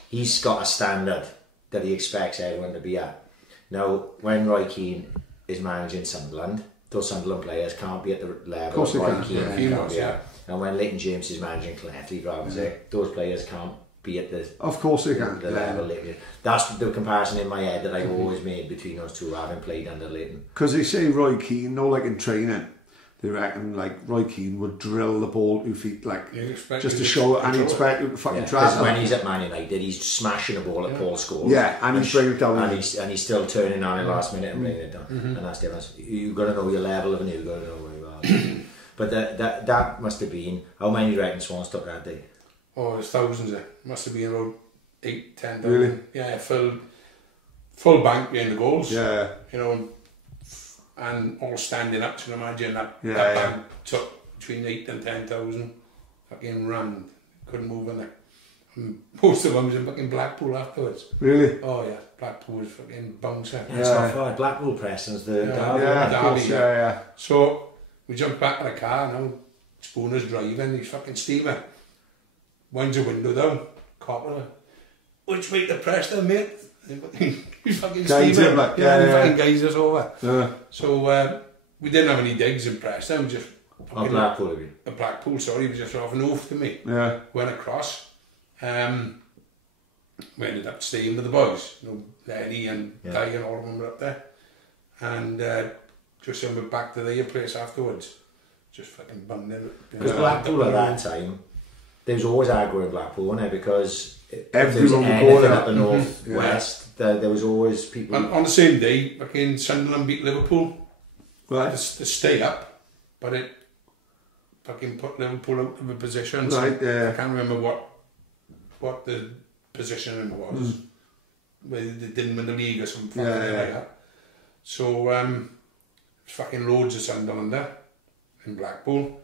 He's got a standard that he expects everyone to be at. Now, when Roy Keane is managing Sunderland, those Sunderland players can't be at the level of Roy Keane. And when Leighton James is managing Clefty, for argument's sake, those players can't be at the level. That's the comparison in my head that I've always made between those two, having played under Leighton. Because they say Roy Keane, like in training, they reckon like Roy Keane would drill the ball 2 feet, like just to show it, and he'd expect it to fucking trap. When he's at Man United, he's smashing the ball at Paul Scholes. Yeah, and he's bringing it down, and he's still turning on it last minute and bringing it down. And that's the difference. You've got to know your level and you've got to know where you are. But that must have been, how many do you reckon Swans took that day? Oh, there's thousands there. Must have been about 8,000-10,000. Really? Yeah, full bank behind the goals. Yeah. You know, and all standing up. You can imagine that bank took between 8,000 and 10,000. Fucking ran, couldn't move in there. And most of them was in fucking Blackpool afterwards. Really? Oh yeah, Blackpool was fucking bouncer. Yeah, it's not far. Blackpool Preston's the derby. Yeah. So we jumped back in the car now. Spooner's driving, he's fucking steamer. Winds the window down, copper. Which way to Preston, mate? He's fucking steamer. Fucking guys us over. Yeah. So we didn't have any digs in Preston, we just Blackpool, Blackpool, sorry, we just off and off to me. Yeah. Went across. We ended up staying with the boys. You know, Lenny and Ty and all of them were up there. And just went back to their place afterwards. Just fucking bummed it. Because Blackpool at that time, there was always aggro in Blackpool, wasn't there? Because everyone was anything up the north west, there was always people. And on the same day, fucking Sunderland beat Liverpool. Right. To stay up, but it fucking put Liverpool out of a position. Right. So I can't remember what the position was. Whether they didn't win the league or something like that. So fucking loads of Sunderland there in Blackpool,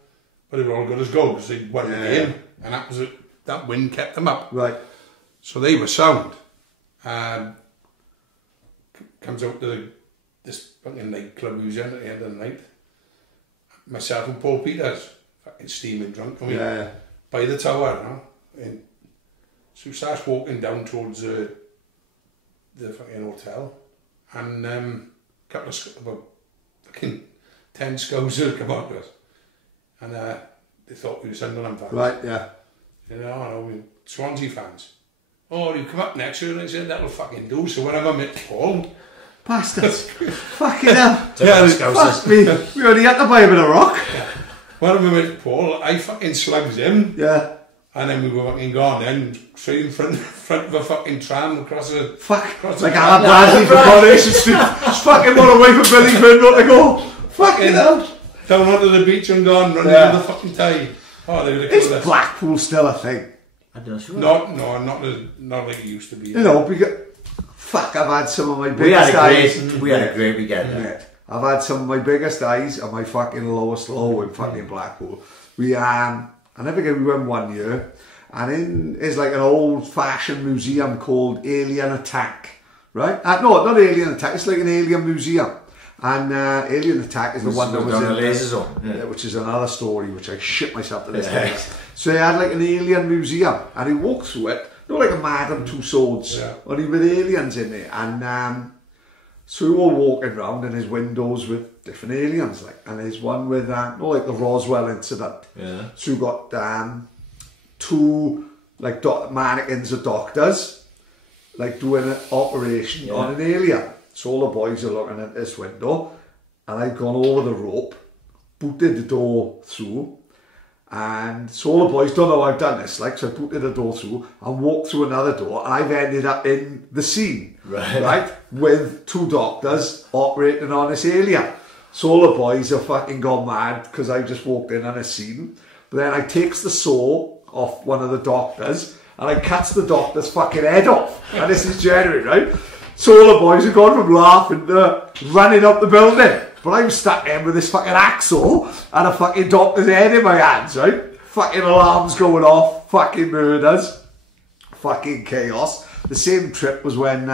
but they were all good as gold because they won the game, and that win kept them up. Right. So they were sound. Comes out to this fucking nightclub we was in at the end of the night. Myself and Paul Peters, fucking steaming drunk, and we by the tower, you know. And so we starts walking down towards the fucking hotel, and a couple of about fucking 10 scouts had come out to us, and they thought we were Sunderland fans. Right, yeah. You know, we Swansea fans. Oh, you come up next year, and I said that'll fucking do. So whenever I met Paul, bastards, fucking hell, fuck me. We only had to buy a bit of rock. Whenever I met Paul, I fucking slugs him. Yeah. And then we were fucking gone then, straight in front of a fucking tram across the... Across like Alan Bradley for Coronation Street. Just fucking want to wait for Billy Pridmore to go. Fucking hell. Down onto the beach and gone, running to the fucking tide. Oh, they were the Is Blackpool still a thing? I'm not sure. Not like it used to be. You know, because... Fuck, I've had some of my biggest days. We had a great weekend. Yeah. I've had some of my biggest days and my fucking lowest low in fucking Blackpool. I never forget, we went one year, and it's like an old-fashioned museum called Alien Attack, right? No, not Alien Attack, it's like an alien museum. And Alien Attack is the one that was in the laser zone, which is another story, which I shit myself to this day. So they had like an alien museum, and he walked through it, not like a Madame Tussauds, only with aliens in it. And so we were all walking around in his windows with different aliens, like, and there's one with, not like the Roswell incident. Yeah. So we got two like mannequins of doctors, like doing an operation on an alien. So all the boys are looking at this window, and I've gone over the rope, booted the door through, and so all the boys don't know I've done this, like, so I booted the door through and walked through another door, and I've ended up in the scene, right, with two doctors operating on this alien. So all the boys are fucking gone mad because I just walked in on a scene. But then I takes the saw off one of the doctors and I cuts the doctor's fucking head off. And this is January, right? So all the boys have gone from laughing to running up the building. But I'm stuck in with this fucking axle and a fucking doctor's head in my hands, right? Fucking alarms going off, fucking murders, fucking chaos. The same trip was when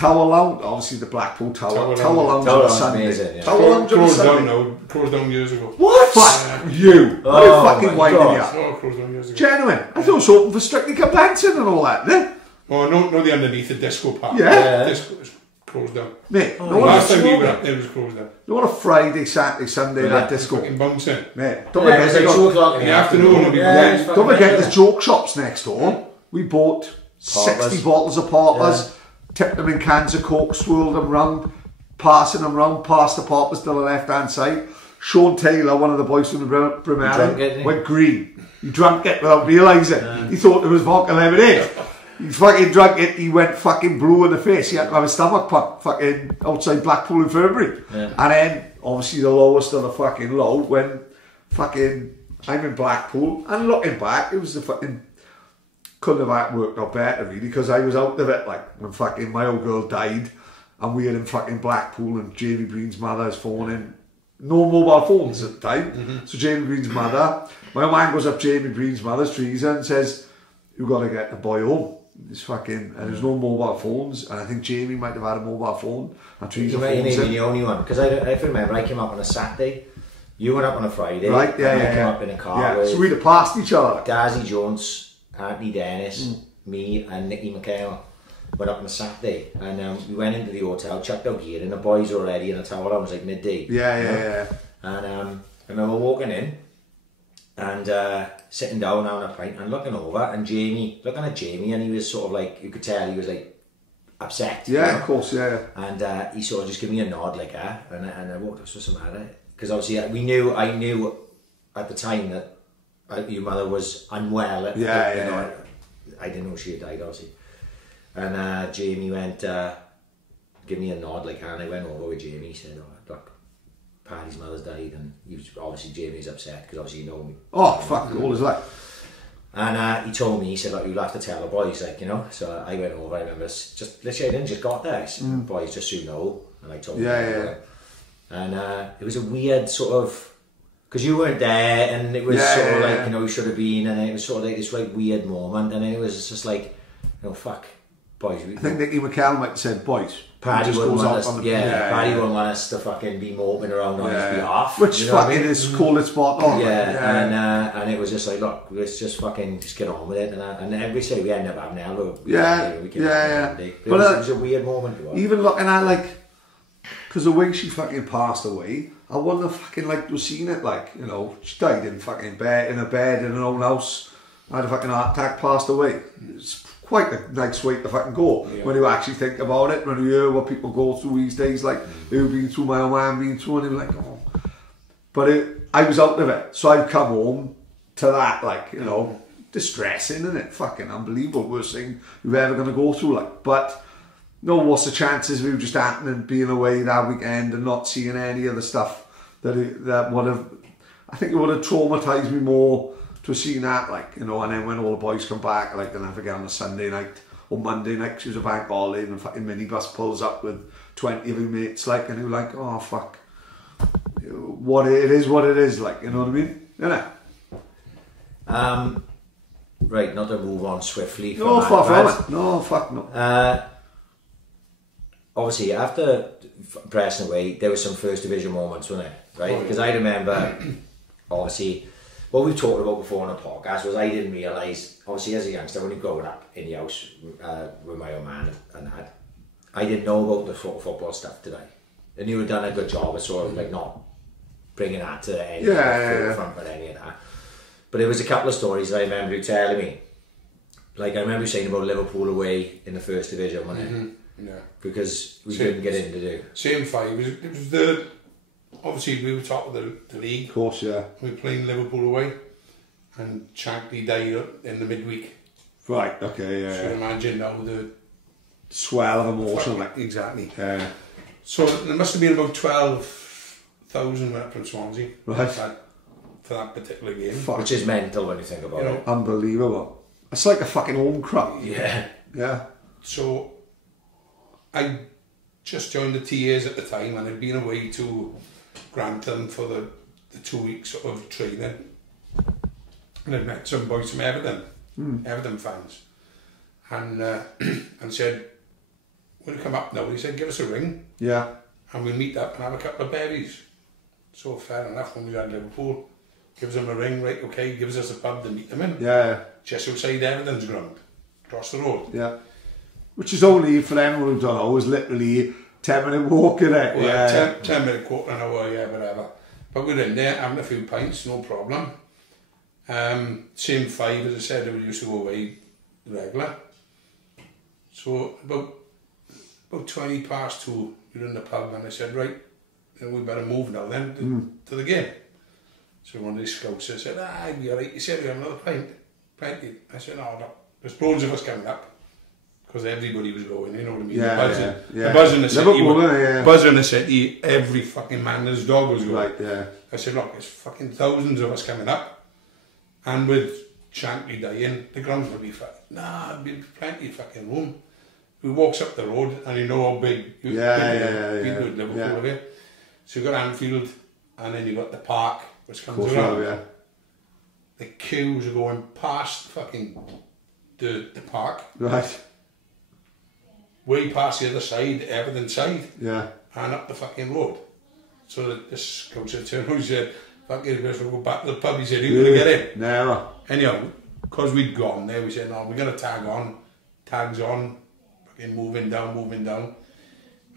Tower Lounge, obviously the Blackpool Tower Lounge on Tower a Lounge Sunday. amazing, yeah. Tower Lounge on a Closed down Sunday. now. Closed down years ago. What? Fuck you! Oh, What are fucking my winding God. you up? Oh, closed down years ago. Genuine. I thought it was open for Strictly Come Dancing and all that, didn't it? Oh, no, the underneath the disco part. Yeah. Disco was closed down. Mate, Last time we were up there, it was closed down. You want a Friday, Saturday, Sunday, that disco. Fucking bouncing. Mate, don't Yeah, forget, it's like they got- 2 o'clock in in the the afternoon, afternoon. it'll be- Yeah, it's don't fucking forget amazing. there's joke shops next door. We bought 60 bottles of poppers, tipped them in cans of Coke, swirled them round, passing them round, past the poppers to the left hand side. Sean Taylor, one of the boys from the drank it, Brimari, didn't he? went green. He drank it without realising. He thought it was vodka lemonade. He fucking drank it, he went fucking blue in the face. He had to have a stomach pump fucking outside Blackpool Infirmary. Yeah. And then, obviously, the lowest of the fucking low when fucking I'm in Blackpool. And looking back, it was the fucking... Couldn't have worked out better, really, because I was out of it, like, when fucking my old girl died and we were in fucking Blackpool and Jamie Breen's mother's phoning. No mobile phones at the time. So Jamie Breen's mother, my old man goes up Jamie Breen's mother's, Teresa, and says, "You got to get the boy home." It's fucking, and there's no mobile phones, and I think Jamie might have had a mobile phone, and Teresa You might phones be him. the only one, because I remember I came up on a Saturday, you went up on a Friday, Right, yeah, and I yeah, came yeah. up in a car Yeah, with so we'd have passed each other. Dazzy Jones, Anthony Dennis, me and Nicky McHale went up on a Saturday, and we went into the hotel, chucked our gear, and the boys were already in a tower. I was like midday. Yeah. And I remember walking in and sitting down having a pint and looking over, and looking at Jamie, and he was sort of like, you could tell he was like upset. Yeah, you know? of course, yeah. And he sort of just gave me a nod like that, and I walked up to some matter, because obviously I knew at the time that your mother was unwell. You know, I didn't know she had died, obviously. And Jamie went, give me a nod like that, and I went over with Jamie. He said, "Oh, look, Paddy's mother's died," and he was, obviously Jamie's upset because obviously you know me. Oh, fuck, all is life. And he told me, he said, "Look, you'll have to tell the boys," like, you know. So I went over. I remember just literally, I didn't just got there. I said, "Boys, just so you know," and I told them. Yeah. And it was a weird sort of, because you weren't there, and it was sort of like, you know, you should have been, and it was sort of like this like weird moment, and it was just like, you know, fuck, boys. I think Nicky McCall might have said, "Boys." Paddy just wouldn't goes want off us, on the- Paddy wouldn't want us to fucking be moping around on his behalf. Which you know what I fucking mean? is called it spot on. And it was just like, look, let's just fucking just get on with it, and every say we ended up having an elbow. But it was a weird moment to us. Even looking at, like, because the way she fucking passed away, I wouldn't have fucking liked to have seen it, like, you know, she died in fucking bed, in a bed in her own house, had a fucking heart attack, passed away. It's quite a nice way to fucking go when you actually think about it, when you hear what people go through these days, like, who've been through, my old man being through, and they were like, oh. But I was out of it, so I've come home to that, like, you know, distressing, isn't it? Fucking unbelievable, worst thing you're ever going to go through, like, but no, what's the chances of you just happening, being away that weekend and not seeing any of the stuff that would have, I think it would have traumatised me more to have seen that, like, you know, and then when all the boys come back, like, and I forget on a Sunday night or Monday night, 'cause it was a bank holiday, and the fucking minibus pulls up with 20 of your mates, like, and you're like, oh, fuck, what it is, like, you know what I mean? Innit? Right, not to move on swiftly. No, far from it. No, fuck no. Obviously, after Preston away, there were some first division moments, weren't there? Right? Because I remember, obviously, what we've talked about before on the podcast was I didn't realise, obviously as a youngster, when you're growing up in the house with my old man and that, I didn't know about the football stuff, did I? And you had done a good job of sort of like not bringing that to any forefront or any of that. But there was a couple of stories that I remember you telling me. Like, I remember you saying about Liverpool away in the first division, wasn't it? Yeah. Because we couldn't get in to do. Same five. It was the, obviously we were top of the league. Of course, yeah. We were playing Liverpool away, and Shankly died in the midweek. Right, okay, yeah. So you imagine now the swell of emotion, like. Exactly. Yeah. So there must have been about 12,000 went up from Swansea. Right. For that particular game. Which is mental when you think about it. Unbelievable. It's like a fucking home crowd. Yeah. Yeah. So I just joined the TAs at the time, and I'd been away to Grantham for the 2 weeks of training, and I'd met some boys from Everton, Everton fans, and said, when you come up now, he said, give us a ring. Yeah. And we'll meet up and have a couple of bevies. So fair enough, when we were in Liverpool, gives them a ring, right, okay, gives us a pub to meet them in. Yeah. Just outside Everton's ground, across the road. Yeah. Which is only, for anyone who don't know, is literally 10-minute walk in it. Well, yeah. 10-minute, quarter an hour, yeah, whatever. But we're in there, having a few pints, no problem. Same 5, as I said, we used to go away regular. So about 20 past 2, we were in the pub and I said, right, we better move now then to the game. So one of the scouts said, you'll be alright. He said, we have another pint. Plenty. I said, no, there's loads of us coming up. Because everybody was going, you know what I mean? Yeah, the buzz in the city, buzz in the city, every fucking man and his dog was going. Right, yeah. I said, look, there's fucking thousands of us coming up. And with Shankly dying, the grounds will be fucking, there'll be plenty of fucking room. We walks up the road and you know how big big Liverpool are there. So you got Anfield and then you got the park which comes around. Yeah. The queues are going past fucking the park. Right. Way past the other side, Everton side. Yeah. And up the fucking road. So the scout said to him, he said, fuck it, we'll go back to the pub. He said, who's going to get in? Never. Anyhow, because we'd gone there, we said, no, we're going to tag on. Tags on. Fucking moving down.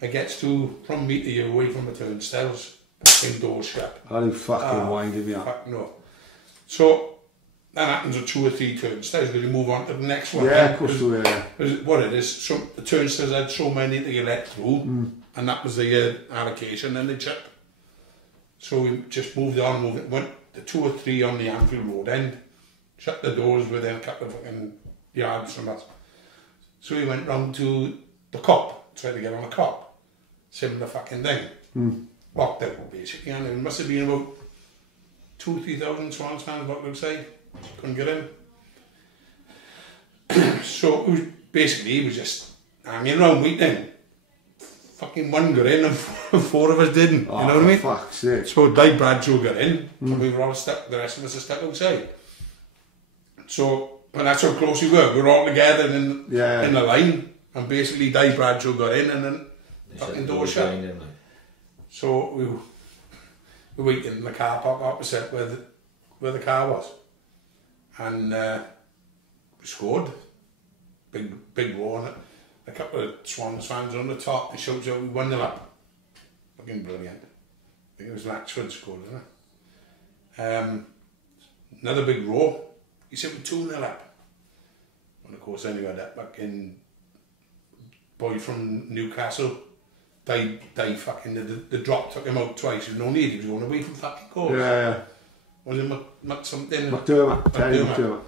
It gets from me to you, away from the turnstiles. Fucking doors shut. How fucking winded me up. Fuck no. So, that happens with 2 or 3 turnstiles, because you move on to the next one. Yeah, of course we yeah. What it is, the turnstiles had so many that you let through, and that was the allocation, and they chipped. So we just moved on, went to 2 or 3 on the Anfield Road end, shut the doors within a couple of fucking yards from us. So we went round to the cop, tried to get on the cop, similar fucking thing. Locked out basically, and it must have been about 2,000 or 3,000 Swans fans walked outside, couldn't get in. So he was just hanging around waiting. Fucking one got in and 4 of us didn't, you know what I mean? Fuck's sake. So Dave Bradshaw got in, and we were all stuck, the rest of us are stuck outside. So, and that's how close we were all together in the line, and basically Dave Bradshaw got in and then fucking door shut. So we were waiting in the car park opposite where the car was, and we scored. Big row on it. A couple of Swans fans on the top, and shouts out we won them up. Fucking brilliant. I think it was Latchford scored, isn't it? Another big row. He said we're 2-0 up. And of course then you had that fucking boy from Newcastle. Died fucking, the drop took him out twice. There was no need, he was going away from fucking goals. Yeah. Was it something? McDermott.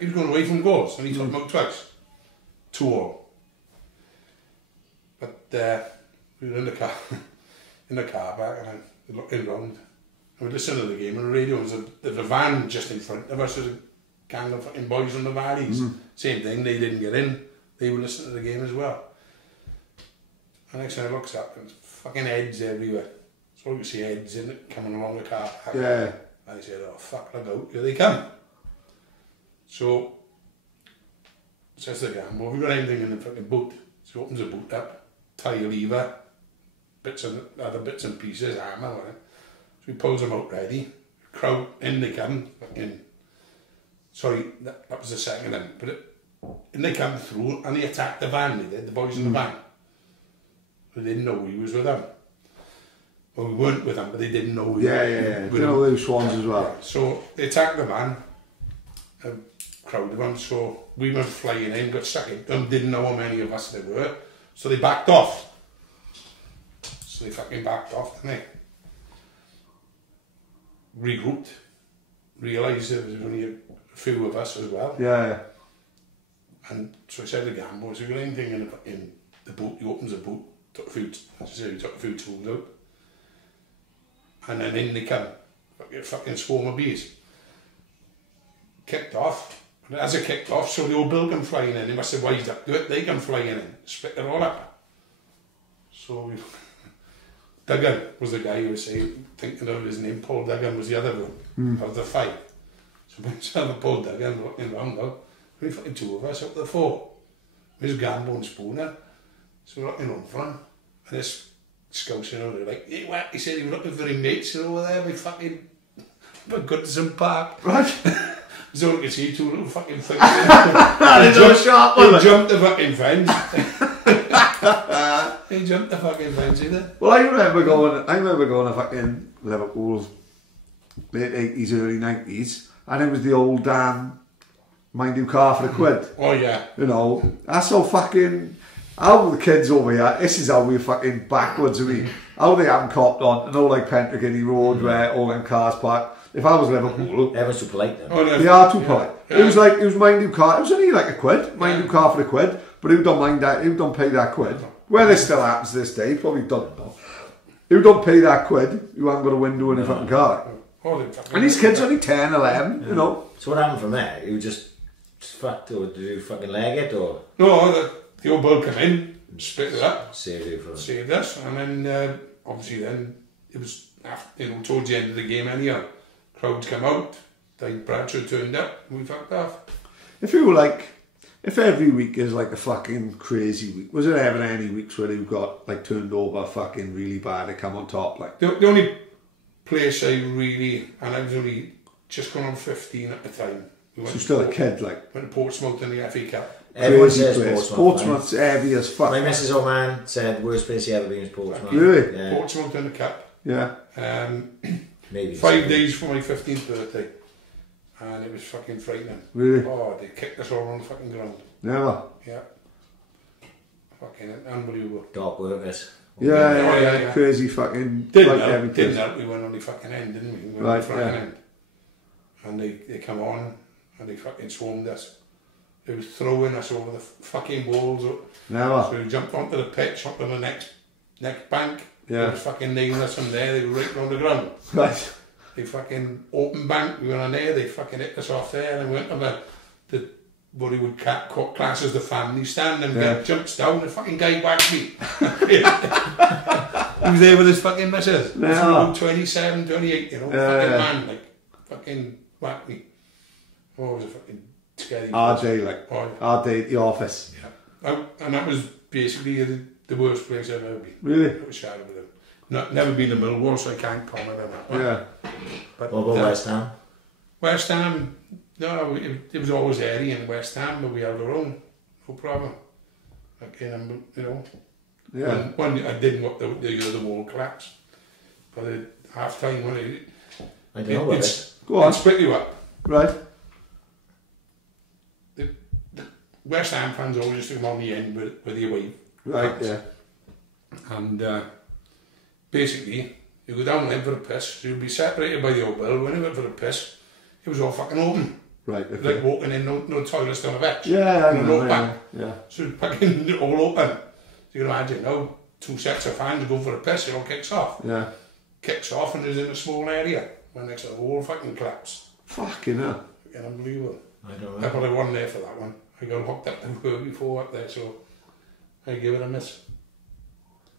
He was going away from goals and he took him out twice. 2-2. But we were in the car park, and I looking round and we listened to the game on the radio. There's a van just in front of us. There's a gang of fucking boys on the valleys. Same thing, they didn't get in. They were listening to the game as well. And next thing I looks up, and fucking heads everywhere. So you see heads in it coming along the car park. Yeah. I said, oh fuck, look out, here they come. So says the guy, well, have you got anything in the fucking boot? So he opens the boot up, tire lever, other bits and pieces, hammer, whatever. So he pulls them out ready. Crowd, in they come, fucking, sorry, that was the second then, but in they come through and they attacked the van, they did, the boys in the van. They didn't know we was with them. Well, we weren't with them, but they didn't know we were. Yeah. They know those Swans as well. Yeah. So they attacked the van, a crowd of them, so we went flying in, got stuck in them, didn't know how many of us there were, so they backed off. So they fucking backed off, didn't they? Regrouped, realised there was only a few of us as well. Yeah. And so I said to Gambo, so you got anything in the boot? He opens the boot, took a few tools out. And then in they come, fucking swarm of bees. Kicked off, and as it kicked off, so the old bill come flying in, they must have wised up to it, they come flying in, split it all up. So Duggan was the guy who was saying, thinking of his name, Paul Duggan was the other one, of the 5. So we said Paul Duggan looking around, well, only fucking 2 of us out of the 4. There's Gambo and Spooner. So we're looking on front, and this scouse, you know, they're like, hey, what? He said he was looking for his mates, you know, over there by Goodison Park. Right. So you can see two little fucking things. They jumped the fucking fence. They jumped the fucking fence either. Well, I remember going to fucking Liverpool, late 80s, early 90s, and it was the old mind you car for a quid. Oh yeah. You know, that's how fucking, how the kids over here, this is how we're fucking backwards, how they haven't copped on, and all like Pentraguinny Road where all them cars parked. If I was Liverpool, everyone's too polite then. Oh, no, they are too polite. Yeah. It was mind you car. It was only like a quid, mind you car for a quid. But who don't mind that? Who don't pay that quid? Well, this still happens to this day. Probably don't know. Who don't pay that quid? Who haven't got a window in a fucking car? And these kids are only 10, 11. You know. So what happened from there? You just fucked, or did you fucking leg it, or? No, the old bill came in, split it up, saved us, and then obviously then it was after, you know, towards the end of the game anyhow. Crowds come out, like Bradshaw turned up, and we fucked off. If every week is like a fucking crazy week, was there ever any weeks where you got like turned over fucking really bad to come on top? Like the only place I really, and I was only just going on 15 at the time. We went still a kid, like. Went to Portsmouth in the FA Cup. Everyone says Portsmouth's heavy as fuck. My missus old man said worst place he ever been is Portsmouth. Really? Yeah. Portsmouth in the Cup. Yeah. Maybe 5 days for my 15th birthday, and it was fucking frightening. Really? Oh, they kicked us all on the fucking ground. Never? Yeah. Fucking unbelievable. Dark workers. Yeah. Crazy fucking... Didn't help, we went on the fucking end, didn't we? We went on the fucking end. And they come on, and they fucking swarmed us. They was throwing us over the fucking walls. Never? So we jumped onto the pitch, onto the next bank. Yeah. They was fucking nailing us from there, they were right round the ground. Right. They fucking open bank, we went on there, they fucking hit us off there, and we went on the what he would class as the family stand, and guy jumps down, the fucking guy whacked me. He was there with his fucking missus. No. 27, 28, you know, fucking man, like, fucking whacked me. Oh, it was a fucking scary RJ, like, RJ at the office. Yeah. And that was basically the worst place I've ever been. Really? It was shattered with him. Never been in Millwall, so I can't comment on that one. Yeah. But what about West Ham? West Ham, no, it was always airy in West Ham, but we held our own, no problem. Again, you know. Yeah. When I didn't want the wall collapse, but at half time when I don't know what it is. Go on. It split you up. Right. The West Ham fans always used to come on the end with the away. Right, fans. yeah. And basically, you go down there for a piss, so you'd be separated by the old bill. When you went for a piss, it was all fucking open. Right, okay. Like walking in, no toilets down a Vetch. Yeah, no back. Yeah. So it's fucking all open. So you can imagine now, two sets of fans go for a piss, it all kicks off. Yeah. Kicks off and is in a small area. When next to the whole fucking collapse. Fucking hell. Fucking unbelievable. I don't I know. probably wasn't there for that one. I got hooked up to her before up there, so I give it a miss.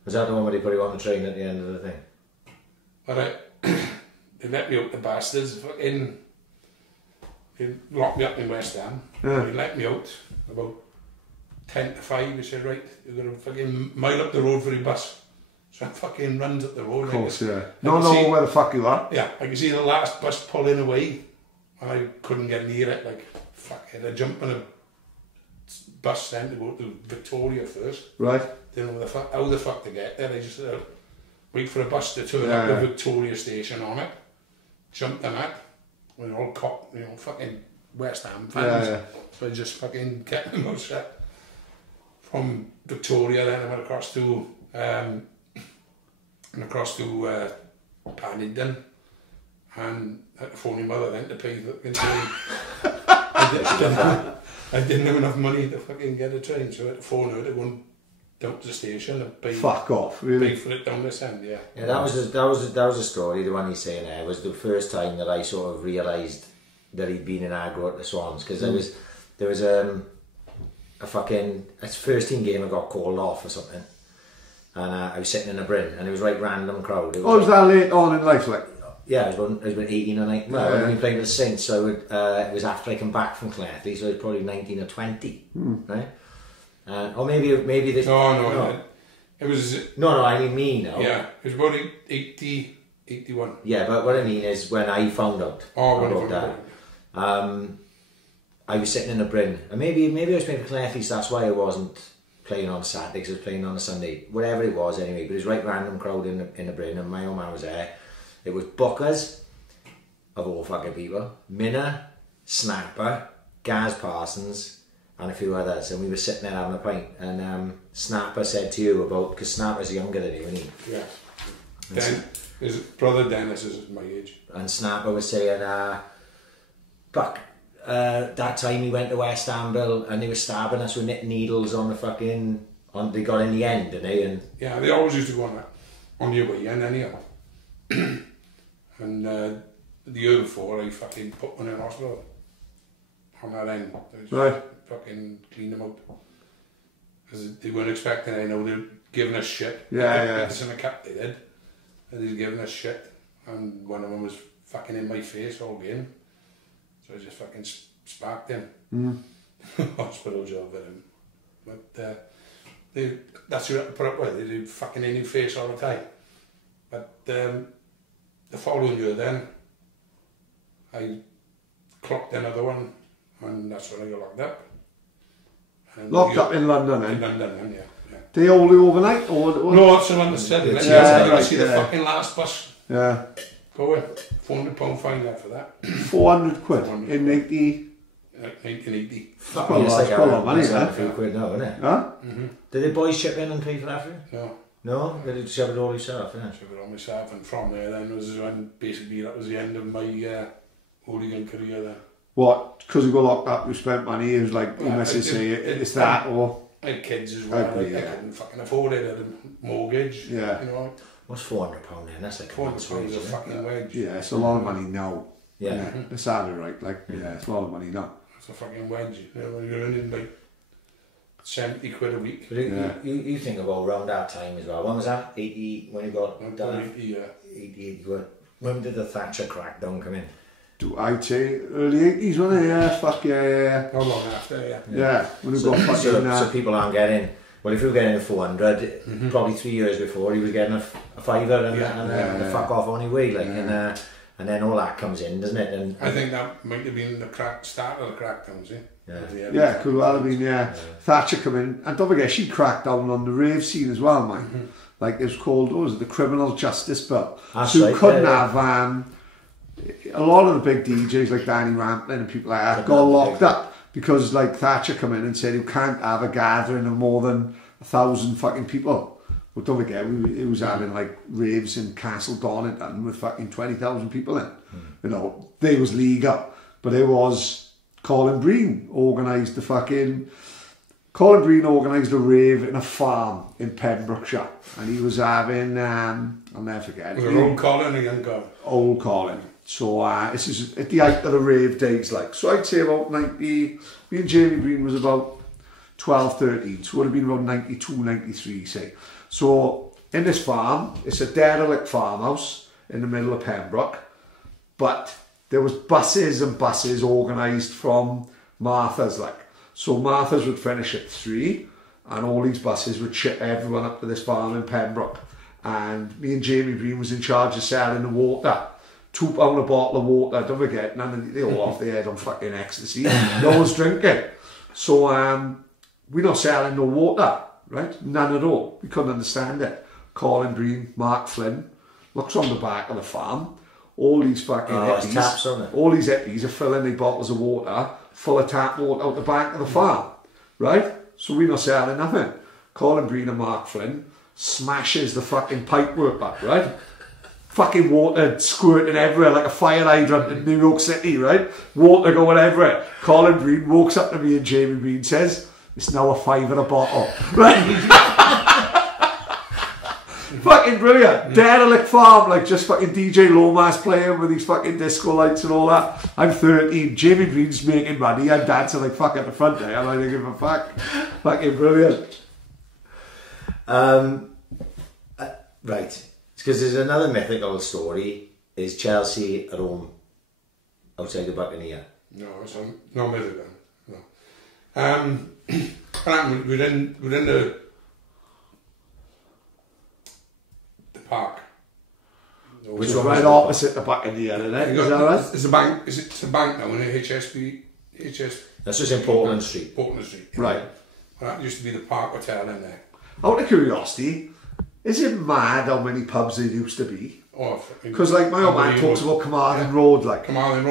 Was that the one where they put you on the train at the end of the thing? But they let me out, the bastards. Fucking, they locked me up in West Ham. Yeah. They let me out about 10 to 5. They said, right, you're going to fucking mile up the road for your bus. So I fucking runs up the road. Of course, yeah. No, where the fuck you are. Yeah, I could see the last bus pulling away, and I couldn't get near it. Like, fuck it, I jumped on a bus then to go to Victoria first. Right. Didn't know how the fuck to get there. I just wait for a bus to turn up the Victoria station on it. Jumped on it. We're all caught, you know, fucking West Ham fans. Yeah. So I just fucking kept them out set. From Victoria, then I went across to Paddington, and I had to phone my mother then to pay for the train. I didn't have enough money to fucking get a train, so I had to phone her to go and down to the station and pay. Fuck off, really? Pay for it down this end, yeah. Yeah, that was a story. The one he's saying there was the first time that I sort of realised that he'd been in aggro at the Swans, because there was a fucking, it's first team game I got called off or something, and I was sitting in a Bryn, and it was right random crowd. It was was that late on in life, like? Yeah, I was about 18 or 19. Well, I'd been playing with the Saints, so it was after I came back from Clethley, so I was probably 19 or 20, right? Or maybe this. No. It was... No, I mean me now. Yeah, it was about 80, 81. Yeah, but what I mean is when I found out about that, I was sitting in a Bryn, and maybe I was playing for Cleffies, that's why I wasn't playing on Saturday, because I was playing on a Sunday. Whatever it was anyway, but it was right random crowd in the Bryn, and my old man was there. It was Bookers, of all fucking people, Minna, Snapper, Gaz Parsons, and a few others, and we were sitting there having a pint, and Snapper said to you about, because Snapper's younger than you, isn't he? Yeah. His brother Dennis is my age. And Snapper was saying, fuck, that time he went to West Hamville and they were stabbing us with knitting needles on the fucking, they got in the end, didn't they? And yeah, they always used to go on your way in anyhow. And the year before, I fucking put one in hospital on that end. Right. Fucking clean them out. Because they weren't expecting it, they were giving us shit. Yeah. It's in a cap they did. And they were giving us shit. And one of them was fucking in my face all game. So I just fucking sparked him. Hospital job with him. But that's what I put up with. They do fucking in your face all the time. But the following year then, I clocked another one, and that's when I got locked up. And Locked up in London, eh? In London, then, yeah. They hold you overnight? Or no, that's the one that said it. I see the fucking last bus. Yeah. Go in. £400 fine there for that. 400 quid in 1980. fuck, Well, it's that's quite a lot of money, it's like isn't a few quid now, isn't it? Huh? Did the boys chip in and pay for that for you? No. No? Did you shove it all yourself, innit? Took it on myself, and from there then was when basically that was the end of my hooligan career there. What? Because you got locked up, you spent money, it was like, you must say it's that, or... I had kids as well, I couldn't fucking afford it, I had a mortgage, Yeah. you know. What's £400 then? That's like a month's £400 wage, a isn't it? fucking wage. Yeah, it's a lot of money now. Yeah. It's hardly right, like, yeah, it's a lot of money now. It's a fucking wedge, you know, when you're earning like 70 quid a week. But you think about around that time as well. When was that? 80, when you got done? 80, yeah. 80, when did the Thatcher crackdown come in? I'd say early 80s, wasn't it? Yeah, fuck yeah. Not long after, yeah. Yeah, when we got fucking... So people aren't getting... Well, if you were getting a 400, probably 3 years before, he was getting a fiver and a fuck off on your way, like, and then all that comes in, doesn't it? And I think that might have been the start of the crackdowns, Yeah, could well have been, yeah. Thatcher come in, and don't forget, she cracked down on the rave scene as well, man. Like, it was called, what was it, the Criminal Justice Bill. That's so you right, couldn't have... a lot of the big DJs like Danny Rampling and people like that got locked up because like Thatcher come in and said you can't have a gathering of more than 1,000 fucking people. But don't forget, it was having like raves in Castle Donington with fucking 20,000 people in. You know, they was legal, but it was Colin Breen organised a rave in a farm in Pembrokeshire, and he was having I'll never forget. Was it old Colin or young Colin? Old Colin. So this is at the height of the rave days, like. So I'd say about 90, me and Jamie Breen was about 12, 13, so it would have been about 92, 93, say. So in this farm, it's a derelict farmhouse in the middle of Pembroke, but there was buses and buses organised from Martha's, like. So Martha's would finish at 3, and all these buses would ship everyone up to this farm in Pembroke. And me and Jamie Breen was in charge of selling the water. £2 a bottle of water, don't forget, they all off their head on fucking ecstasy. No one's drinking. So we're not selling no water, right? None at all. We couldn't understand it. Colin Breen, Mark Flynn, looks on the back of the farm. All these fucking hippies, taps on it. all these hippies are filling their bottles of water, full of tap water out the back of the farm, right? So we're not selling nothing. Colin Breen and Mark Flynn smashes the fucking pipework up, right? Fucking water squirting everywhere like a fire hydrant in New York City, right? Water going everywhere. Colin Breen walks up to me and Jamie Breen says, "It's now £5 a bottle." Right? Fucking brilliant. Derelict farm, like just fucking DJ Lomas playing with these fucking disco lights and all that. I'm 13. Jamie Breen's making money. I'm dancing like fuck at the front there. I'm not give a fuck. Fucking brilliant. Right. Because there's another mythical story, is Chelsea at home outside the Buccaneer. No, it's no mythical. No. happened, we're in the park. Which one? Right opposite the back of the end, isn't it? Is that right? It's a bank. It's a bank now, isn't it? HS. That's just in Portland Street. Portland Street. Right. Well, that used to be the Park Hotel in there. Out of curiosity, is it mad how many pubs there used to be? Oh, because like my old man talks about Carmarthen Road, like Carmarthen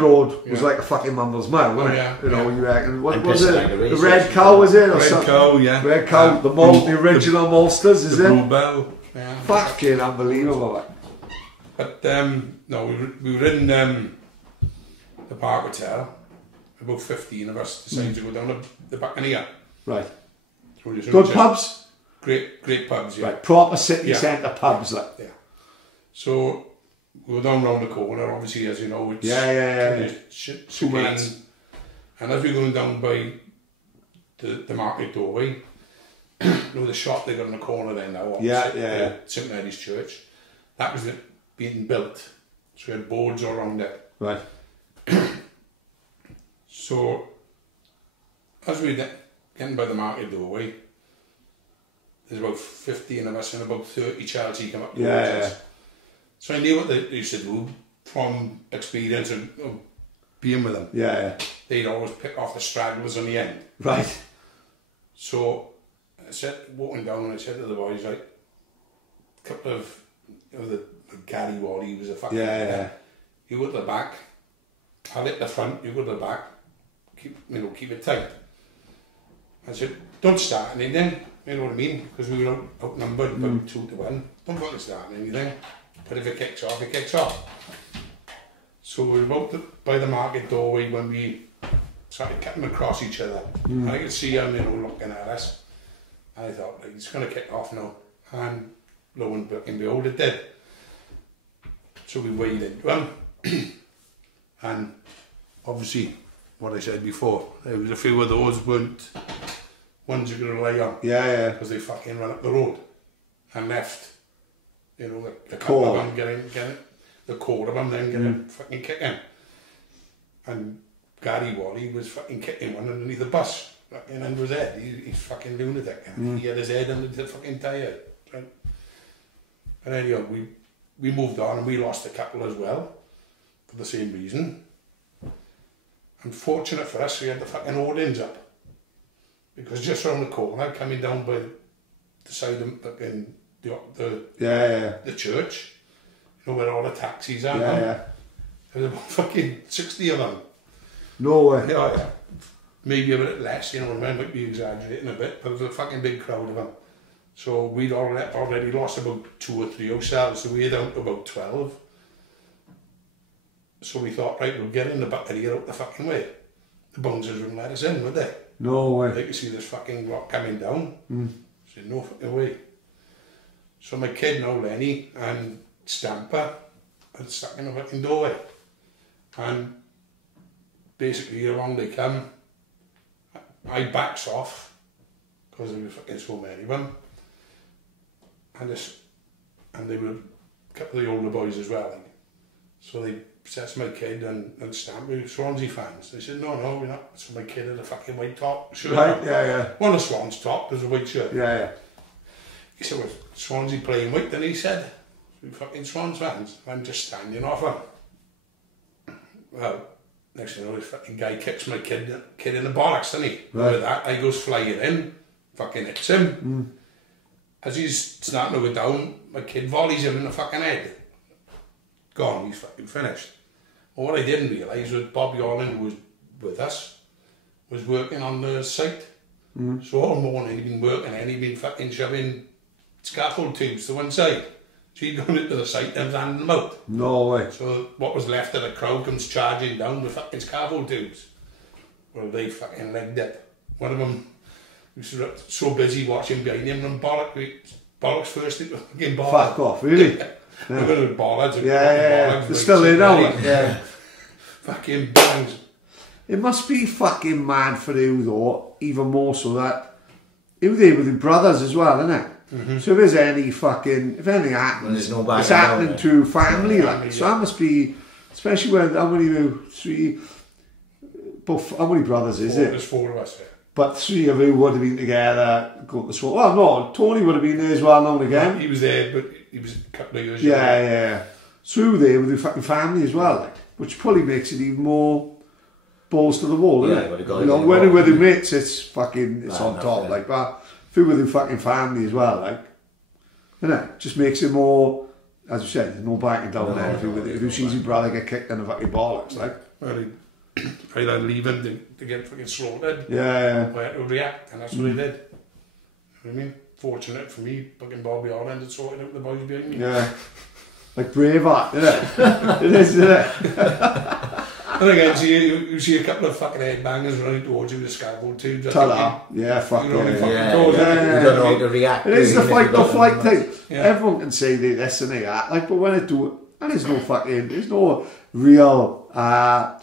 Road was like a fucking Mumbles Mile, wasn't it? You know, you reckon? What was it? Like the Red Cow, was it? Or Red something? Cow, yeah. Red Cow, the original Maltsters, is it? Blue Bell. Yeah. Fucking unbelievable. Like. But no, we were in the Park Hotel. About 15 of us decided to go down the back of here. Right. So we just good pubs? Great pubs, yeah. Right, proper city centre pubs, like. Yeah. So we were down round the corner, obviously, as you know, it's chicane. And as we were going down by the market doorway, you know the shop they got in the corner there now, St Mary's Church, that was being built. So we had boards all around it. Right. So as we were getting by the market doorway, there's about 15 of us and about 30 Chelsea come up. Yeah. So I knew what they used to do from experience and being with them. Yeah. They'd always pick off the stragglers on the end. Right. So I said, walking down, and I said to the boys, like, a couple of, the Gary Wally was a fucking... Yeah. You go to the back, I'll hit the front, you go to the back, keep it tight. I said, don't start anything, you know what I mean? Because we were outnumbered about 2 to 1. Don't fucking start anything. But if it kicks off, it kicks off. So we were about by the market doorway when we started cutting across each other. And I could see them, looking at us. And I thought, like, it's going to kick off now. And lo and behold, it did. So we waded into them. And obviously, what I said before, there was a few of those weren't ones you could rely on. Yeah. Because they fucking ran up the road and left. The couple of them getting the core of them then getting fucking kicking. And Gary Wally was fucking kicking one underneath the bus. Fucking under his head. He's fucking lunatic. He had his head under the fucking tyre. Right? And anyway, we moved on and we lost a couple as well. For the same reason. Unfortunate for us, we had the fucking hoardings up. Because just around the corner, coming down by the side of fucking the church, where all the taxis are. There was about fucking 60 of them. No way. Yeah. Maybe a bit less, I might be exaggerating a bit, but it was a fucking big crowd of them. So we'd already lost about 2 or 3 ourselves, so we were down to about 12. So we thought, right, we'll get in the back of here out the fucking way. The bouncers wouldn't let us in, would they? No way. They could see this fucking rock coming down. I said, no fucking way. So my kid now, Lenny, and Stamper had stuck in the fucking doorway. And basically along they come. I backs off, because there were fucking so many of them. And they were a couple of the older boys as well. So they said to my kid and Stamper, we were Swansea fans. They said, no, we're not. So my kid had a fucking white top shirt. Right, One of Swans' top was a white shirt. Yeah. He said, well, Swansea playing white, then he said, we fucking Swans fans. I'm just standing off him. Well, next thing you know, this fucking guy kicks my kid in the bollocks, doesn't he? Right. With that, I goes flying in, fucking hits him. As he's starting to go down, my kid volleys him in the fucking head. Gone, he's fucking finished. Well, what I didn't realise was Bobby Holland, who was with us, was working on the site. So all morning he'd been working and he'd been fucking shoving scaffold tubes to one side. So he'd gone into the site and was handing them out. No way. So what was left of the crowd comes charging down with fucking scaffold tubes. Well, they fucking legged it. One of them was so busy watching behind him and bollocks first into fucking bollocks. Fuck off, really? We're going to bollards. Yeah. They're still in now. Yeah. Fucking bangs. It must be fucking mad for you though, even more so that you there with your brothers as well, isn't it? So if there's if anything happens, it's happening to family, like. So that must be, especially when how many brothers is it? There's 4 of us. But 3 of you would have been together, going to Swans. Well, no, Tony would have been there as well now and again. He was there, but he was a couple of years Yeah, yeah. So they with their fucking family as well, like, which probably makes it even more balls to the wall, Yeah, isn't it? got You know, when with their mates, it's fucking, it's on top, like, but if you're with your fucking family as well, like, you know, just makes it more, as you said, there's no backing down there. If you see your brother get kicked in the fucking bollocks, like. Well, I'd leave him to get fucking slaughtered. Yeah. I had to react, and that's what he did. You know what I mean? Fortunate for me, fucking Bobby Holland had sorted out the boys behind me. Yeah. Like Braveheart, isn't it? It is, isn't it? And again, you see a couple of fucking headbangers running towards you with a scaffold too. Ta-da. Yeah, fuck you know, yeah. You don't know how to react. It is the fight or flight thing. Yeah. Everyone can say they this and they that, like, but when it do it, and there's no real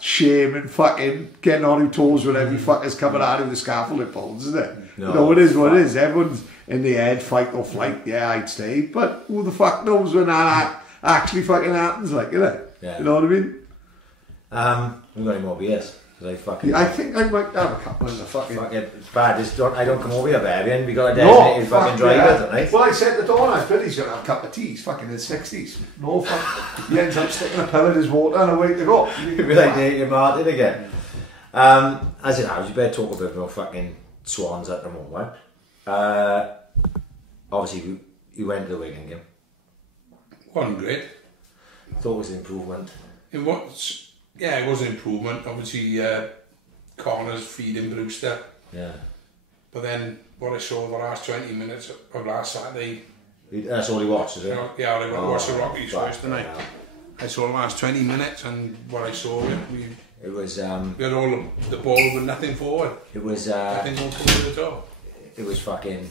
shame in fucking getting on your toes when every fucker's coming out of the scaffold it pulls, isn't it? No, you know, it is what it is. Everyone's in the head, fight or flight, yeah, I'd stay. But who the fuck knows when that actually fucking happens, like, isn't it? Yeah. You know what I mean? We've got any more beers? I think I might have a couple in the fucking... It's bad. I don't come over here, baby. We got a designated fucking driver tonight. Well, I said to Dawn, Billy's going to have a cup of tea. He's fucking in his 60s. No fuck. He ends up sticking a pill in his water and away to go. It'd be like David Martin again. As it happens, you better talk a bit about fucking Swans at the moment. Obviously, you went to the Wigan game. Wasn't great. Thought it was an improvement. It was an improvement. Obviously, corners feeding Brewster. Yeah. But then what I saw the last 20 minutes of last Saturday. That's all he watched, is it? Yeah, I watched the Rockies first tonight. Yeah. I saw the last 20 minutes, and what I saw, we was. We had all the ball with nothing forward. It was. Nothing going forward at all. It was fucking.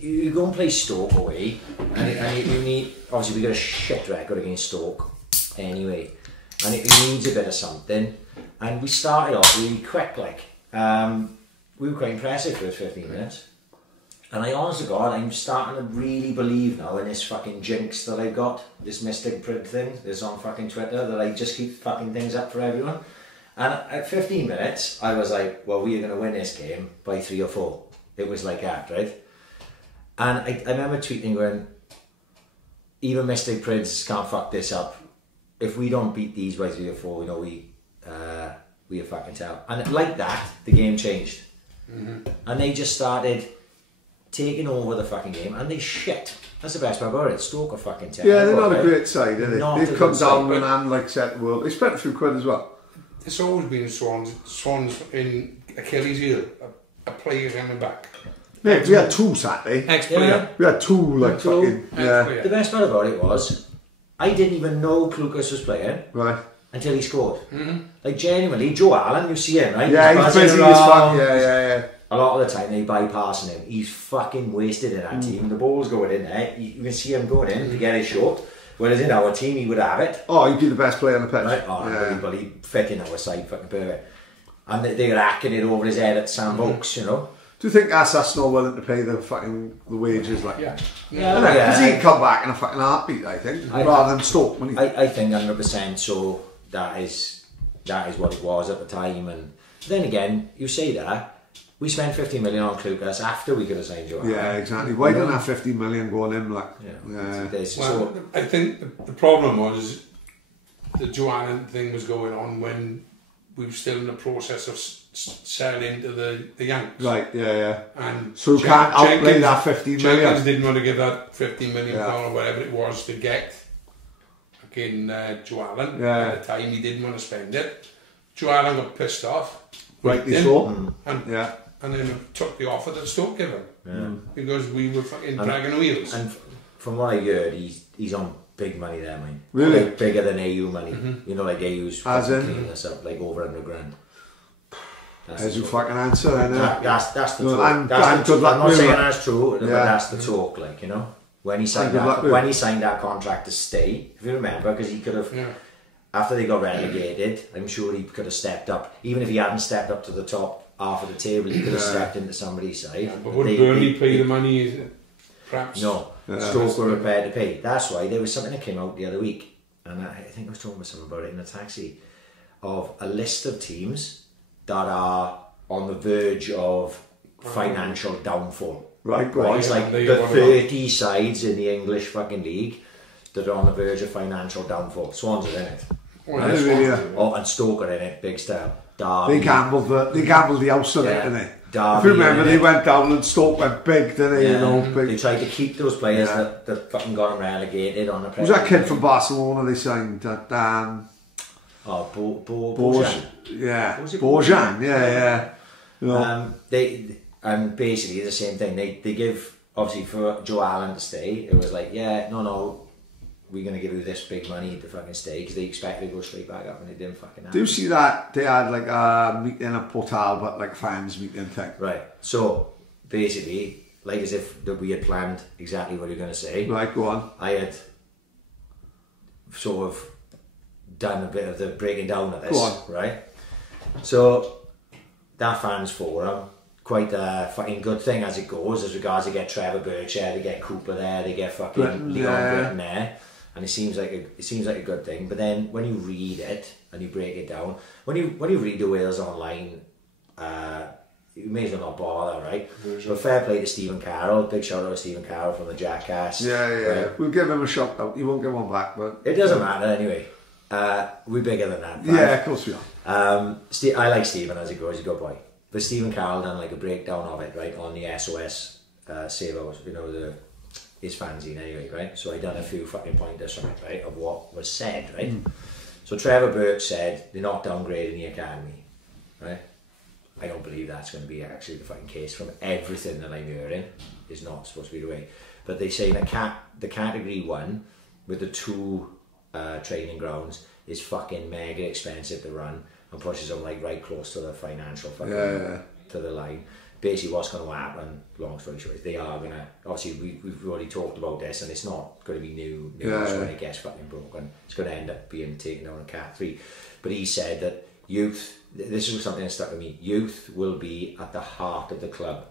You go and play Stoke away, and you need. Obviously, we got a shit record against Stoke, anyway, and it needs a bit of something. And we started off really quick, like we were quite impressive for 15 minutes. And I honest to God, I'm starting to really believe now in this fucking jinx that I got, this Mystic Prid thing that's on fucking Twitter, that I just keep fucking things up for everyone. And at 15 minutes, I was like, well, we are going to win this game by 3 or 4. It was like that, right? And I remember tweeting going, even Mystic Prids can't fuck this up. If we don't beat these by 3 or 4, you know, we are fucking tell. And like that, the game changed. Mm-hmm. And they just started taking over the fucking game, and they shit. That's the best part about it. Stoke are fucking terrible. Yeah, they're not a great side, are they? Not They've come down and like set the world. They spent a few quid as well. It's always been Swans in Achilles heel, a player coming back. Mate, we had 2 Saturday. Ex-player. Yeah. We had 2 like fucking yeah. The best part about it was, I didn't even know Klukas was playing Right. until he scored. Mm-hmm. Like genuinely, Joe Allen, you see him, right? Yeah, he's busy as fuck. Yeah. A lot of the time they bypassing him. He's fucking wasted in that team. The ball's going in there. You can see him going in to get his shot. Whereas in our team, he would have it. Oh, he'd be the best player on the pitch. Right? Oh, but he fit in our side, fucking perfect. And they're hacking it over his head at Sam Vokes, you know. Do you think that's not willing to pay the fucking the wages? Like, Yeah. Because he'd come back in a fucking heartbeat, I think, rather than Stoke. I think 100%. So that is what it was at the time. And then again, you say that. We spent 50 million on Klukas after we could have signed Joe. Yeah, exactly. Why didn't have 50 million going in? Like, Well, I think the problem was the Joe Allen thing was going on when we were still in the process of selling to the Yanks. Right, yeah. And so you can't outplay that 50 million. Jenkins didn't want to give that 50 million pound or whatever it was to get fucking Joe Allen. Yeah. At the time, he didn't want to spend it. Joe Allen got pissed off. Rightly so. And then took the offer that Stoke gave him because we were fucking dragging wheels. And from what I heard, he's on big money there, mate. Really? Like bigger than AU money. You know, like AU's cleaning us up, like over 100 grand. That's your fucking answer, then. That's the talk. I'm not saying that's true, but that's the talk, like, you know. When he signed that contract to stay, if you remember, because he could have. Yeah. After they got relegated, I'm sure he could have stepped up. Even if he hadn't stepped up to the top half of the table, he could have stepped into somebody's side. Yeah, but would Burnley pay the money? Perhaps. No, Stoke were prepared to pay. That's why there was something that came out the other week, and I think I was talking with someone about it in a taxi, of a list of teams that are on the verge of financial downfall. Right, It's like the 30 sides in the English fucking league that are on the verge of financial downfall. Swans are in it. Oh, and Stoke are in it, big style. Derby. They gambled the house on it, didn't they? Derby, if you remember, they went down and Stoke went big, didn't they? Yeah. You know, big. They tried to keep those players that fucking got them relegated on the Who's that kid from Barcelona they signed? That Bojan. Yeah, Was it Bojan. Yeah. You know. They basically the same thing. They give, obviously, for Joe Allen to stay, it was like, no, we're going to give you this big money to fucking stay, because they expected to go straight back up, and they didn't fucking happen. Do you see that they had like a meeting at Portal, but like fans meeting thing? Right. So basically, like as if that we had planned exactly what you're going to say. Right, go on. I had sort of done a bit of the breaking down of this. Go on. Right. So that fans forum, quite a fucking good thing as it goes, as regards they get Trevor Birch there, they get Cooper there, they get fucking Leon Britton there, and it seems like a good thing. But then when you read it and you break it down, when you read the Wales Online, you may as well not bother, right? But fair play to Stephen Carroll, big shout out to Stephen Carroll from the Jackass. Yeah. Right? We'll give him a shout out. You won't get one back, but it doesn't matter anyway. We're bigger than that. Right? Yeah, of course we are. I like Stephen as it goes, he's a good boy. But Stephen Carroll done like a breakdown of it, right, on the SOS Save Out, his fanzine anyway, right? So I done a few fucking pointers from it, right, of what was said, right? So Trevor Birch said they're not downgrading the academy, right? I don't believe that's going to be actually the fucking case. From everything that I'm hearing, is not supposed to be the way. But they say the category 1 with the 2 training grounds is fucking mega expensive to run, and pushes them like right close to the financial fucking to the line. Basically what's going to happen, long story short, is they are going to, obviously we've already talked about this, and it's not going to be new when it gets fucking broken. It's going to end up being taken down in Cat 3. But he said that youth, this is something that stuck with me, youth will be at the heart of the club.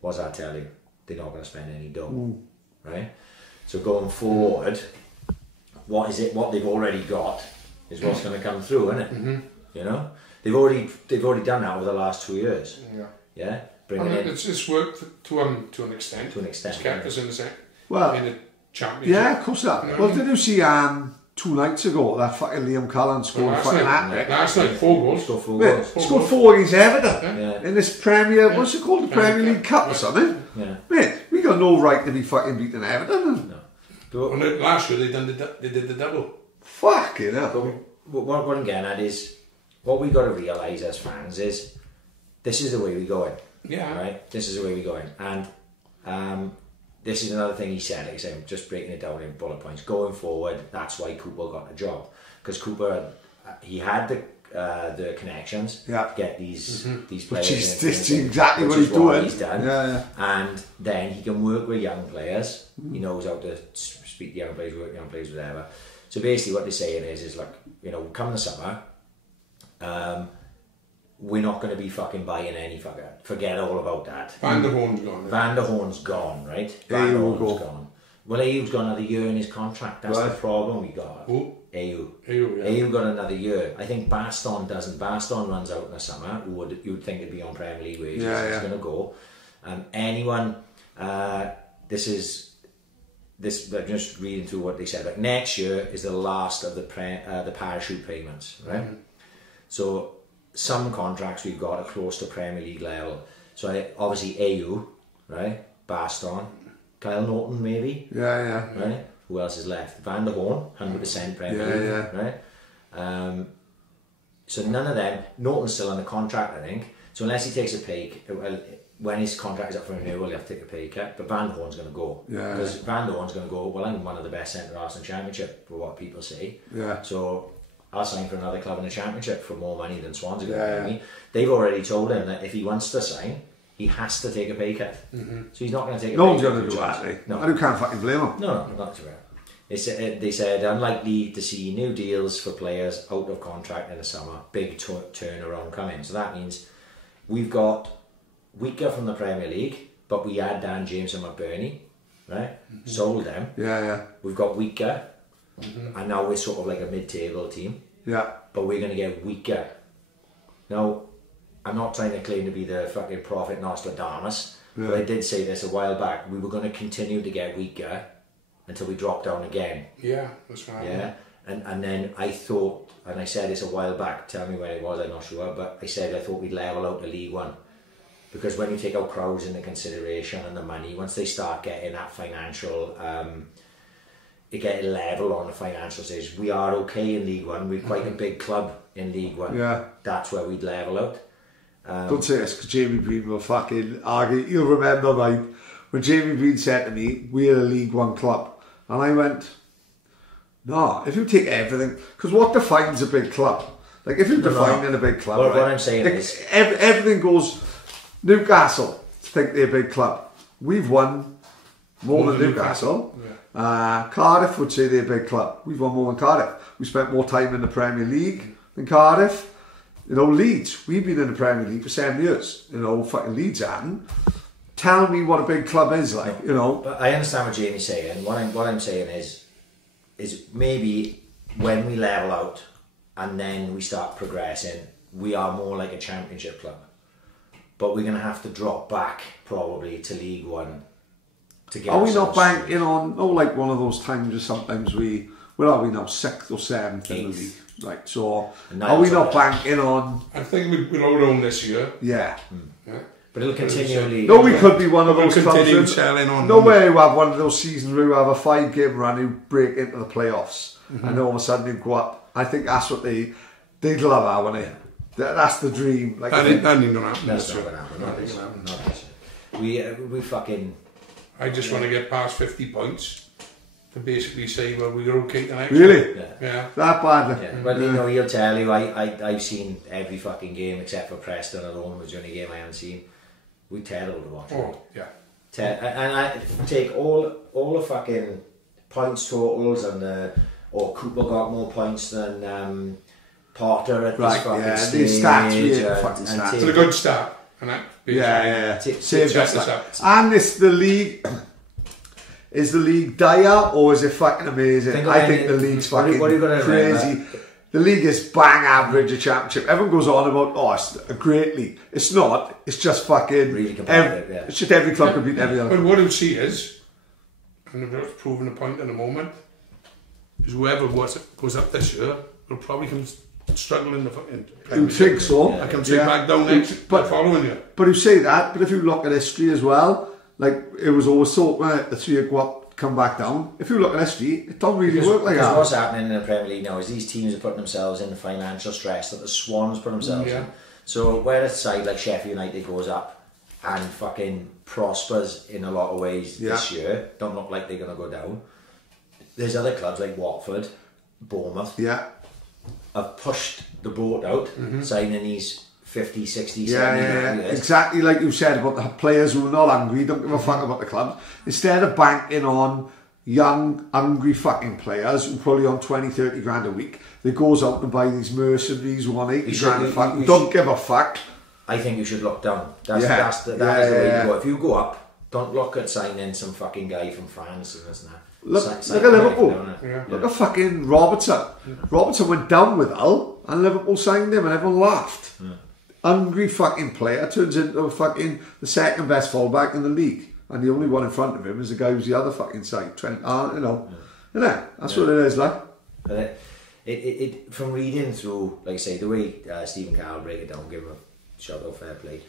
What's that tell you? They're not going to spend any dough, right? So going forward, what they've already got is what's going to come through, isn't it? You know, they've already done that over the last 2 years. Yeah. Bringing in. It's worked to an extent. To an extent. It's kept us in the Well, in the championship. yeah, of course that. You know Well, what I mean? did you see 2 nights ago that fucking Liam Cullen scored fucking hat-trick? Last night, 4 goals. Scored 4 Mate, goals. scored 4 against Everton Yeah. in this Premier, what's it called, the Premier League Cup or something? Yeah. Mate, we got no right to be fucking beating Everton. No. And last year they did the double. Fucking hell. What I'm getting at is, what we got to realise as fans is, this is the way we're going. Yeah. Right? This is the way we're going. And this is another thing he said, like I said, just breaking it down in bullet points. Going forward, that's why Cooper got a job. Because Cooper, he had the connections to get these players. Which is exactly what he's doing. He's done. Yeah. And then he can work with young players. He knows how to speak to young players, work with young players, whatever. So basically what they're saying is look, come the summer, we're not going to be fucking buying any fucker. Forget all about that. Van der Hoorn's gone. Van der Hoorn's gone, right? Van der Hoorn's gone. Well, Ayoub's got another year in his contract. That's the problem we got. Who? Ayoub. Yeah. Ayoub got another year. I think Baston doesn't. Baston runs out in the summer. You would think it'd be on Premier League wages. It's going to go. Anyone, this, I'm just reading through what they said. Like, next year is the last of the parachute payments, right? So some contracts we've got are close to Premier League level. So obviously Ayoub, right? Baston, Kyle Norton maybe. Yeah. Right? Who else is left? Van der Hoorn, 100% Premier League. Right? So none of them. Norton's still on the contract, I think. So unless he takes a pay, when his contract is up for renewal, you have to take a pay cut. But Van der Hoorn's going to go. Because Van der Hoorn's going to go, well, I'm one of the best centre-halves in the Championship, for what people say. So I'll sign for another club in the Championship for more money than Swans are going to pay me. They've already told him that if he wants to sign, he has to take a pay cut. So he's not going to take a pay cut. No one's going to do that, No. And you can't fucking blame him. No, not to fair. They said unlikely to see new deals for players out of contract in the summer. Big turnaround coming. So that means we've got weaker from the Premier League, but we had Dan James and McBurney, right? Sold them. We've got weaker, and now we're sort of like a mid-table team. But we're going to get weaker. Now, I'm not trying to claim to be the fucking prophet Nostradamus, but I did say this a while back. We were going to continue to get weaker until we dropped down again. Yeah, that's right. Yeah, and then I thought, and I said this a while back, tell me when it was, I'm not sure, but I said I thought we'd level out to League One. Because when you take out crowds into consideration and the money, once they start getting that financial, they get level on the financial stage. We are okay in League One. We're quite a big club in League One. Yeah. That's where we'd level out. Don't say this, because Jamie Breen will fucking argue. You'll remember, right, when Jamie Breen said to me, we're a League One club. And I went, no, if you take everything, because what defines a big club? Like, if you're defining a big club, well, right, what I'm saying is... everything goes... Newcastle think they're a big club. We've won more than Newcastle. Yeah. Cardiff would say they're a big club. We've won more than Cardiff. We spent more time in the Premier League than Cardiff. You know, Leeds, we've been in the Premier League for 7 years. You know, fucking Leeds haven't. Tell me what a big club is like, you know. But I understand what Jamie's saying. What I'm saying is maybe when we level out and then we start progressing, we are more like a championship club. But we're going to have to drop back probably to League One to get. Are we not banking on? Oh, like one of those times where sometimes where are we now? 6th or 7th in the league, right? So are we not banking on? I think we're all on this year. Yeah. Yeah. But it'll continually. No, we could be one of those clubs. Selling on. No way you have one of those seasons where you have a 5-game run, you break into the playoffs, and all of a sudden you go up. I think that's what they'd love that, wouldn't they? That's the dream. Like, that ain't gonna happen. That's not gonna happen. Not this year. We fucking. I just want to get past 50 points to basically say, well, we're okay tonight. Really? Yeah. That badly? Yeah. Well, you know, he'll tell you. I've seen every fucking game except for Preston alone, which is the only game I haven't seen. We're terrible to watch. Oh, yeah. And I take all the fucking points totals and Cooper got more points than. Potter at this fucking stage. These stats, fucking stats. It's a good start. And that Save that. And is the league dire or is it fucking amazing? I think the league's fucking crazy. The league is bang average a championship. Everyone goes on about, it's a great league. It's not. It's just fucking. Really competitive, It's just every club can beat every other. But what you'll see is, and I've proven a point in a moment, is whoever goes up this year will probably come struggling in the fucking. You think so? I can take back down next following year. But you say that, but if you look at history as well, like it was always thought the 3 go up, come back down. If you look at history, it don't really work like that. What's happening in the Premier League now is these teams are putting themselves in the financial stress that the Swans put themselves in. So where a side like Sheffield United goes up and fucking prospers in a lot of ways this year, don't look like they're going to go down. There's other clubs like Watford, Bournemouth. Have pushed the boat out, signing these 50, 60, 70 players. Exactly like you said about the players who are not hungry, don't give a fuck about the clubs. Instead of banking on young, hungry fucking players who probably on 20, 30 grand a week, they goes out and buy these mercenaries, 180 grand a fuck. Don't give a fuck. I think you should look down. That's the way to go. If you go up, don't look at signing some fucking guy from France and this and that. Look at Liverpool. Look at fucking Robertson. Robertson went down with Hull and Liverpool signed him and everyone laughed. Hungry fucking player turns into fucking the second best fullback in the league. And the only one in front of him is the guy who's the other fucking side. Trent, that's what it is like. But it from reading through, like I say, the way Stephen Carroll break it down, give him a shout out, fair play.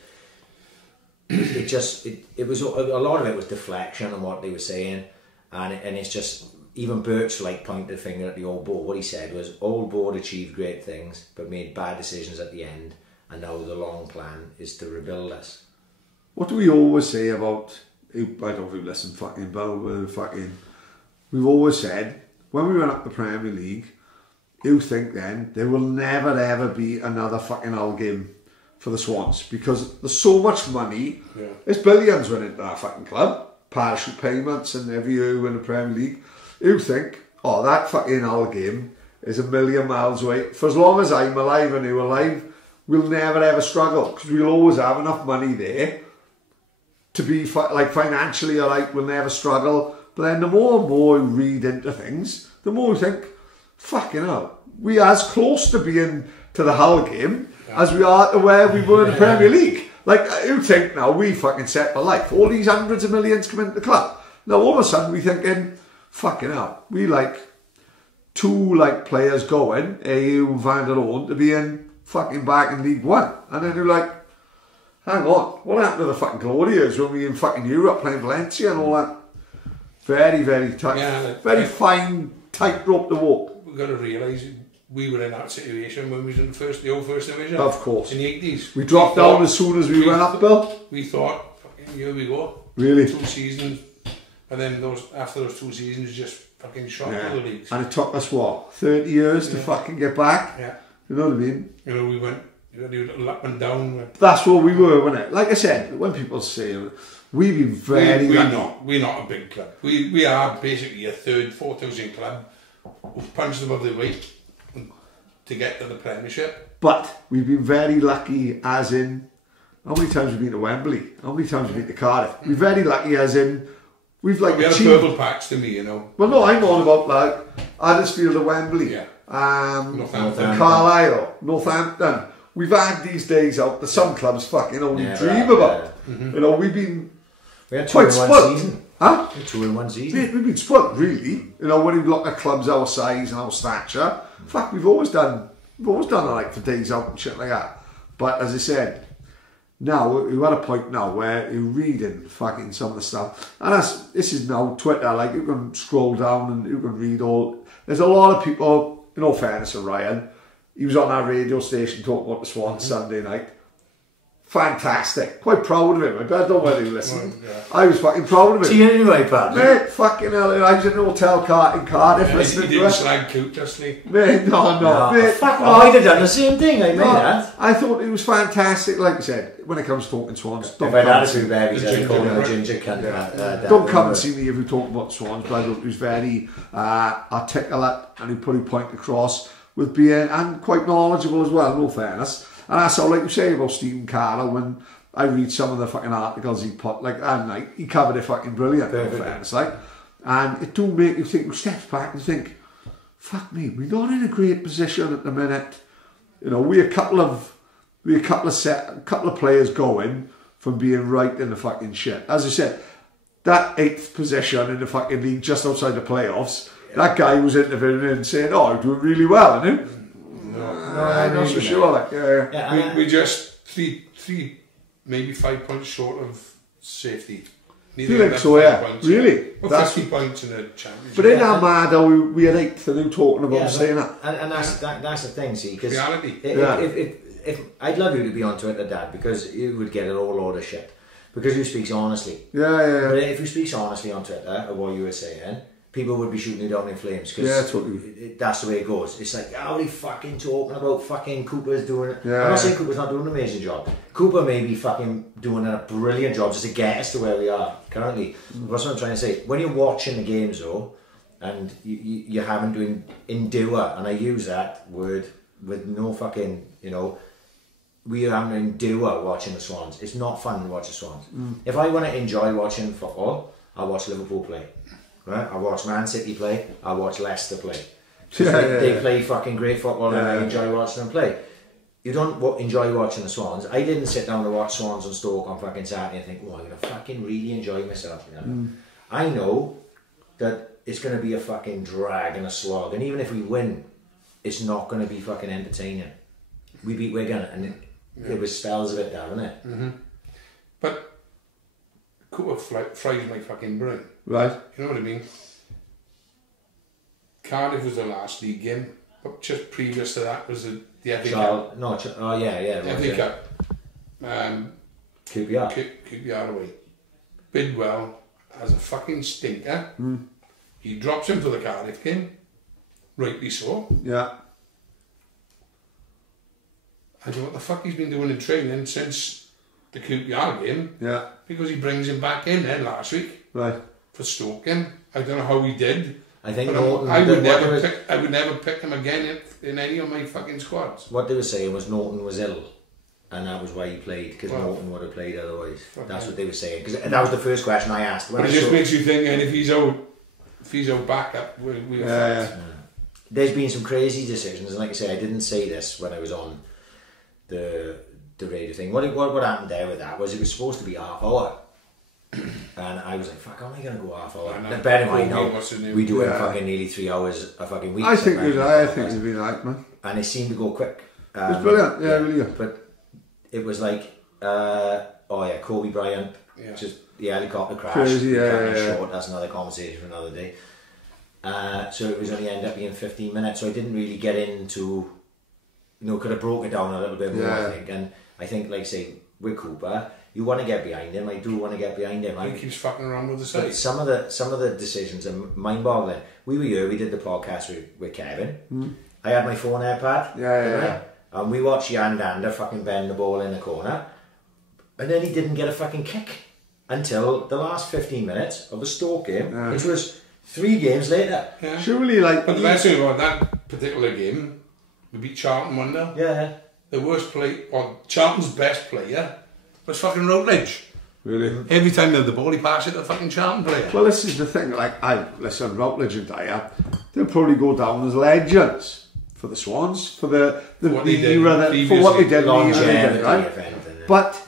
It was a lot of it was deflection on what they were saying. And it's just, even Birch pointed the finger at the old board. What he said was, old board achieved great things but made bad decisions at the end, and now the long plan is to rebuild us. What do we always say about, I don't know if you listen we've always said, when we went up the Premier League, you think then there will never ever be another fucking Hull game for the Swans because there's so much money. There's billions went into that fucking club. Parachute payments and every year in the Premier League. You think, that fucking Hull game is a million miles away. For as long as I'm alive and you're alive, we'll never ever struggle because we'll always have enough money there to be financially we'll never struggle. But then the more and more you read into things, the more you think, fucking hell, we are as close to to the Hull game as we are to where we were in the Premier League. Like, you think now we fucking set for life. All these hundreds of millions come into the club. Now all of a sudden we thinking, fucking hell, we like 2 like players going, AU and Van der Loon, to be in fucking back in League One. And then you're like, hang on, what happened to the fucking glory years when we were in fucking Europe playing Valencia and all that? Very, very tight, very fine tightrope to walk. We've got to realise we were in that situation when we was in the old first division. Of course. In the 80s. We dropped down as soon as we went up, Bill. We thought, fucking here we go. Really? 2 seasons. And then after those 2 seasons, just fucking shot all the leagues. And it took us, what, 30 years to fucking get back? Yeah. You know what I mean? You know, we went up and down. That's what we were, wasn't it? Like I said, when people say, we've been very we're not a big club. We are basically a 3rd, 4th division club. We've punched above the weight to get to the Premiership. But we've been very lucky as in, how many times we've been to Wembley? How many times we've been to Cardiff? We're very lucky as in, we've like we had purple packs to me, you know. Well, no, I'm on about like Huddersfield to Wembley. Yeah. Northampton. Carlisle, Northampton. We've had these days out that some clubs fucking only dream about. You know, we've been quite spoiled. Season. Huh? 2 in 1 season. We've been spoiled, really. You know, when you look at clubs our size and our stature, fuck, we've always done it like for days out and shit like that. But as I said, now we're at a point now where you're reading fucking some of the stuff, and this is now Twitter. Like, you can scroll down and you can read all. There's a lot of people. In all fairness to Ryan, he was on our radio station talking about the Swans Sunday night. Fantastic. Quite proud of him. I don't know whether you listen. I was fucking proud of him. See you anyway, Pat. Mate, fucking hell, I was in an hotel in Cardiff listening to it. You didn't slag Coop, just me. Mate, no. Mate, fuck, I'd have done the same thing. I made that. I thought it was fantastic. Like I said, when it comes to talking Swans, if I'd had a few babies, I'd call him a ginger cunt. Don't come and see me if you talk about Swans, but I thought it was very articulate and he put his point across with being, and quite knowledgeable as well, in all fairness. And that's all, like you say about Stephen Carroll, when I read some of the fucking articles he put, like that night, he covered it fucking brilliant, in all fairness, like. And it do make you think, you step back and think, fuck me, we're not in a great position at the minute. You know, we're a couple of players going from being right in the fucking shit. As I said, that 8th position in the fucking league just outside the playoffs, that guy was interviewing and saying, oh, I'm doing really well, isn't he? I'm not so sure. Like, we just three, maybe 5 points short of safety. Neither you think so? Yeah, points, really. Well, 50 points in a championship. But in Armada, we had 8th, and they were talking about saying that. And that's the thing. See, because reality. If I'd love you to be on Twitter, Dad, because you would get a whole load of shit. Because you speak honestly. Yeah. But if you speak honestly on Twitter of what you were saying, people would be shooting you down in flames, because that's the way it goes. It's like, how are they fucking talking about fucking Cooper's doing it? I'm not saying Cooper's not doing an amazing job. Cooper may be fucking doing a brilliant job just to get us to where we are currently. That's what I'm trying to say. When you're watching the games though, and you're having to endure, and I use that word with no fucking, you know, we are having to endure watching the Swans. It's not fun to watch the Swans. If I want to enjoy watching football, I watch Liverpool play. Right? I watch Man City play, I watch Leicester play. They play fucking great football and I enjoy watching them play. You don't enjoy watching the Swans. I didn't sit down to watch Swans and Stoke on fucking Saturday and think, oh, I'm going to fucking really enjoy myself. You know? I know that it's going to be a fucking drag and a slog, and even if we win, it's not going to be fucking entertaining. We beat Wigan and it was spells of it down, wasn't it? But Cooper fries my fucking brain. Right. You know what I mean? Cardiff was the last league game, but just previous to that was the FA Cup. FA Cup. QPR away. Bidwell has a fucking stinker. He drops him for the Cardiff game. Rightly so. Yeah. I don't know what the fuck he's been doing in training since the QPR game. Yeah. Because he brings him back in then last week. Right. For Stoke game. I don't know how he did. I think Norton, I would never pick him again in any of my fucking squads. What they were saying was Norton was ill, and that was why he played, because Norton would have played otherwise. That's what they were saying. Because that was the first question I asked. But it just makes you think, and if he's out back up, we're fucked. there's been some crazy decisions, and like I say, I didn't say this when I was on the radio thing. What happened there with that was it was supposed to be half hour. And I was like, fuck, how am I going to go half hour? Bear in mind, no, we do it fucking nearly 3 hours a fucking week. I think it'd be right, man. And it seemed to go quick. It was brilliant, really good. But it was like, Kobe Bryant, just the helicopter crash. Crazy, short, that's another conversation for another day. So it was only ended up being 15 minutes, so I didn't really get into, could have broke it down a little bit more, I think. And I think, like say, with Cooper, you want to get behind him. I do want to get behind him. He keeps fucking around with the side. But some of the decisions are mind-boggling. We were here. We did the podcast with Kevin. I had my phone iPad. Yeah. And we watched Jan Dander fucking bend the ball in the corner, and then he didn't get a fucking kick until the last 15 minutes of the Stoke game, which was 3 games later. Yeah. Surely, like. But the best thing about that particular game, we beat Charlton 1-0. Yeah. The worst play, or Charlton's best player, was fucking Routledge. Really? Every time they had the ball, he passed it to the fucking Charlton player. Well, this is the thing. Like, listen, Routledge and Dyer, they'll probably go down as legends for the Swans, for the era for what they did, right? But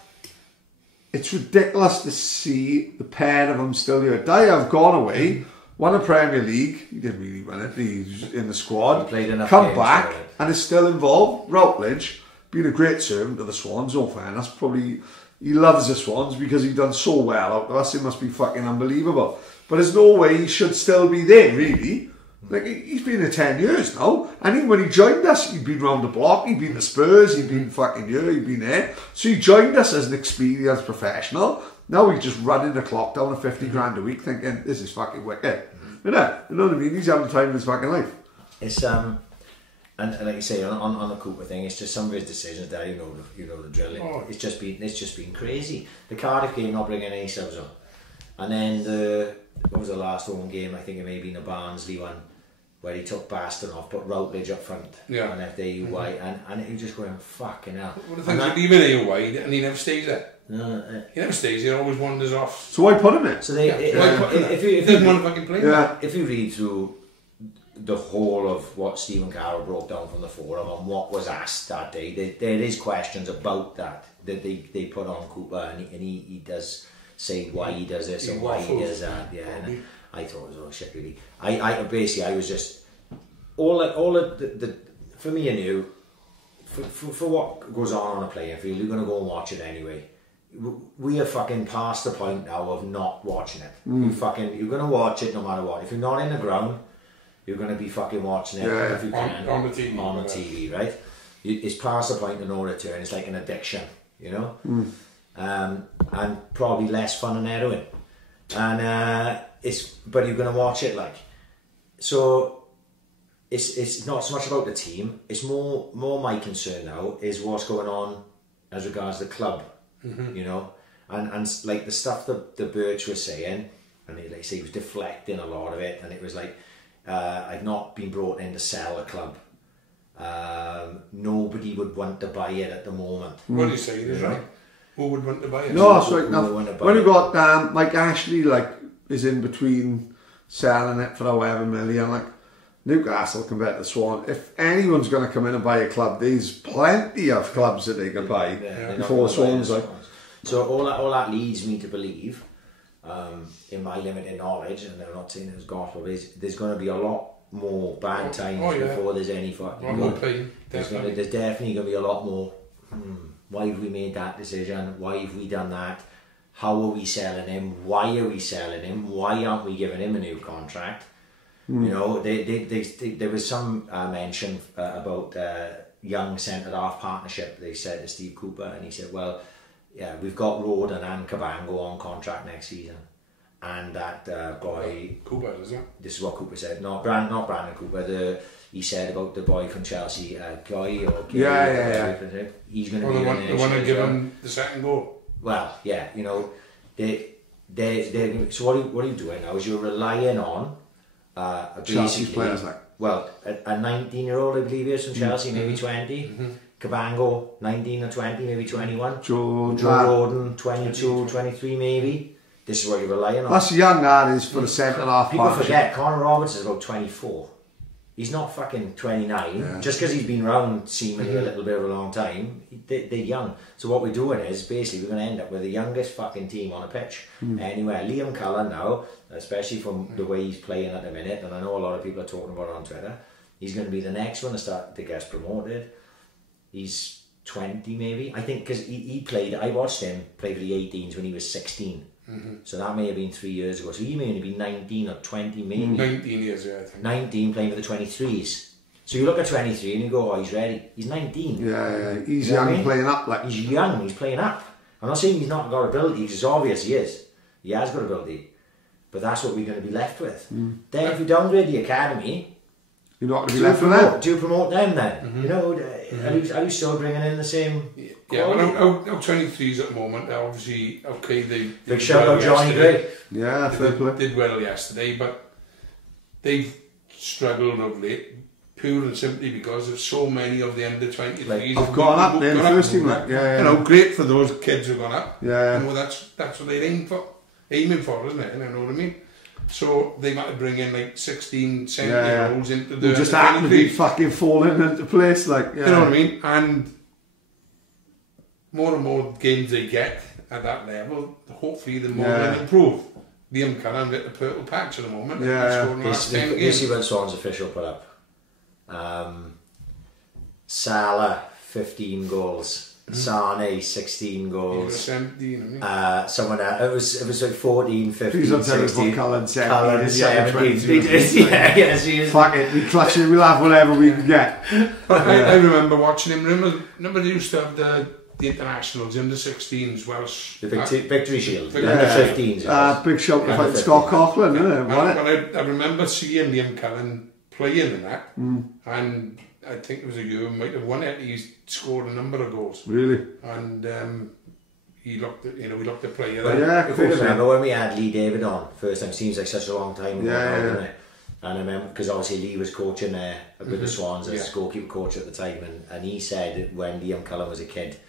it's ridiculous to see the pair of them still here. Dyer have gone away, won a Premier League. He didn't really win it. He's in the squad. Come back and is still involved. Routledge, being a great servant to the Swans, all fairness, probably he loves the Swans because he's done so well out of us. It must be fucking unbelievable. But there's no way he should still be there, really. Like, he's been there 10 years now. And even when he joined us, he'd been round the block, he'd been the Spurs, he'd been fucking here, he'd been there. So he joined us as an experienced professional. Now he's just running the clock down at 50 grand a week thinking, this is fucking wicked. You know what I mean? He's having the time of his fucking life. It's, and like you say, on the Cooper thing, it's just some of his decisions there, you know the drill. It's just been crazy. The Cardiff game not bringing any subs on. And then what was the last home game? I think it may have been the Barnsley one, where he took Baston off, put Routledge up front, and left AUY, and he was just going, fucking hell. Well, the thing is, leaving AUY, and he never stays there. No, he never stays. He always wanders off. So why put him in? So if you want to fucking play, if you read through the whole of what Stephen Carroll broke down from the forum and what was asked that day, there is questions about that they put on Cooper, and he does say why he does this and why he does that. Yeah, and I thought it was all shit, really. I was just all of the for me and you, for what goes on a playing field, you're going to go and watch it anyway. We are fucking past the point now of not watching it. You're going to watch it no matter what. If you're not in the ground, you're going to be fucking watching it if you can on the TV, right? It's past the point of no return. It's like an addiction, you know. And probably less fun than heroin. And but you're going to watch it like. So it's not so much about the team. It's more my concern now is what's going on as regards the club. You know, and like the stuff that the Birch was saying, and he was deflecting a lot of it, and it was like, I've not been brought in to sell a club. Nobody would want to buy it at the moment. What do you say? Is right. Who would want to buy it? No, that's right. When you got Mike Ashley, like, is in between selling it for however million, like, Newcastle compared to Swan. If anyone's going to come in and buy a club, there's plenty of clubs that they can buy before the Swans. Like. So all that leads me to believe, in my limited knowledge, and I'm not saying it was gospel, there's going to be a lot more bad times before there's any fucking good. There's definitely going to be a lot more. Why have we made that decision? Why have we done that? How are we selling him? Why are we selling him? Why aren't we giving him a new contract? You know, there was some mention about young centre-half partnership. They said to Steve Cooper, and he said, well, yeah, we've got Roden and Cabango on contract next season. And that boy... Cooper, is it? This is what Cooper said. Not Brandon Cooper. He said about the boy from Chelsea, Guy or Gary. Yeah. He's going to be the one who give him the second goal. Well, yeah, you know, so what are you doing now is you're relying on Chelsea's players, like. Well, a 19-year-old, I believe, is from Chelsea, maybe 20. Cabango, 19 or 20, maybe 21. Joe Roden, 22, 23 maybe. This is what you're relying on. That's young, that is, for the centre-half. People forget, Conor Roberts is about 24. He's not fucking 29. Just because he's been around seemingly a little bit of a long time, they're young. So what we're doing is, basically, we're going to end up with the youngest fucking team on a pitch. Anywhere. Liam Cullen now, especially from the way he's playing at the minute, and I know a lot of people are talking about it on Twitter, he's going to be the next one to get promoted. He's 20 maybe. I think because he played, I watched him play for the 18s when he was 16. So that may have been 3 years ago. So he may only be 19 or 20 maybe. 19 years, yeah, I think. 19 playing for the 23s. So you look at 23 and you go, oh, he's ready. He's 19. Yeah. He's young, playing up. Like. He's young, he's playing up. I'm not saying he's not got ability, because it's obvious he is. He has got ability. But that's what we're going to be left with. Then if you downgrade the academy, you're not going to be left with them. Do you promote them then? You know, are you still bringing in the same quality? Yeah, well, our 23s at the moment, they're obviously, okay, they big shout out Johnny Gray. Yeah, fair play. Did well yesterday, but they've struggled of late, pure and simply because there's so many of the under-23s have gone up then, first team, like, yeah. You know, great for those kids who've gone up. Yeah. You know, that's what they're aiming for, isn't it? You know what I mean? So they might bring in like 16, 17-year-olds into the... just happen to be fucking falling into place, like... You know what I mean? And more games they get at that level, hopefully the more they'll improve. Liam Cullen get the purple patch at the moment. This is when Swans official put up. Salah, 15 goals. Sane, 16 goals. 17, someone else, it was like 14, 15, Please don't tell 16. us what Cullen said. Cullen 17. Fuck it, we clutch it, we'll have whatever we can get. I remember watching him. Remember they used to have the internationals in the 16s, Welsh. The Victory Shield. The 15s. Big shout to Scott Coughlin, isn't it? I remember seeing Liam Cullen playing in that, and I think it was a year he might have won it. He scored a number of goals. Really? And he looked at player there. Yeah, of course. I remember when we had Lee David on first time. Seems like such a long time ago, didn't it? And I remember because obviously Lee was coaching there with the Swans as goalkeeper coach at the time, and he said when Liam Cullen was a kid,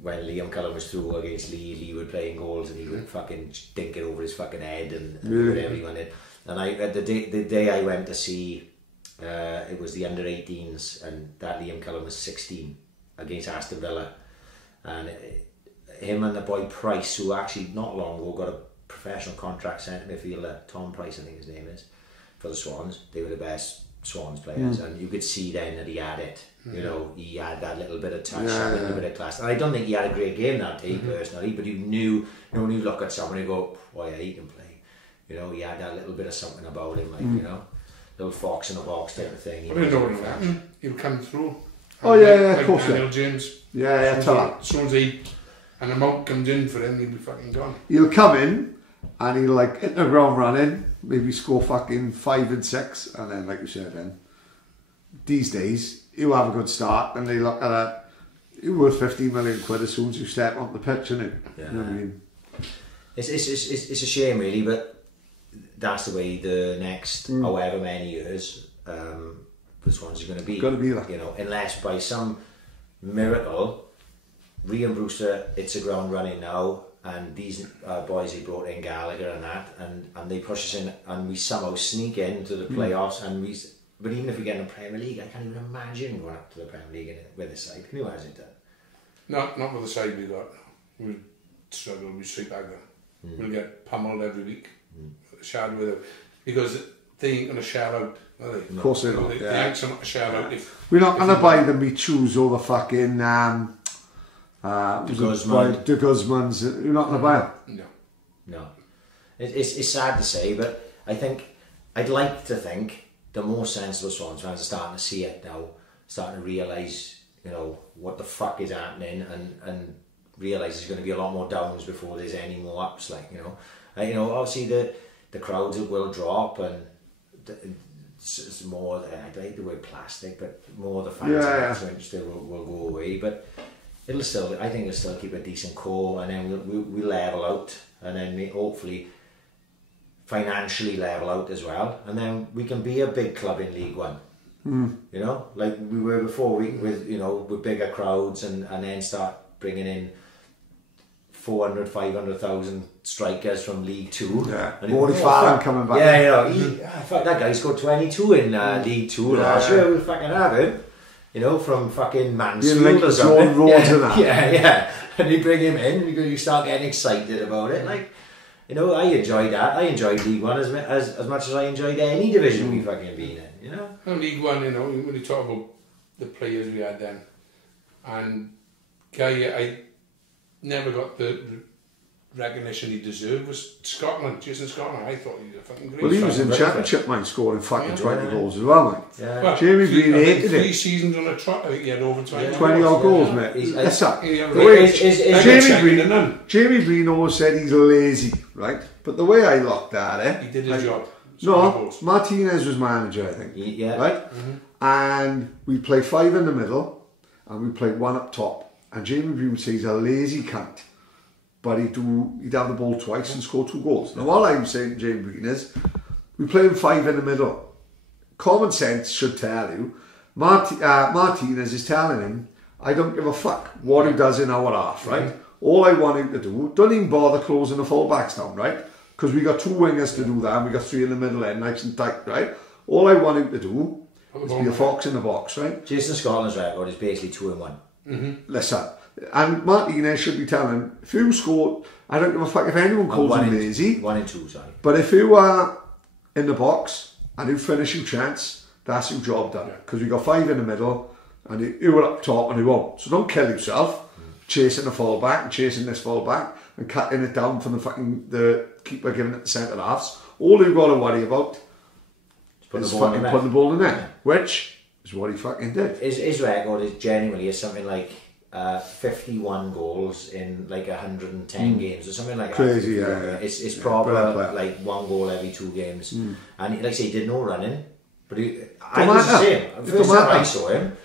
when Liam Cullen was through against Lee would play in goals and he would fucking dink it over his fucking head and whatever he wanted. And the day I went to see. It was the under-18s, and that Liam Cullen was 16 against Aston Villa, and him and the boy Price, who actually not long ago got a professional contract, centre midfielder, Tom Price I think his name is, for the Swans. They were the best Swans players, and you could see then that he had it. You know, he had that little bit of touch, that little bit of class. And I don't think he had a great game that day personally, but you knew, you know, when you look at someone and go, "Oh yeah, he can play." You know, he had that little bit of something about him, like you know. Little fox in a box type of thing. I don't know what will happen. He'll come through. Oh yeah, of course. Daniel James. Yeah, tell him. As soon as an amount comes in for him, he'll be fucking gone. He'll come in and he'll like hit the ground running, maybe score fucking 5 and 6, and then like you said, then these days he'll have a good start, and they look at it. You're worth 15 million quid as soon as you step on the pitch, isn't it? Yeah. You know what I mean? It's a shame really, but that's the way the next however many years the Swans are going to be. Got to be like, you know, unless by some miracle, Rhian Brewster hits the ground running now, and these boys he brought in Gallagher and that, and they push us in, and we somehow sneak into the playoffs, and but even if we get in the Premier League, I can't even imagine going up to the Premier League with this side. Can you imagine that? Not with the side we got. We struggle. We street bagger. We'll get pummeled every week. Shared with it because they ain't going to share out, are they? Of course they're not. They ain't going to share out. We're not going to buy the Me Choos or the fucking De Guzmans. You're not going to buy them. No. It's sad to say, but I think I'd like to think the more sensible Swans fans are starting to see it now, starting to realise, you know, what the fuck is happening, and realise there's going to be a lot more downs before there's any more ups. Like you know, obviously the crowds will drop, and it's more, I hate the word plastic, but more the fans are interested will go away, but I think it'll still keep a decent core, and then we'll level out, and then hopefully financially level out as well, and then we can be a big club in League One. You know, like we were before, with bigger crowds, and then start bringing in 400, 500,000 strikers from League Two. Yeah. And Morty Fallon coming back. Yeah, you know, fuck, that guy scored 22 in League Two last year. We'll fucking have him. You know, from fucking Mansfield or something. Yeah. And you bring him in, and you start getting excited about it. Like, you know, I enjoyed that. I enjoyed League One as much as I enjoyed any division we fucking been in. You know. And League One, you know, when you talk about the players we had then, and guy I never got the recognition he deserved was Scotland, Jason Scotland. I thought he was a fucking great. Well, he was in Championship, man, scoring fucking 20 goals as well, mate. Yeah. Well, Jamie Green hated it. 3 seasons on a trot, he had over 20. 20 odd goals, mate. Jamie Green always said he's lazy, right? But the way I looked at it, he did his job. No, Martinez was manager, I think. Yeah. Right? And we play 5 in the middle, and we play 1 up top. And Jamie Green would say he's a lazy cunt, but he'd have the ball twice and score 2 goals. Now, all I'm saying to Jamie Green is, we play him 5 in the middle. Common sense should tell you, Martinez is telling him, I don't give a fuck what he does in our half, right? All I want him to do, don't even bother closing the full-backs down, right? Because we got 2 wingers to do that, and we got 3 in the middle end, nice and tight, right? All I want him to do is be a fox in the box, right? Jason Scotland's record is basically 2 in 1. Listen, and Martinez should be telling him, if you score, I don't give a fuck if anyone calls him lazy. 1 in 2, sorry. But if you are in the box and you finish your chance, that's your job done. Because we got 5 in the middle, and you were up top and you won't. So don't kill yourself chasing the full back and chasing this full back and cutting it down from the keeper giving it the centre halves. All you've got to worry about is fucking putting the ball in there, which is what he fucking did. His record is genuinely something like 51 goals in like 110 games or something like that. Crazy, yeah. It's proper like 1 goal every 2 games. And like I say, he did no running, but I was the same. First time I saw him,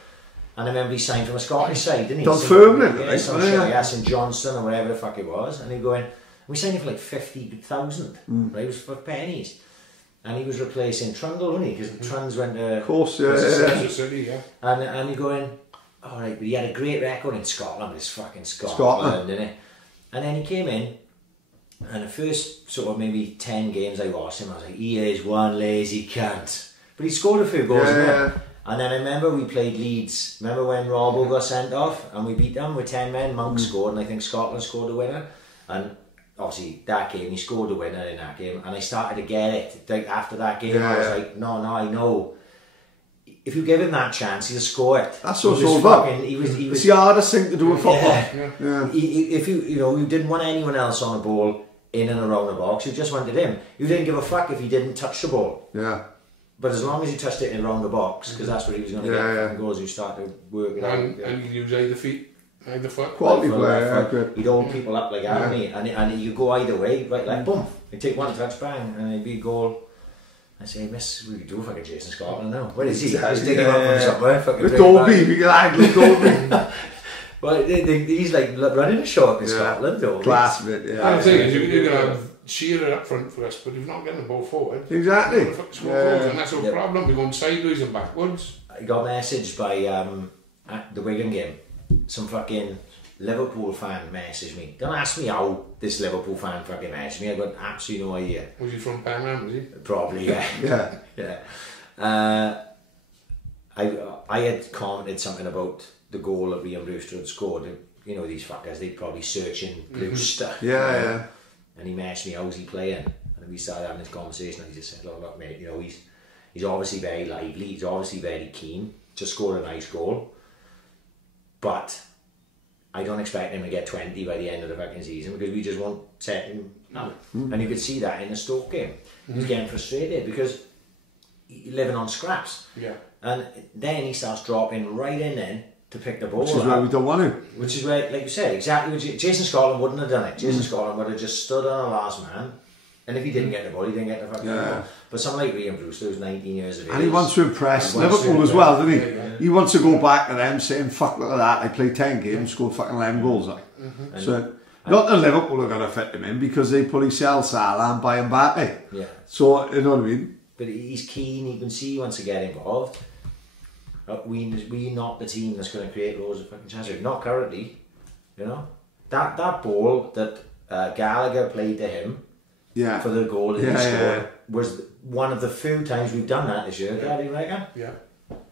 and I remember he signed from a Scottish side, didn't he? Dunfermline, right? Some shit like that, St Johnston or whatever the fuck it was, and he going, we signed him for like 50,000, right? It was for pennies. And he was replacing Trundle, wasn't he? Because Trunds went to... Of course, yeah. And you're going, all right, but he had a great record in Scotland. It's fucking Scotland, didn't it? And then he came in, and the first sort of maybe 10 games I watched him, I was like, he is one lazy cunt. But he scored a few goals in there. And then I remember we played Leeds. Remember when Robbo got sent off and we beat them with 10 men? Monk scored, and I think Scotland scored the winner. And obviously that game, he scored the winner in that game, and I started to get it. Like after that game, I was like, no, I know. If you give him that chance, he'll score it. That's what it's all about. It's the hardest thing to do in football. If you didn't want anyone else on the ball in and around the box, you just wanted him. You didn't give a fuck if he didn't touch the ball. Yeah. But as long as he touched it around the box, because that's where he was going to get goals, you start to work it out. And you use either foot. Quality player, he'd hold people up like that, and you go either way, right? Like boom, you take one touch, bang, and it'd be a goal. I say, miss, we could do fucking Jason Scotland now. Where is he? He's digging up from somewhere. With Dolby, we can angle Dolby. Well, he's like running a shot in Scotland, though. Class of it, yeah. And the thing is, you're going to have Shearer up front for us, but if you're not getting the ball forward, exactly. And that's our problem. We're going sideways and backwards. I got messaged by at the Wigan game. Some fucking Liverpool fan messaged me. Don't ask me how this Liverpool fan fucking messaged me. I got absolutely no idea. Was he from Birmingham, was he? Probably, yeah. Yeah. I had commented something about the goal that Liam Brewster had scored. You know, these fuckers, they'd probably search in Brewster. Yeah. And he messaged me, how's he playing? And we started having this conversation, and he just said, look mate, you know, he's obviously very lively, he's obviously very keen to score a nice goal, but I don't expect him to get 20 by the end of the fucking season, because we just won't set him up. And you could see that in the Stoke game. He's getting frustrated because he's living on scraps. Yeah. And then he starts dropping right in then to pick the ball. Which is where we don't want to. Which is where, like you said, exactly what Jason Scotland wouldn't have done it. Jason Scotland would have just stood on a last man, and if he didn't get the ball, he didn't get the fucking ball. But someone like Liam Brewster, who's 19 years of age, and he wants to impress Liverpool as well, doesn't he? Yeah. He wants to go back to them saying, fuck, look at that, I played 10 games, scored fucking 11 goals. So, not that Liverpool are going to fit him in, because they probably sell Salah and buy Mbappe. Yeah. So, you know what I mean? But he's keen, you can see he wants to get involved. We not the team that's going to create loads of fucking chances. Not currently, you know. that ball that Gallagher played to him for the goal that he scored was one of the few times we've done that this year. Yeah, do you reckon? Yeah.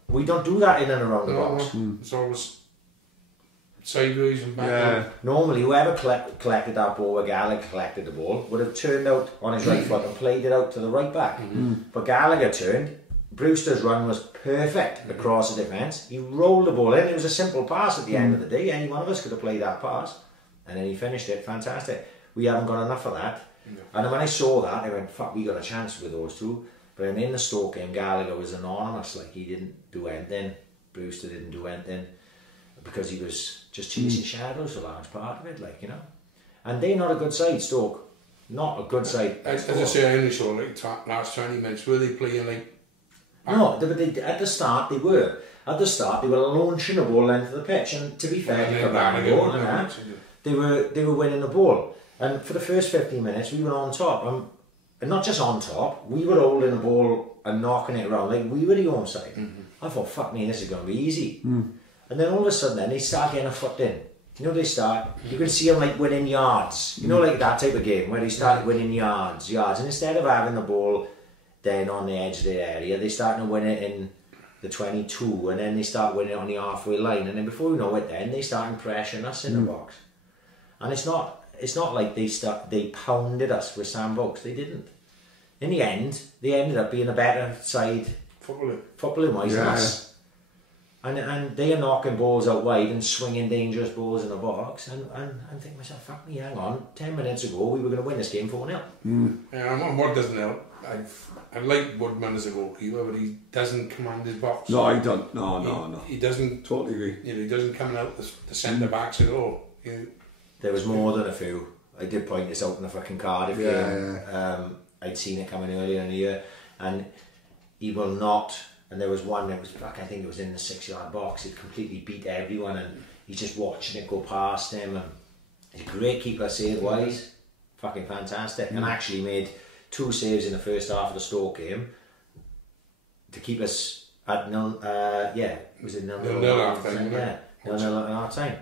We don't do that in and around the box. It's always sideways and back. Normally, whoever collected that ball, where Gallagher collected the ball, would have turned out on his right foot and played it out to the right back. But Gallagher turned. Brewster's run was perfect across the defence. He rolled the ball in. It was a simple pass at the end of the day. Any one of us could have played that pass. And then he finished it. Fantastic. We haven't got enough of that. And when I saw that, I went, fuck, we got a chance with those two. But then in the Stoke game, Gallagher was anonymous. Like, he didn't do anything. Brewster didn't do anything. Because he was just chasing shadows, a large part of it, like, you know. And they're not a good side, Stoke. Not a good side. As I say, I only saw like last 20 minutes. Were they playing like... No, at the start they were. At the start they were launching the ball into the pitch, and to be fair, they were winning the ball. And for the first 15 minutes we were on top. And not just on top, we were holding the ball and knocking it around like we were the home side. I thought, fuck me, this is going to be easy. And then all of a sudden then they start getting a foot in. You know, you can see them like winning yards. You know, like that type of game where they start winning yards. And instead of having the ball then on the edge of the area, they start to win it in the 22, and then they start winning it on the halfway line, and then before we know it, then they start pressuring us in the box. And it's not like they pounded us with sandbags. They didn't. In the end, they ended up being a better side footballing wise than us. And they are knocking balls out wide and swinging dangerous balls in the box, and I'm thinking to myself, fuck me, hang on, 10 minutes ago we were going to win this game 4-0. And what doesn't help, I like Woodman as a goalkeeper, but he doesn't command his box. No, I don't. No. He doesn't. Totally agree. You know, he doesn't come out the centre backs at all. There was more than a few. I did point this out in the fucking Cardiff game. I'd seen it coming earlier in the year, and he will not. And there was one that was back, I think it was in the 6-yard box. It completely beat everyone, and he's just watching it go past him. And he's a great keeper, save-wise, fucking fantastic, and actually made 2 saves in the first half of the Stoke game to keep us at nil. Was it 0-0 half time? Yeah, 0-0 at half time.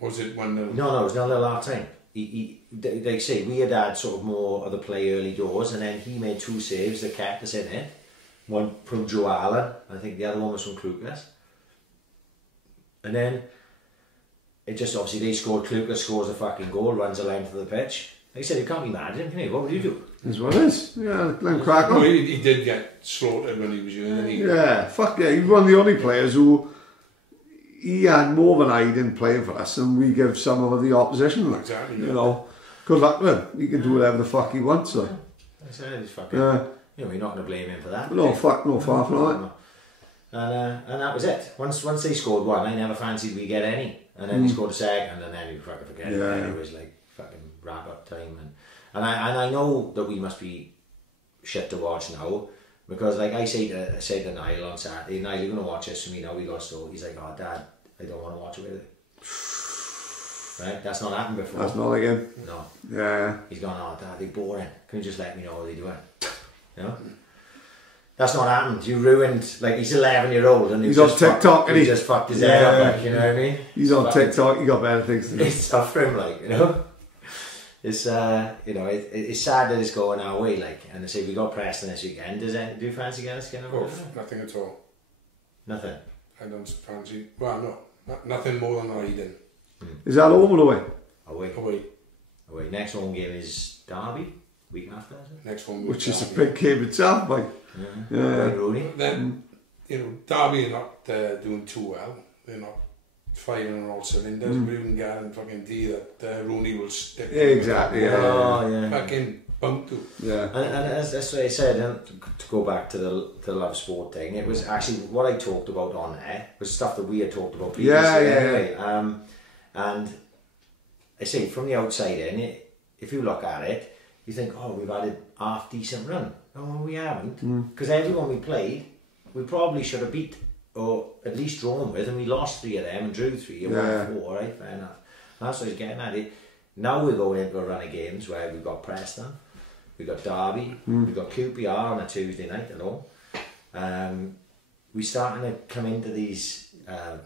Was it 1-0? No, it was 0-0 half time. They say we had sort of more of the play early doors, and then he made 2 saves that kept us in it. One from Joe Allen, I think the other one was from Klukas. And then it just obviously they scored. Klukas scores a fucking goal, runs the length of the pitch. Like I said, you can't be mad at him, can you? What would you do? Is what it is. Yeah, let him crack on. No, he did get slaughtered when he was young, didn't he? Yeah, fuck yeah. He's one of the only players who he had more than I in playing for us, and we give some of the opposition. Exactly. You know, good luck with him. He can do whatever the fuck he wants. So. I said he's fucking. You know, you're not going to blame him for that. No, fuck, no, far from that. And that was it. Once they scored one, I never fancied we get any. And then they scored a second, and then you fucking forget it. And it was like fucking wrap up time. And I know that we must be shit to watch now, because like I said to Niall on Saturday, Niall, you're going to watch this for me now, we lost Stoke. He's like, oh Dad, I don't want to watch it with you. Right? That's not happened before. That's not like him. No. Yeah. He's gone, oh Dad, they're boring. Can you just let me know what they're doing? You know? That's not happened. You ruined, like, he's 11-year-old and he's on TikTok and he just fucked his head up, like, you know what I mean? He's on TikTok, he got better things to do. It's tough for him, like, you know? It's, you know, it's sad that it's going our way, like, and I say we got Preston this weekend. Do you fancy getting a skin over? Oh, nothing at all. Nothing? I don't fancy, well, no, nothing more than Iden. Is that home or away? Away. Next home game is Derby. Week after, is it? Next one, which is a big game itself, like. Then, you know, Derby are not doing too well. They're not firing on all cylinders. But you can guarantee that Rooney will stick. Exactly. Fucking bump to. Yeah. And as that's what I said, and to go back to the Love Sport thing, it was actually what I talked about on there was stuff that we had talked about previously. Anyway. And I say from the outside in, if you look at it, you think, oh, we've had a half decent run. No, we haven't. Because everyone we played, we probably should have beat or at least drawn with, and we lost 3 of them and drew 3 and won 4, right? Fair enough. And that's what I was getting at. Now we're going into a run of games where we've got Preston, we've got Derby, we've got QPR on a Tuesday night at home. We're starting to come into these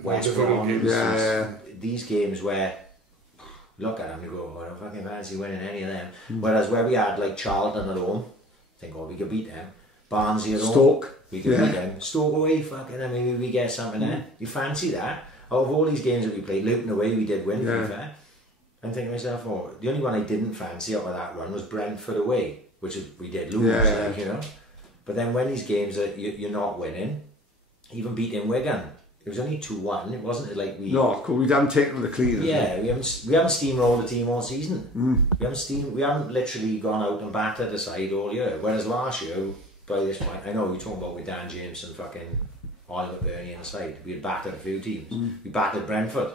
West Broms, these games where look at them and go, I don't fucking fancy winning any of them. Whereas where we had like Charlton at home, think, oh, we could beat them. Barnsley at home, Stoke, we could beat them. Stoke away, fucking, I mean, maybe we get something there. You fancy that? Out of all these games that we played, Luton away, we did win, to be fair. I'm thinking to myself, oh, the only one I didn't fancy out of that run was Brentford away, which we did lose, like, you know. But then when these games that you're not winning, even beating Wigan, it was only 2-1. It wasn't like we... No, because we haven't taken the clean. Yeah, we haven't steamrolled the team all season. We haven't literally gone out and battered the side all year. Whereas last year, by this point, I know you're talking about with Dan James and fucking Oliver Burney on the side. We had battered a few teams. We battered Brentford,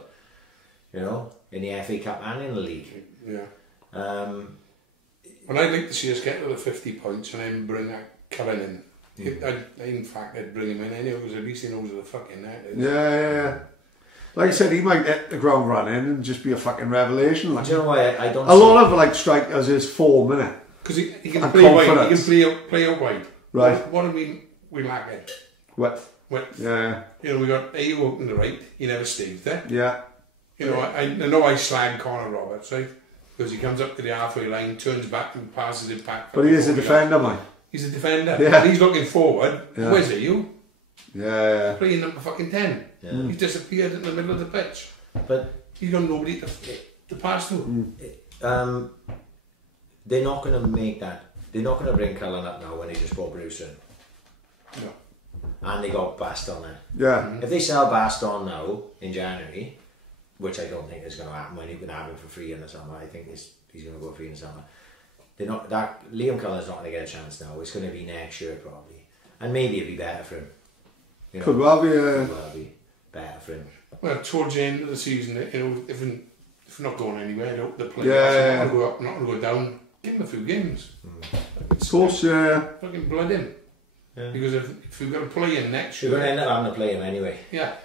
you know, in the FA Cup and in the league. Yeah. Well, I'd like to see us get to the 50 points and then bring that Cullen in. In fact, I'd bring him in anyway, because at least he knows the fucking net is. Yeah. Like I said, he might hit the ground running and just be a fucking revelation. Like, do you know why I don't? A lot of like strikers is form, innit? Because he can play wide. He can play out wide. Right. What do we lack in? Width. Yeah. You know, we got A out on the right. He never stayed there. Yeah. You know, I know I slag Conor Roberts, right? Because he comes up to the halfway line, turns back and passes it back. But he is a defender, man. He's a defender. Yeah. He's looking forward. Yeah. Where's he, you? Yeah. Playing number fucking 10. Yeah. He's disappeared in the middle of the pitch. But he's got nobody to pass to. They're not going to make that. They're not going to bring Cullen up now when they just brought Bruce in. No. And they got Baston there. Yeah. If they sell Baston now in January, which I don't think is going to happen when you can have him for free in the summer, I think he's going to go free in the summer. They're not that Liam Cullen's not going to get a chance now. It's going to be next year probably, and maybe it'll be better for him. You know, could well be. Could well be better for him. Well, towards the end of the season, you know, if we're not going anywhere, the playoffs, Yeah. not going to go up, not going to go down. Give him a few games. Of course, yeah. Fucking blood him. Yeah. Because if we've got to play him next year, we're going to end up having to play him anyway. Yeah.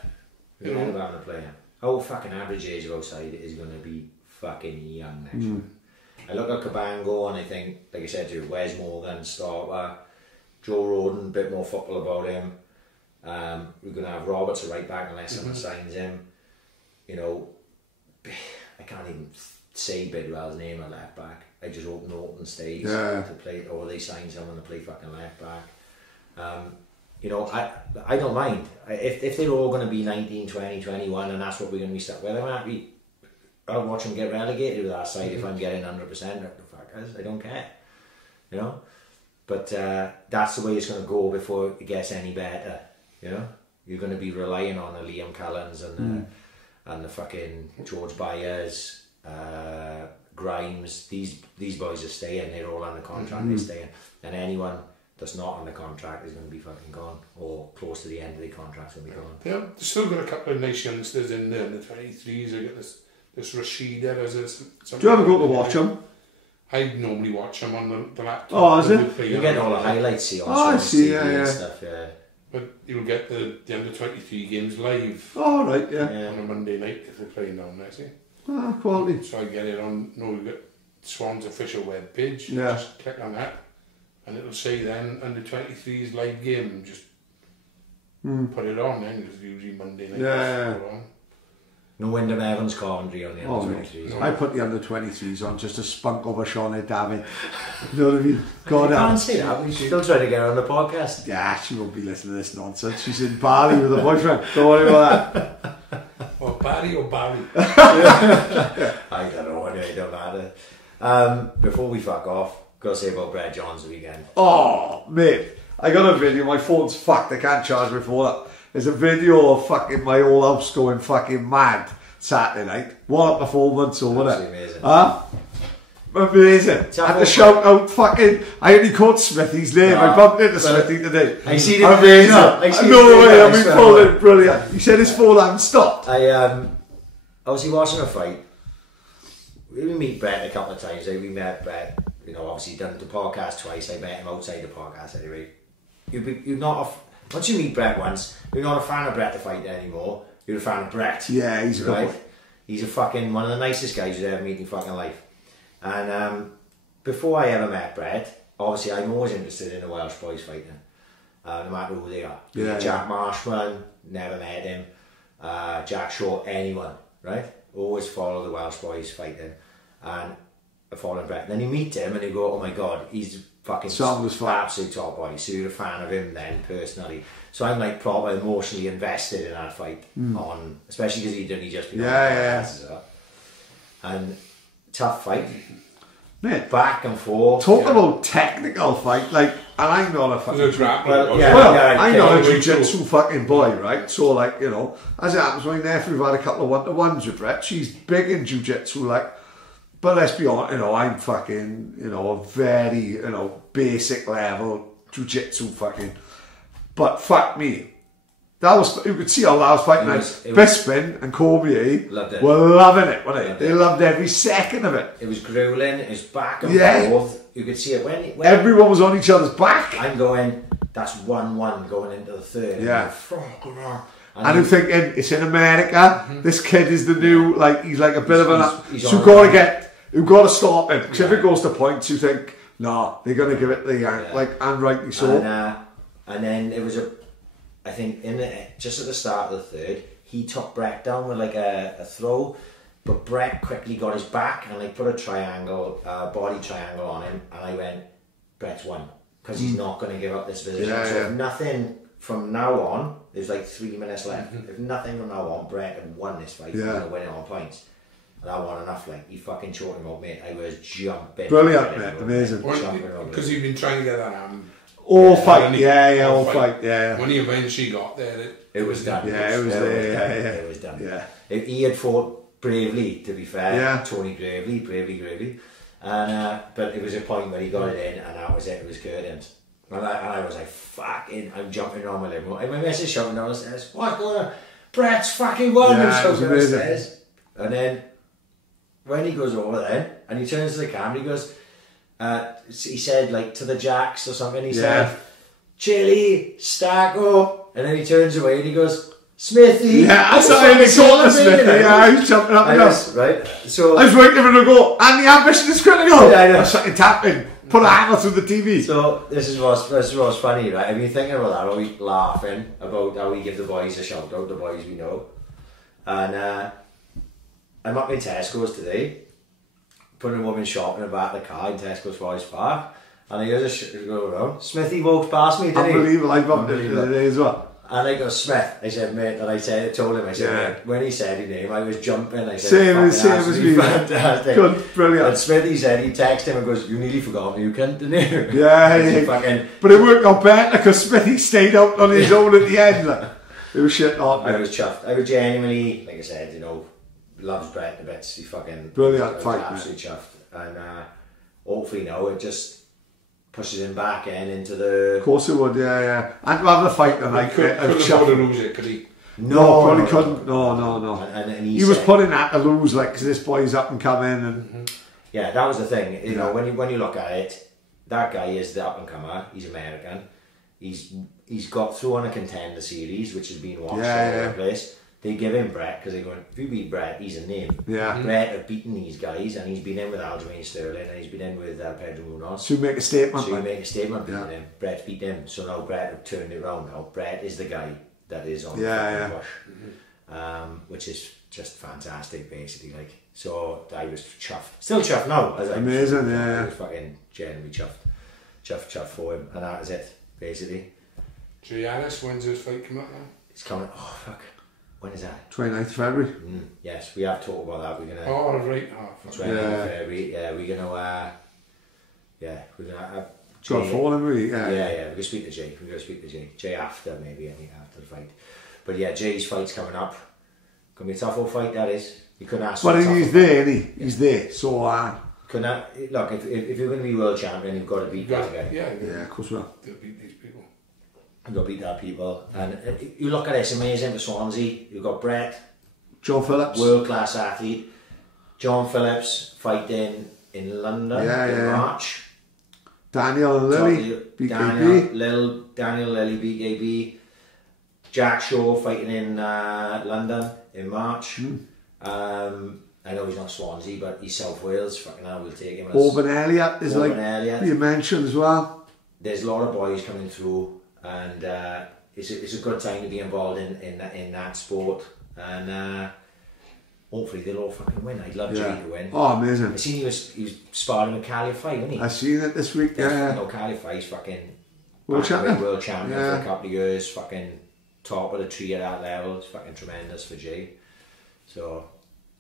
We're going to end up having to play him. Our fucking average age of outside is going to be fucking young next year. I look at Cabango and I think, like I said to you, Wes Morgan, starter, Joe Roden, a bit more football about him. We're going to have Roberts a right back unless someone signs him. You know, I can't even say Bidwell's name at left back. I just hope Norton stays to play, or they sign someone to play fucking left back. You know, I don't mind. If they're all going to be 19, 20, 21 and that's what we're going to be stuck with, I'm happy. I'll watch them get relegated with our side if I'm getting 100% of the fuckers. I don't care, you know. But that's the way it's going to go before it gets any better, you know. You're going to be relying on the Liam Cullens and the fucking George Byers, Grimes. These boys are staying. They're all under contract. They're staying, and anyone that's not on the contract is going to be fucking gone, or close to the end of the contract's going to be gone. Yeah, they've still got a couple of nice youngsters in there in the 23s. They got this Rashida. Do you ever go to watch them? I normally watch them on the laptop. Oh, is it? You get all the highlights, see on I see, TV yeah. and stuff, yeah. But you'll get the under 23 games live. Oh, right, yeah. On a Monday night if they're playing down there, see? Ah, quality. So I get it on, we've got Swans official web page. Yeah. Just click on that and it'll say then under 23's live game. Just put it on then, because usually Monday night. Yeah. No Wyndham Evans commentary on the under 23s. No. I put the under 23s on just to spunk over Shawnee David. You know what I mean? God, I can't say that. We still try to get her on the podcast. Yeah, she won't be listening to this nonsense. She's in Bali with her boyfriend. Don't worry about that. Or Barry or Barry? I don't know. Anyway, it don't matter. Before we fuck off, gotta say about Brett John's weekend. Oh, mate. I got a video. My phone's fucked. I can't charge my phone up. There's a video of fucking my whole house going fucking mad Saturday night. What a performance, wasn't it? Amazing. Huh? Amazing. I had to shout out fucking... I only caught Smithy's name. I bumped into Smithy today. I see it. Amazing. No way. I mean, it. brilliant. He said his phone hadn't stopped. I was watching a fight. We meet Brett a couple of times. We met Brett, you know, obviously done the podcast twice. I met him outside the podcast anyway. You're not once you meet Brett once, you're not a fan of Brett the fighter anymore. You're a fan of Brett. Yeah, he's right. Good. He's a fucking one of the nicest guys you'd ever meet in your fucking life. And before I ever met Brett, obviously I'm always interested in the Welsh boys fighting, no matter who they are. Yeah, Jack Marshman, never met him. Jack Shaw, anyone, right? always follow the Welsh boys fighting, and I follow Brett. And then you meet him and you go, oh my god, he's fucking absolute top boy. So you're a fan of him then personally. So I'm like proper emotionally invested in that fight on, especially because he'd only just been and tough fight. Mate, back and forth. Talk about technical fight, like, and I'm not a fucking... I'm not a jiu-jitsu fucking boy, right? So, like, you know, as it happens, my nephew had a couple of one-to-ones with Vetch. She's big in jiu-jitsu, like, but let's be honest, you know, I'm fucking, you know, a very, you know, basic level jiu-jitsu fucking, but fuck me. That was, you could see how that was fighting. Bisping and Kobe were loving it, weren't they? They loved every second of it. It was grueling, it was back and forth. You could see it when everyone was on each other's back. I'm going, that's 1-1 going into the third. Yeah. And I'm thinking, it's in America. This kid is the new, like, he's like a bit of an... So you've got to stop him. Because if it goes to points, you think, nah, they're going to give it the, like, and rightly so. And then it was I think just at the start of the third, he took Brett down with like a throw, but Brett quickly got his back and like put a body triangle on him, and I went, Brett's won, because he's not going to give up this position. So if nothing from now on, there's like 3 minutes left. If nothing from now on, Brett had won this fight. He's going to win it on points. And I won enough, like, he fucking choked him up, mate. I was jumping. Brilliant, mate, amazing. Because you've been trying to get that arm. All fight. When he eventually got there, it was done. Yeah, it was done. Yeah. He had fought bravely, to be fair. Yeah. Tony bravely. And but it was a point where he got it in, and that was it. It was curtains. And I was like, fucking, I'm jumping around my living room. And my missus shouting down the stairs, what's going on? Brett's fucking won. Yeah, it was amazing. And then when he goes over there and he turns to the camera, he goes, he said, like, to the jacks or something, he said, Chili, stack up, and then he turns away and he goes, Smithy. Yeah, I saw him call Smithy. Yeah, I was jumping up and down. Right, so I was waiting for him to go, and the ambition is critical. Yeah, I know. I was fucking tapping, put a hammer through the TV. So this is what's funny, right? I've been thinking about that, are we laughing about how we give the boys a shout out, the boys we know. And I'm up in Tesco's today, putting a woman shopping in the back of the car in Tesco's Forest Park, and I go around. Smithy walks past me, didn't he? Unbelievable, I bumped it today as well. And I go, Smith, I said, mate, and I told him, mate, when he said his name, I was jumping, I said, same as me. Fantastic. Good, brilliant. And Smithy said, he texted him and goes, you nearly forgot me, you cunt, didn't you? Yeah, but it worked out better because Smithy stayed out on his own at the end. Like. It was shit on. I was chuffed. I was genuinely, like I said, you know, loves Brett to bits. He fucking brilliant fight, absolutely chuffed. And hopefully now it just pushes him back into the... Of course it would, yeah. And to have the fight tonight, couldn't afford to lose it, could he? No, probably couldn't. No. And he was putting that to lose, like, because this boy's up and coming. And yeah, that was the thing. You know, when you look at it, that guy is the up and comer. He's American. He's got through on a contender series, which has been watched all over the place. They give him Brett because they're going, if you beat Brett, he's a name. Yeah. Brett have beaten these guys, and he's been in with Aljamain Sterling, and he's been in with Pridmore198. So you make a statement. Beating him. Brett's beat him. So now Brett have turned it around now. Brett is the guy that is on the push. Which is just fantastic, basically. Like, so I was chuffed. Still chuffed now. Amazing, I was fucking genuinely chuffed for him, and that is it, basically. Giannis, when's his fight come up now? It's coming. Oh fuck. When is that? 29th February. Yes, we have talked about that. We're gonna. Oh right. 29th February. Yeah, we're gonna. We're gonna. Got falling, really. Yeah. We're gonna speak to Jay. We're gonna speak to Jay. Jay after, maybe, I think, after the fight. But yeah, Jay's fight's coming up. Gonna be a tough old fight, that is. You couldn't ask. But he's there, isn't he? He's there. So couldn't look, if you're going to be world champion, you've got to beat that guy. Yeah, of course we are. They'll beat these people. You've got to beat that people. And you look at it, it's amazing for Swansea. You've got Brett, John Phillips, world class athlete. John Phillips fighting in London in March. Daniel and Lily, BKB. Daniel Lily, BKB. Jack Shaw fighting in London in March. I know he's not Swansea, but he's South Wales. Fucking hell, we'll take him. Auburn Elliott is you mentioned as well. There's a lot of boys coming through, and it's a good time to be involved in that sport. And hopefully they'll all fucking win. I'd love Jay to win. Oh, amazing. I seen he was sparring with Calif Fight, wasn't he? I seen it this week, yeah. You know, Calif Fight's fucking World champion for a couple of years, fucking top of the tree at that level. It's fucking tremendous for Jay. So,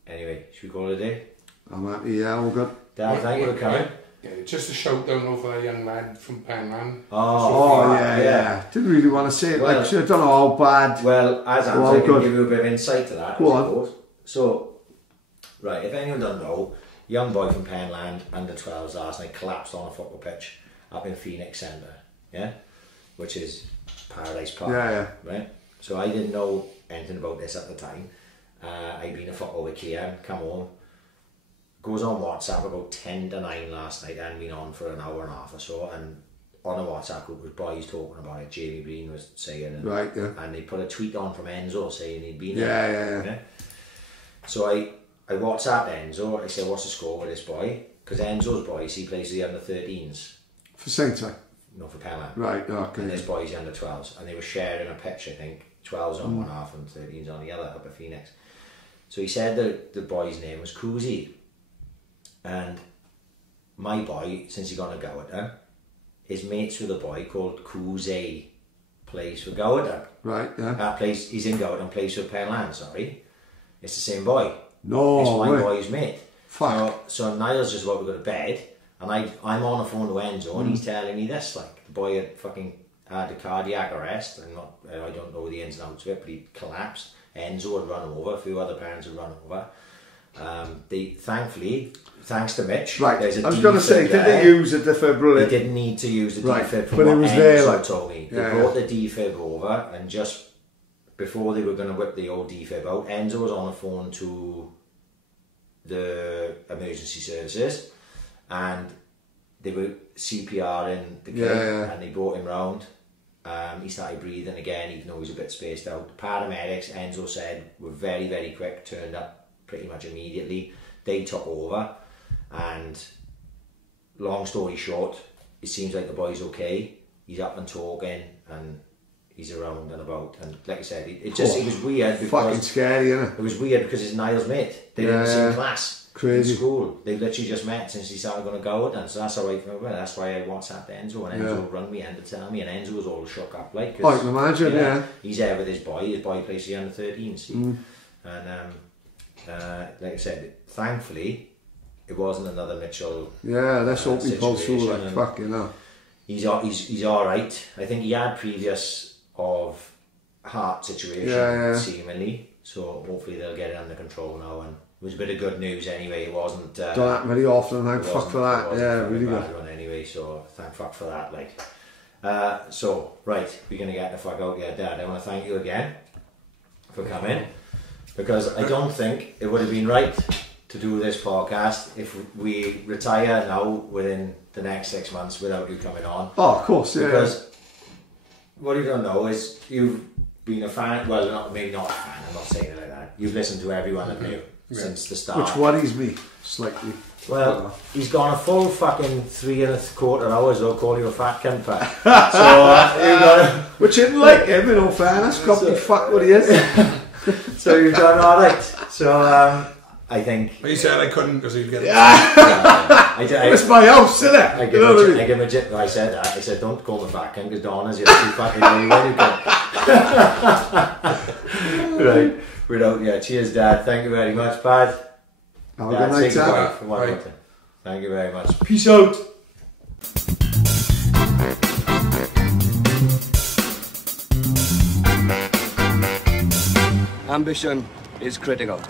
anyway, should we call it a day? I'm happy, yeah, all good. Dad, thank you for coming. Yeah, just a shout down for that young lad from Penland. Yeah. Didn't really want to say it, well, like, I don't know how bad. Well, as I can give you a bit of insight to that. Go on. So, right, if anyone doesn't know, young boy from Penland, under 12s last night, collapsed on a football pitch up in Phoenix Centre, yeah? Which is Paradise Park, right? So I didn't know anything about this at the time. I'd been a football with Kian, come home, goes on WhatsApp about 10 to 9 last night, and been on for an hour and a half or so, and on a WhatsApp group with boys talking about it. Jamie Breen was saying it, and they put a tweet on from Enzo saying he'd been there. So I WhatsApped Enzo. I said, what's the score with this boy? Because Enzo's boys, he plays the under 13s for Saints. No, for Penland. Right, okay. And this boy's the under 12s, and they were sharing a pitch, I think, 12s on one half and 13s on the other up at Phoenix. So he said that the boy's name was Kuzi. And my boy, since he got a Gowerton, his mates with a boy called Kuzi, plays for Gowerton. Right, yeah. He's in Gowerton, plays for Penland, sorry. It's the same boy. No, it's my boy's mate. Fuck. So Niall's just about to go to bed, and I'm on the phone to Enzo, and he's telling me this, like, the boy had fucking had a cardiac arrest. I don't know the ins and outs of it, but he collapsed. Enzo had run over, a few other parents had run over. Thankfully, thanks to Mitch, there's a I was going to say, did they use a defibrillator? They didn't need to use the defib, but it was there. Like, told me. They brought the defib over, and just before they were going to whip the old defib out, Enzo was on the phone to the emergency services, and they were CPRing the kid, and they brought him round. He started breathing again, even though he was a bit spaced out. The paramedics, Enzo said, were very, very quick, turned up pretty much immediately. They took over, and long story short, it seems like the boy's okay. He's up and talking, and he's around and about. And like I said, it was weird. Because fucking scary, isn't it? It was weird because it's Niall's mate. They're in the same class. Crazy. In school. They've literally just met since he started going to go with them. So that's alright. Well, that's why I WhatsApped Enzo, and Enzo rang me and to tell me, and Enzo was all shook up, like. I can imagine, He's there with his boy. His boy plays the under 13s. And like I said, thankfully, it wasn't another Mitchell. Yeah, let's hope he pulls through, like, fucking hell. He's alright. I think he had previous of heart situation, seemingly. So hopefully they'll get it under control now. And it was a bit of good news anyway. It wasn't don't happen very often. Thank fuck for that. Yeah, really good one anyway. So thank fuck for that. Like, so right, we're gonna get the fuck out here, Dad. I want to thank you again for coming, because I don't think it would have been right to do this podcast if we retire now within the next 6 months without you coming on. Oh, of course, yeah. Because what you don't know is you've been a fan. Well, maybe not a fan. I'm not saying it like that. You've listened to everyone of you since the start. Which worries me slightly. Well, he's gone a full fucking 3.25 hours though, calling you a fat cunt. So which isn't like him, in all fairness. Probably fuck what he is. So you've done alright. So I think. Well, you said I couldn't because he'd get it. It's my house, isn't it? I said that. I said, don't call me fat cunt because Donna's you're too fucking anyway. Right. We're out. Yeah. Cheers, Dad. Thank you very much, Bad. Have a good night, Dad. Thank you very much. Peace out. Ambition is critical.